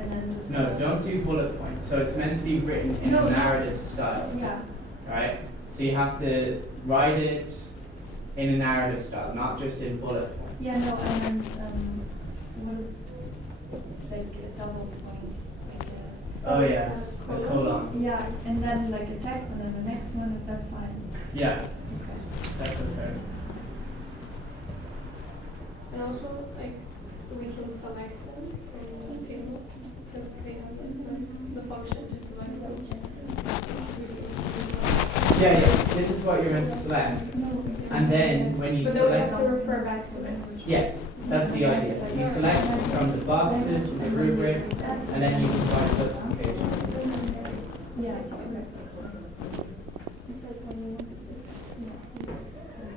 and then just... No, don't do bullet points. So it's meant to be written in a narrative style. Yeah. Right? So you have to write it in a narrative style, not just in bullet points. Yeah, no, and then like a double point, like a. Oh yeah, a colon. Yeah, and then like a text, and then the next one, is that fine? Yeah, Okay. that's okay. And also, like, we can select them from the table, because they have the function to select them. Yeah, this is what you're meant to select. And then when you But then we select, have to refer back to it. yeah, that's the idea. You select from the boxes, from the rubric, and then you can find justification. Yeah.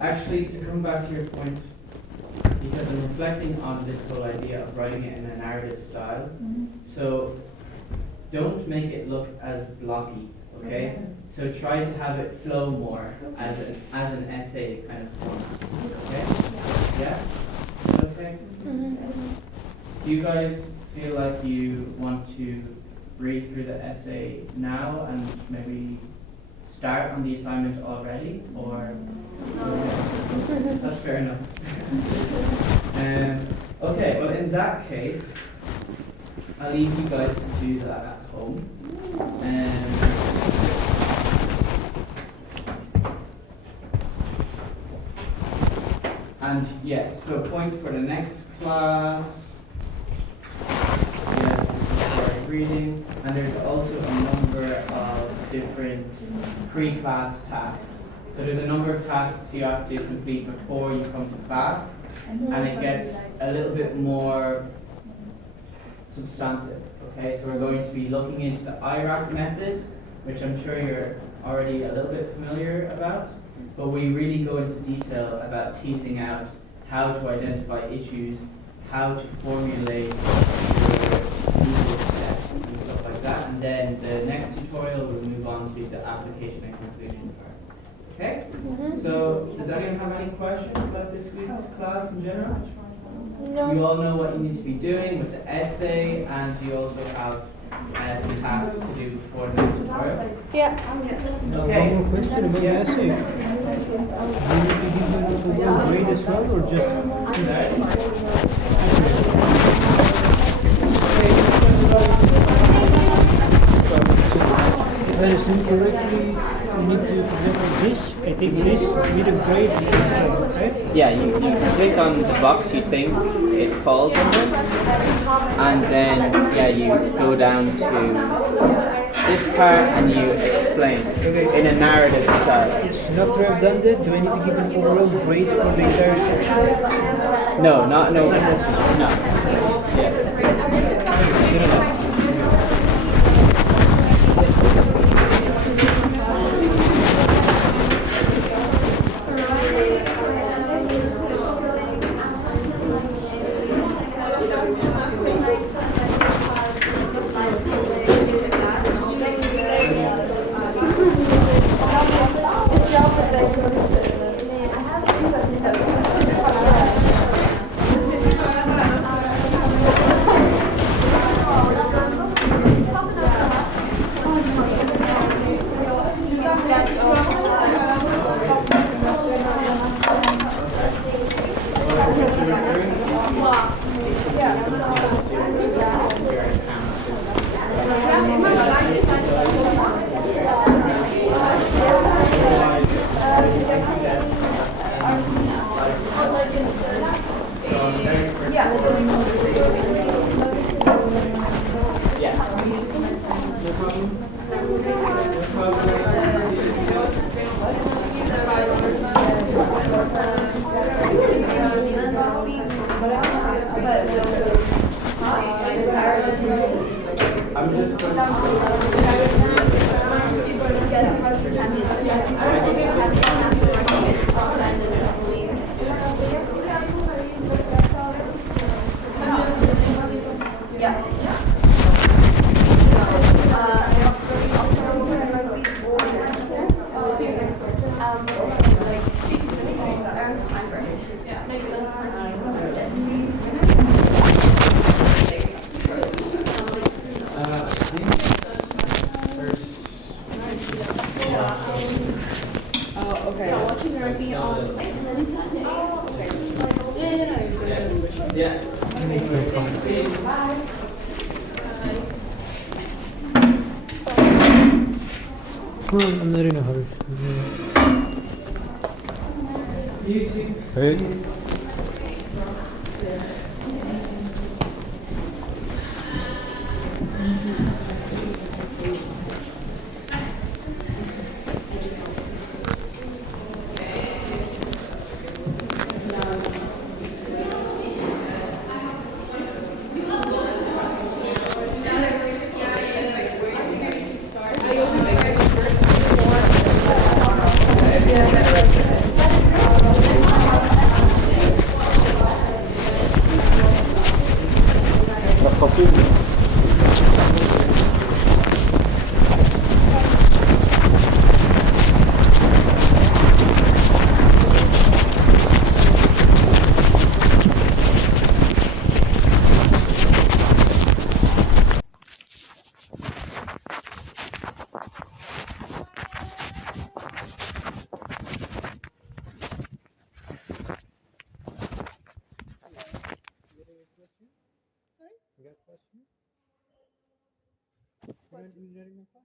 Actually, to come back to your point, because I'm reflecting on this whole idea of writing it in a narrative style, so don't make it look as blocky, okay? So try to have it flow more as an essay kind of form, okay? Yeah? Okay? Do you guys feel like you want to read through the essay now and maybe start on the assignment already, or? That's fair enough. Okay, well in that case, I'll leave you guys to do that at home. And yeah, so points for the next class. Yeah, reading, and there's also a number of different pre-class tasks. So there's a number of tasks you have to complete before you come to class, and it gets a little bit more substantive. Okay, so we're going to be looking into the IRAC method, which I'm sure you're already a little bit familiar about, but we really go into detail about teasing out how to identify issues, how to formulate your Google steps and stuff like that, and then the next tutorial will move on to the application and conclusion part. Okay? So, does anyone have any questions about this week's class in general? No. You all know what you need to be doing with the essay, and you also have some tasks to do before the next tutorial. Yeah. Okay. One more question about the essay. Do you need to give them a grade as well, or just? If I understand correctly, you need to, for example, this, I take this with a grade and this grade, right? Yeah, you click on the box you think it falls under, and then yeah, you go down to this part and you explain in a narrative style. Yes, now after I've done that, do I need to give an overall grade for the entire section? No, no. Yeah. I'm just going No, I'm not in a hurry. Hey. You got a question? You're not in my class?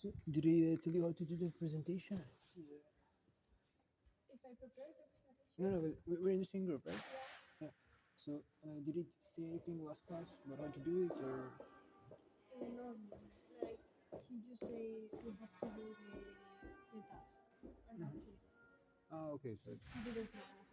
So, did I tell you how to do the presentation? If I prepare the presentation? No, we're in the same group, right? Yeah. So, did it say anything last class about how to do it, or? No, like he just say we have to do the task, and that's it. Ah, okay. So. He didn't say anything.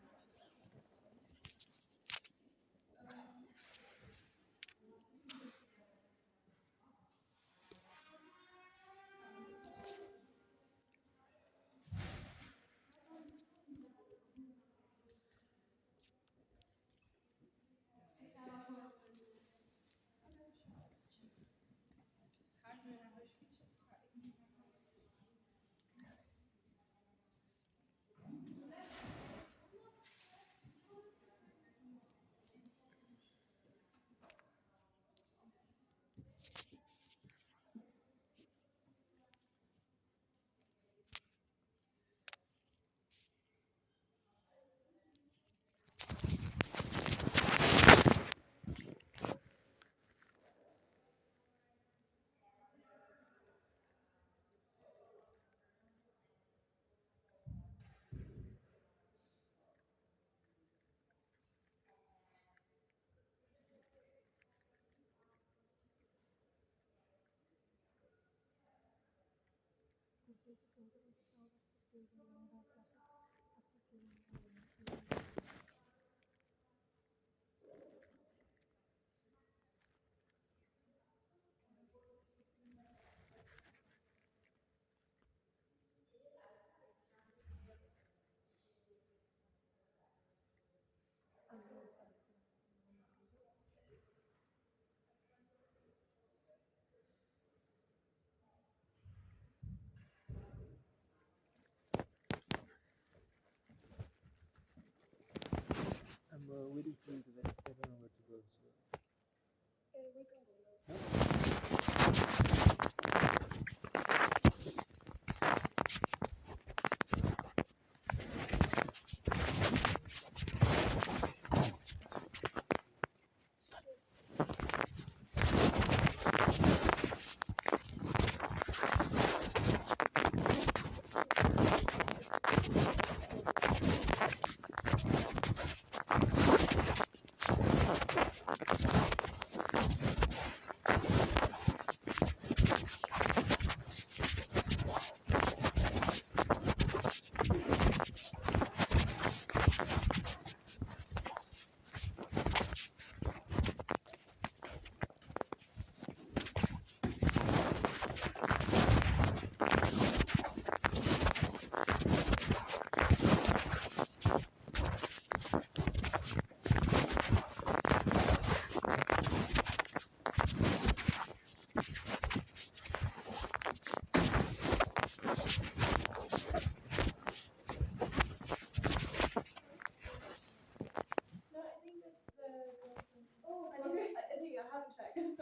I'm waiting for you because I don't know where to go. So.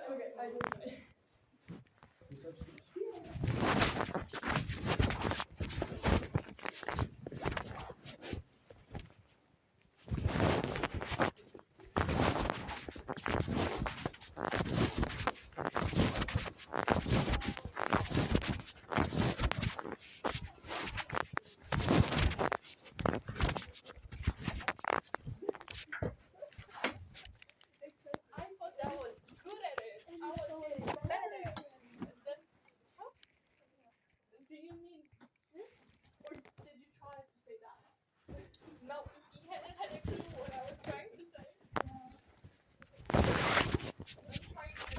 Okay, I just try. I thought that was good at it. I was getting better at it. And then, huh? Do you mean this? Or did you try to say that? No, he hadn't had a clue what I was trying to say. I'm trying to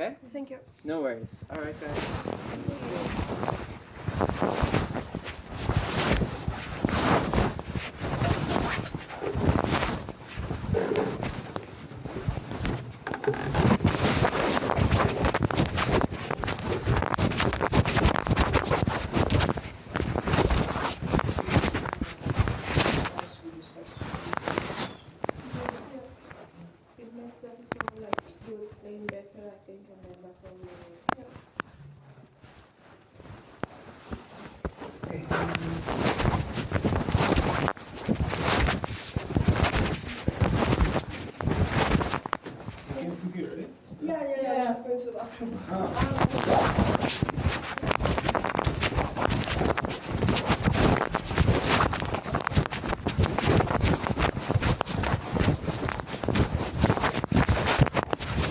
Okay? Thank you. No worries. Alright, guys. It makes classes more like you explain better, I think, and then that's what we Yeah, I'm just going to the bathroom.